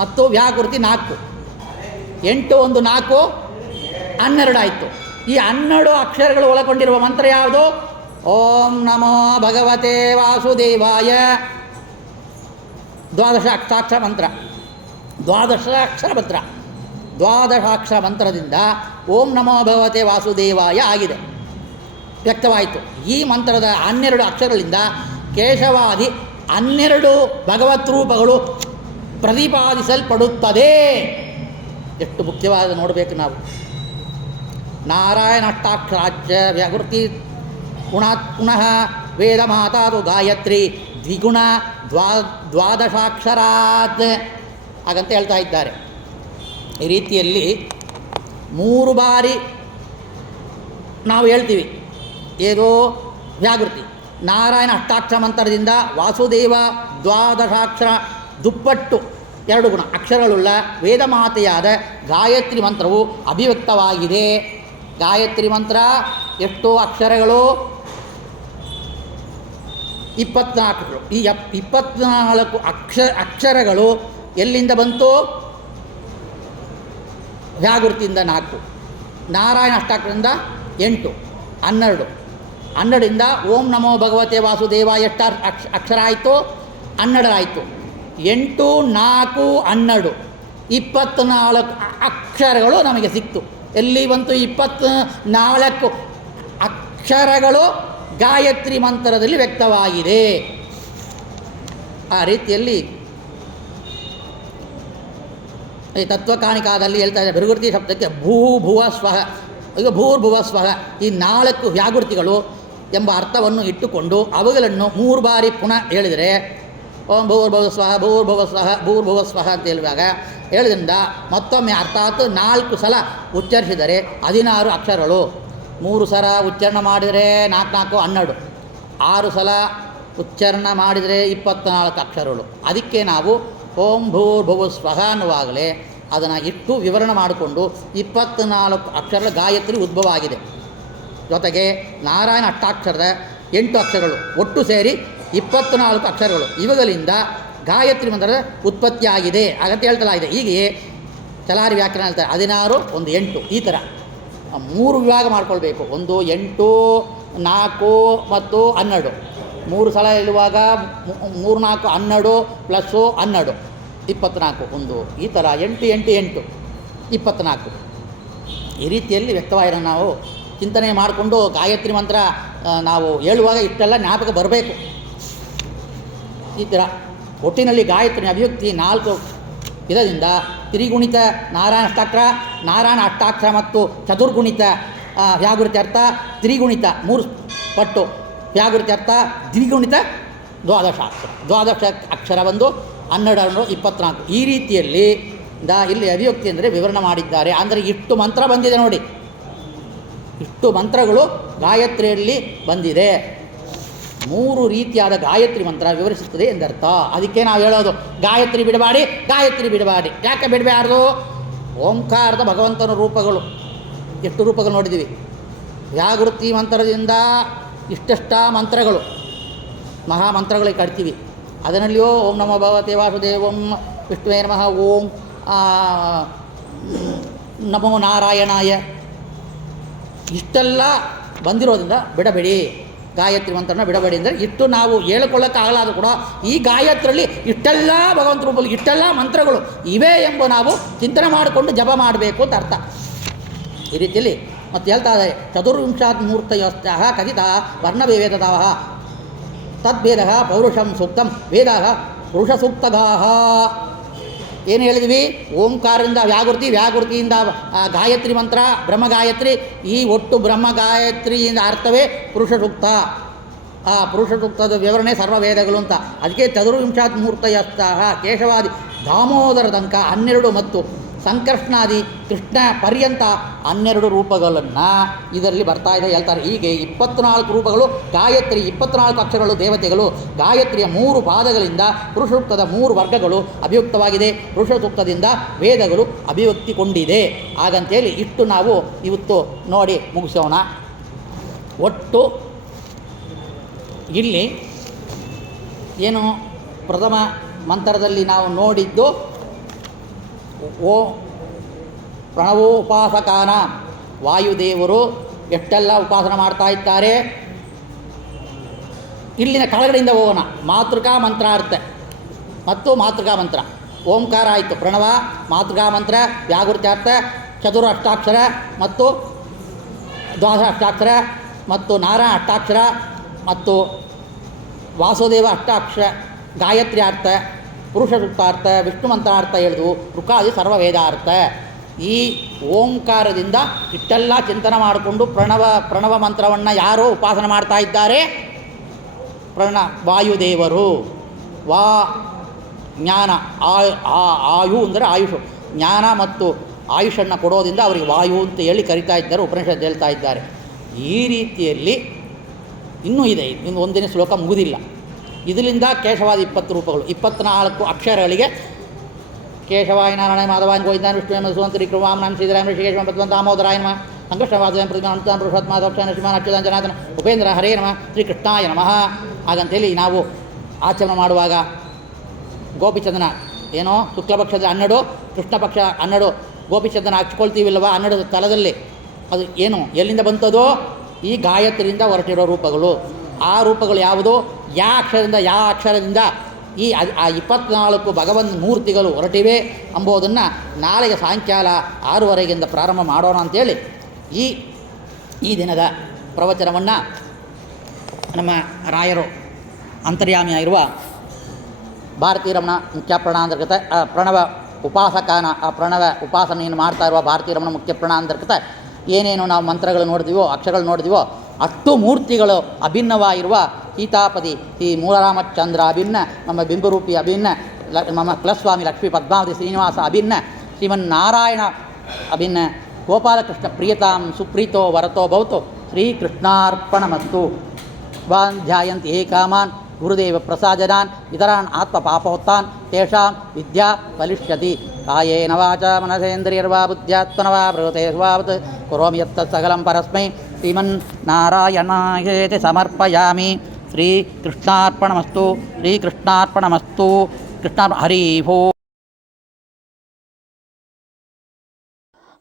ಮತ್ತು ವ್ಯಾಗುರ್ತಿ 4. 8 1 4 12 ಆಯಿತು. ಈ 12 ಅಕ್ಷರಗಳು ಒಳಗೊಂಡಿರುವ ಮಂತ್ರ ಯಾವುದು? ಓಂ ನಮೋ ಭಗವತೆ ವಾಸುದೇವಾಯ. 12 ಅಕ್ಷರ ಮಂತ್ರ. 12 ಅಕ್ಷರ ಮಂತ್ರ. 12 ಅಕ್ಷರ ಮಂತ್ರದಿಂದ ಓಂ ನಮೋ ಭಗವತೆ ವಾಸುದೇವಾಯ ಆಗಿದೆ, ವ್ಯಕ್ತವಾಯಿತು. ಈ ಮಂತ್ರದ 12 ಅಕ್ಷರಗಳಿಂದ ಕೇಶವಾದಿ 12 ಭಗವತ್ ರೂಪಗಳು ಪ್ರತಿಪಾದಿಸಲ್ಪಡುತ್ತದೆ. ಎಷ್ಟು ಮುಖ್ಯವಾದ ನೋಡಬೇಕು ನಾವು. ನಾರಾಯಣ ಅಷ್ಟಾಕ್ಷರಾಚ್ಯ ವ್ಯಾವೃತ್ತಿ ಪುನಃ ವೇದ ಮಾತಾದು ಗಾಯತ್ರಿ ದ್ವಿಗುಣ ದ್ವಾದಶಾಕ್ಷರಾತ್ ಹಾಗಂತ ಹೇಳ್ತಾ ಇದ್ದಾರೆ. ಈ ರೀತಿಯಲ್ಲಿ 3 ಬಾರಿ ನಾವು ಹೇಳ್ತೀವಿ ಏನೋ ವ್ಯಾವೃತ್ತಿ. ನಾರಾಯಣ ಅಷ್ಟಾಕ್ಷರ ಮಂತ್ರದಿಂದ ವಾಸುದೇವ ದ್ವಾದಶಾಕ್ಷರ ದುಪ್ಪಟ್ಟು 2 ಗುಣ ಅಕ್ಷರಗಳುಳ್ಳ ವೇದಮಾತೆಯಾದ ಗಾಯತ್ರಿ ಮಂತ್ರವು ಅಭಿವ್ಯಕ್ತವಾಗಿದೆ. ಗಾಯತ್ರಿ ಮಂತ್ರ ಎಷ್ಟು ಅಕ್ಷರಗಳು? 24. ಈ 24 ಅಕ್ಷರಗಳು ಎಲ್ಲಿಂದ ಬಂತು? ವ್ಯಾಗುರ್ತಿಯಿಂದ 4, ನಾರಾಯಣ ಅಷ್ಟಾಕ್ಷರದಿಂದ 8, 12. 12ರಿಂದ ಓಂ ನಮೋ ಭಗವತೆ ವಾಸುದೇವ ಎಷ್ಟು ಅಕ್ಷರ ಆಯಿತು? 12 ಆಯಿತು. 8 4 12 24 ಅಕ್ಷರಗಳು ನಮಗೆ ಸಿಕ್ತು. ಎಲ್ಲಿ ಬಂತು? 24 ಅಕ್ಷರಗಳು ಗಾಯತ್ರಿ ಮಂತ್ರದಲ್ಲಿ ವ್ಯಕ್ತವಾಗಿದೆ. ಆ ರೀತಿಯಲ್ಲಿ ಈ ತತ್ವಕಾಣಿಕಾದಲ್ಲಿ ಹೇಳ್ತಾ ಇದ್ದಾರೆ, ಭೃಗುರ್ತಿ ಶಬ್ದಕ್ಕೆ ಭೂಭುವ ಸ್ವಹ. ಈಗ ಭೂರ್ಭುವ ಸ್ವಹ ಈ 4 ವ್ಯಾಗುರ್ತಿಗಳು ಎಂಬ ಅರ್ಥವನ್ನು ಇಟ್ಟುಕೊಂಡು ಅವುಗಳನ್ನು 3 ಬಾರಿ ಪುನಃ ಹೇಳಿದರೆ ಓಂ ಭೂರ್ಭುವ ಸ್ವಹ ಭೂರ್ಭುವ ಸ್ವಹ ಭೂರ್ಭುವ ಸ್ವಹ ಅಂತ ಹೇಳಿದ್ರಿಂದ ಮತ್ತೊಮ್ಮೆ ಅರ್ಥಾತ್ 4 ಸಲ ಉಚ್ಚರಿಸಿದರೆ 16 ಅಕ್ಷರಗಳು. 3 ಸಲ ಉಚ್ಚಾರಣೆ ಮಾಡಿದರೆ 4 12, 6 ಸಲ ಉಚ್ಚಾರಣೆ ಮಾಡಿದರೆ 24 ಅಕ್ಷರಗಳು. ಅದಕ್ಕೆ ನಾವು ಓಂ ಭೂರ್ಭುವ ಸ್ವಹ ಅನ್ನುವಾಗಲೇ ಅದನ್ನು ಇಟ್ಟು ವಿವರಣೆ ಮಾಡಿಕೊಂಡು 24 ಅಕ್ಷರಗಳ ಗಾಯತ್ರಿ ಉದ್ಭವ ಆಗಿದೆ. ಜೊತೆಗೆ ನಾರಾಯಣ ಅಷ್ಟಾಕ್ಷರದ 8 ಅಕ್ಷರಗಳು ಒಟ್ಟು ಸೇರಿ 24 ಅಕ್ಷರಗಳು. ಇವುಗಳಿಂದ ಗಾಯತ್ರಿ ಮಂತ್ರದ ಉತ್ಪತ್ತಿಯಾಗಿದೆ ಹಾಗಂತ ಹೇಳ್ತಲಾಗಿದೆ. ಹೀಗೆಯೇ ಚಲಾರಿ ವ್ಯಾಕರಣ ಹೇಳ್ತಾರೆ 16 1 8 ಈ ಥರ 3 ವಿಭಾಗ ಮಾಡ್ಕೊಳ್ಬೇಕು. 1 8 4 ಮತ್ತು 12. 3 ಸಲ ಹೇಳುವಾಗ 3 4 12 ಪ್ಲಸ್ಸು 12 24 1 ಈ ಥರ 8 8 8 24 ಈ ರೀತಿಯಲ್ಲಿ ವ್ಯಕ್ತವಾಗಿರೋ ನಾವು ಚಿಂತನೆ ಮಾಡಿಕೊಂಡು ಗಾಯತ್ರಿ ಮಂತ್ರ ನಾವು ಹೇಳುವಾಗ ಇಷ್ಟೆಲ್ಲ ಜ್ಞಾಪಕ ಬರಬೇಕು. ಈ ಥರ ಒಟ್ಟಿನಲ್ಲಿ ಗಾಯತ್ರಿ ಅಭಿವ್ಯಕ್ತಿ 4 ವಿಧದಿಂದ ತ್ರಿಗುಣಿತ ನಾರಾಯಣ ಅಷ್ಟಾಕ್ಷರ ಮತ್ತು ಚತುರ್ಗುಣಿತ ವ್ಯಾಗುರ್ತಿ ಅರ್ಥ, ತ್ರಿಗುಣಿತ 3 ಪಟ್ಟು ವ್ಯಾಗುರ್ತಿ ಅರ್ಥ, ದ್ವಿಗುಣಿತ 12 ಅಕ್ಷರ ಬಂದು 12 24 ಈ ರೀತಿಯಲ್ಲಿ ಇಲ್ಲಿ ಅಭಿವ್ಯಕ್ತಿ ಅಂದರೆ ವಿವರಣೆ ಮಾಡಿದ್ದಾರೆ. ಅಂದರೆ ಇಷ್ಟು ಮಂತ್ರ ಬಂದಿದೆ ನೋಡಿ, ಇಷ್ಟು ಮಂತ್ರಗಳು ಗಾಯತ್ರಿಯಲ್ಲಿ ಬಂದಿದೆ. 3 ರೀತಿಯಾದ ಗಾಯತ್ರಿ ಮಂತ್ರ ವಿವರಿಸುತ್ತದೆ ಎಂದರ್ಥ. ಅದಕ್ಕೆ ನಾವು ಹೇಳೋದು ಗಾಯತ್ರಿ ಬಿಡಬಾಡಿ, ಗಾಯತ್ರಿ ಬಿಡಬಾಡಿ. ಯಾಕೆ ಬಿಡಬಾರ್ದು? ಓಂಕಾರದ ಭಗವಂತನ ರೂಪಗಳು ಎಷ್ಟು ರೂಪಗಳು ನೋಡಿದ್ದೀವಿ. ವ್ಯಾಗೃತಿ ಮಂತ್ರದಿಂದ ಇಷ್ಟೆಷ್ಟ ಮಂತ್ರಗಳು ಮಹಾಮಂತ್ರಗಳಿಗೆ ಕಟ್ತೀವಿ. ಅದರಲ್ಲಿಯೂ ಓಂ ನಮೋ ಭಗವತೆ ವಾಸುದೇವಂ ವಿಷ್ಣುವೇ ನಮಃ, ಓಂ ನಮೋ ನಾರಾಯಣಾಯ ಇಷ್ಟೆಲ್ಲ ಬಂದಿರೋದ್ರಿಂದ ಬಿಡಬೇಡಿ, ಗಾಯತ್ರಿ ಮಂತ್ರನ ಬಿಡಬೇಡಿ. ಅಂದರೆ ಇಷ್ಟು ನಾವು ಹೇಳ್ಕೊಳ್ಳೋಕ್ಕಾಗಲಾದರೂ ಕೂಡ ಈ ಗಾಯತ್ರಿಯಲ್ಲಿ ಇಷ್ಟೆಲ್ಲ ಭಗವಂತ ರೂಪದಲ್ಲಿ ಇಷ್ಟೆಲ್ಲ ಮಂತ್ರಗಳು ಇವೆ ಎಂಬ ನಾವು ಚಿಂತನೆ ಮಾಡಿಕೊಂಡು ಜಪ ಮಾಡಬೇಕು ಅಂತ ಅರ್ಥ. ಈ ರೀತಿಯಲ್ಲಿ ಮತ್ತು ಹೇಳ್ತಾ ಇದೆ, ಚತುರ್ವಿಂಶಾತ್ ಮೂರ್ತಯಶ್ಚ ಕಥಿತ ವರ್ಣವೇದತಃ ತದ್ವೇದ ಪೌರುಷಂ ಸೂಕ್ತಂ ವೇದ ಪುರುಷ ಸೂಕ್ತಗಾಹ. ಏನು ಹೇಳಿದ್ವಿ? ಓಂಕಾರದಿಂದ ವ್ಯಾಗುರ್ತಿಯಿಂದ ಗಾಯತ್ರಿ ಮಂತ್ರ ಬ್ರಹ್ಮಗಾಯತ್ರಿ. ಈ ಒಟ್ಟು ಬ್ರಹ್ಮಗಾಯತ್ರಿಯಿಂದ ಅರ್ಥವೇ ಪುರುಷ ಸೂಕ್ತ. ಆ ಪುರುಷ ಸೂಕ್ತದ ವಿವರಣೆ ಸರ್ವವೇದಗಳು ಅಂತ. ಅದಕ್ಕೆ ಚತುರ್ವಿಂಶಾತ್ ಮೂರ್ತಯಸ್ಥಃ ಕೇಶವಾದಿ ದಾಮೋದರ ತನಕ 12 ಮತ್ತು ಸಂಕರ್ಷಣಾದಿ ಕೃಷ್ಣ ಪರ್ಯಂತ 12 ರೂಪಗಳನ್ನು ಇದರಲ್ಲಿ ಬರ್ತಾ ಇದೆ ಹೇಳ್ತಾರೆ. ಹೀಗೆ 24 ರೂಪಗಳು ಗಾಯತ್ರಿ, 24 ಅಕ್ಷರಗಳು ದೇವತೆಗಳು. ಗಾಯತ್ರಿಯ 3 ಪಾದಗಳಿಂದ ಪುರುಷ ಸೂಕ್ತದ 3 ವರ್ಗಗಳು ಅಭಿಯುಕ್ತವಾಗಿದೆ. ಪುರುಷ ಸೂಕ್ತದಿಂದ ವೇದಗಳು ಅಭಿವ್ಯಕ್ತಿಗೊಂಡಿದೆ. ಹಾಗಂತೇಳಿ ಇಷ್ಟು ನಾವು ಇವತ್ತು ನೋಡಿ ಮುಗಿಸೋಣ. ಒಟ್ಟು ಇಲ್ಲಿ ಏನು ಪ್ರಥಮ ಮಂತ್ರದಲ್ಲಿ ನಾವು ನೋಡಿದ್ದು ಓ ಪ್ರಣವೋಪಾಸಕಾನ, ವಾಯುದೇವರು ಎಷ್ಟೆಲ್ಲ ಉಪಾಸನೆ ಮಾಡ್ತಾ ಇದ್ದಾರೆ. ಇಲ್ಲಿನ ಕೆಳಗಡೆಯಿಂದ ಹೋಗೋಣ. ಮಾತೃಕಾ ಮಂತ್ರಾರ್ಥ ಮತ್ತು ಮಾತೃಕಾ ಮಂತ್ರ. ಓಂಕಾರ ಆಯಿತು, ಪ್ರಣವ, ಮಾತೃಕಾ ಮಂತ್ರ, ವ್ಯಾಕೃತ್ಯಾರ್ಥ, ಚತುರ ಅಷ್ಟಾಕ್ಷರ ಮತ್ತು ದ್ವಾದಶ ಅಷ್ಟಾಕ್ಷರ ಮತ್ತು ನಾರಾಯಣ ಅಷ್ಟಾಕ್ಷರ ಮತ್ತು ವಾಸುದೇವ ಅಷ್ಟಾಕ್ಷರ, ಗಾಯತ್ರಿ ಅರ್ಥ, ಪುರುಷ ಸೂಕ್ತಾರ್ಥ, ವಿಷ್ಣು ಮಂತ್ರಾರ್ಥ ಹೇಳಿದ್ವು, ಋಕಾದಿ ಸರ್ವ ವೇದಾರ್ಥ. ಈ ಓಂಕಾರದಿಂದ ಇಷ್ಟೆಲ್ಲ ಚಿಂತನೆ ಮಾಡಿಕೊಂಡು ಪ್ರಣವ ಮಂತ್ರವನ್ನು ಯಾರೋ ಉಪಾಸನೆ ಮಾಡ್ತಾ ಇದ್ದಾರೆ? ವಾಯುದೇವರು. ಜ್ಞಾನ, ಆಯು ಅಂದರೆ ಆಯುಷು, ಜ್ಞಾನ ಮತ್ತು ಆಯುಷನ್ನು ಕೊಡೋದ್ರಿಂದ ಅವರಿಗೆ ವಾಯು ಅಂತ ಹೇಳಿ ಕರಿತಾ ಇದ್ದಾರೆ, ಉಪನಿಷತ್ತು ಹೇಳ್ತಾ ಇದ್ದಾರೆ. ಈ ರೀತಿಯಲ್ಲಿ ಇನ್ನೂ ಇದೆ, ಇನ್ನು ಒಂದಿನ ಶ್ಲೋಕ ಮುಗುದಿಲ್ಲ. ಇದರಿಂದ ಕೇಶವಾದ 20 ರೂಪಗಳು, 24 ಅಕ್ಷರಗಳಿಗೆ ಕೇಶವಾಯ ನಾರಾಯಣ ಮಾಧವಾಯನ ಗೋವಿಂದಾನ ವಿಷ್ಣು ಮಧುವಂತರಿ ಕೃವಾಮನಾಮ ಶ್ರೀಧರಾಮ ಶ್ರೀಕೇಶವ ಪದ್ಮಂತ ಆಮೋದರಾಯ ನಮಃ ಸಂಕೃಷ್ಣವಾದ ಪ್ರತಿಮಾ ಅನಂತ ಪುರುಷಾತ್ಮಾಧೋಕ್ಷಾನ ಶ್ರೀಮಾನ್ ಅಚ್ಯುತಾನ್ ಜನಾರ್ದನ ಉಪೇಂದ್ರ ಹರೇ ನಮಃ ಶ್ರೀ ಕೃಷ್ಣಾಯ ನಮಃ. ಹಾಗಂತೇಳಿ ನಾವು ಆಚರಣೆ ಮಾಡುವಾಗ ಗೋಪಿಚಂದನ ಏನೋ ಶುಕ್ಲಪಕ್ಷದ 12, ಕೃಷ್ಣ ಪಕ್ಷ 12 ಗೋಪಿಚಂದನ ಹಚ್ಕೊಳ್ತೀವಿಲ್ಲವ 12 ತಲದಲ್ಲಿ. ಅದು ಏನು ಎಲ್ಲಿಂದ ಬಂತದೋ? ಈ ಗಾಯತ್ರಿಯಿಂದ ಹೊರಟಿರೋ ರೂಪಗಳು. ಆ ರೂಪಗಳು ಯಾವುದು? ಯಾವ ಅಕ್ಷರದಿಂದ ಈ 24 ಭಗವನ್ ಮೂರ್ತಿಗಳು ಹೊರಟಿವೆ ಎಂಬುದನ್ನು ನಾಳೆಗೆ ಸಾಯಂಕಾಲ 6:30ಯಿಂದ ಪ್ರಾರಂಭ ಮಾಡೋಣ ಅಂಥೇಳಿ ಈ ದಿನದ ಪ್ರವಚನವನ್ನು ನಮ್ಮ ರಾಯರು ಅಂತರ್ಯಾಮಿಯಾಗಿರುವ ಭಾರತೀ ರಮಣ ಮುಖ್ಯ ಪ್ರಾಣಾಂತರ್ಗತ ಪ್ರಣವ ಉಪಾಸಕನ ಆ ಪ್ರಣವ ಉಪಾಸನೆಯನ್ನು ಮಾಡ್ತಾ ಇರುವ ಭಾರತೀ ರಮಣ ಮುಖ್ಯ ಪ್ರಾಣಾಂತರ್ಗತ ಏನೇನು ನಾವು ಮಂತ್ರಗಳು ನೋಡಿದಿವೋ, ಅಕ್ಷರಗಳು ನೋಡಿದಿವೋ, ಅಷ್ಟು ಮೂರ್ತಿಗಳು ಅಭಿನ್ನವಾಗಿರುವ ಸೀತಾಪತಿ ಈ ಮೂಲರಾಮಚಂದ್ರ ಅಭಿನ್ನ, ನಮ್ಮ ಬಿಂಬರೂಪಿ ಅಭಿನ್ನ, ನಮ್ಮ ಕುಲಸ್ವಾಮಿ ಲಕ್ಷ್ಮೀ ಪದ್ಮಾವತಿ ಶ್ರೀನಿವಾಸ ಅಭಿನ್ನ, ಶ್ರೀಮನ್ನಾರಾಯಣ ಅಭಿನ್ನ, ಗೋಪಾಲಕೃಷ್ಣ ಪ್ರಿಯತಾಂ ಸುಪ್ರೀತೋ ವರತೋ ಭವತು. ಶ್ರೀಕೃಷ್ಣಾರ್ಪಣಮಸ್ತು. ವಾನ್ ಧ್ಯಾಯಂತಿ ಹೇ ಕಾಮಾನ್ ಗುರುದೇವ ಪ್ರಸಾದನಾನ್ ಇತರಾನ್ ಆತ್ಮ ಪಾಪೋತ್ತಾನ್ ತೇಷಾಂ ವಿದ್ಯಾ ಫಲಿಷ್ಯತಿ. ಕಾಯೇನ ವಾಚಾ ಮನಸೇಂದ್ರಿಯರ್ವಾ ಬುದ್ಧ್ಯಾತ್ಮನವಾ ಪ್ರಕೃತೆ ಸ್ವಭಾವತ್ ಕರೋಮಿ ಯತ್ತತ್ ಸಕಲಂ ಪರಸ್ಮೈ ಶ್ರೀಮನ್ನಾರಾಯಣಾಯೇತಿ ಸಮರ್ಪಯಾಮಿ. ಶ್ರೀಕೃಷ್ಣಾರ್ಪಣಮಸ್ತು. ಶ್ರೀಕೃಷ್ಣಾರ್ಪಣಮಸ್ತು. ಹರಿ ಓಂ.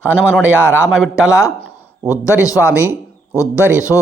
ಹನುಮನೊಡೆಯ ರಾಮವಿಠಲ ಉದ್ಧರಿಸ್ವಾಮಿ, ಉದ್ಧರಿಸು.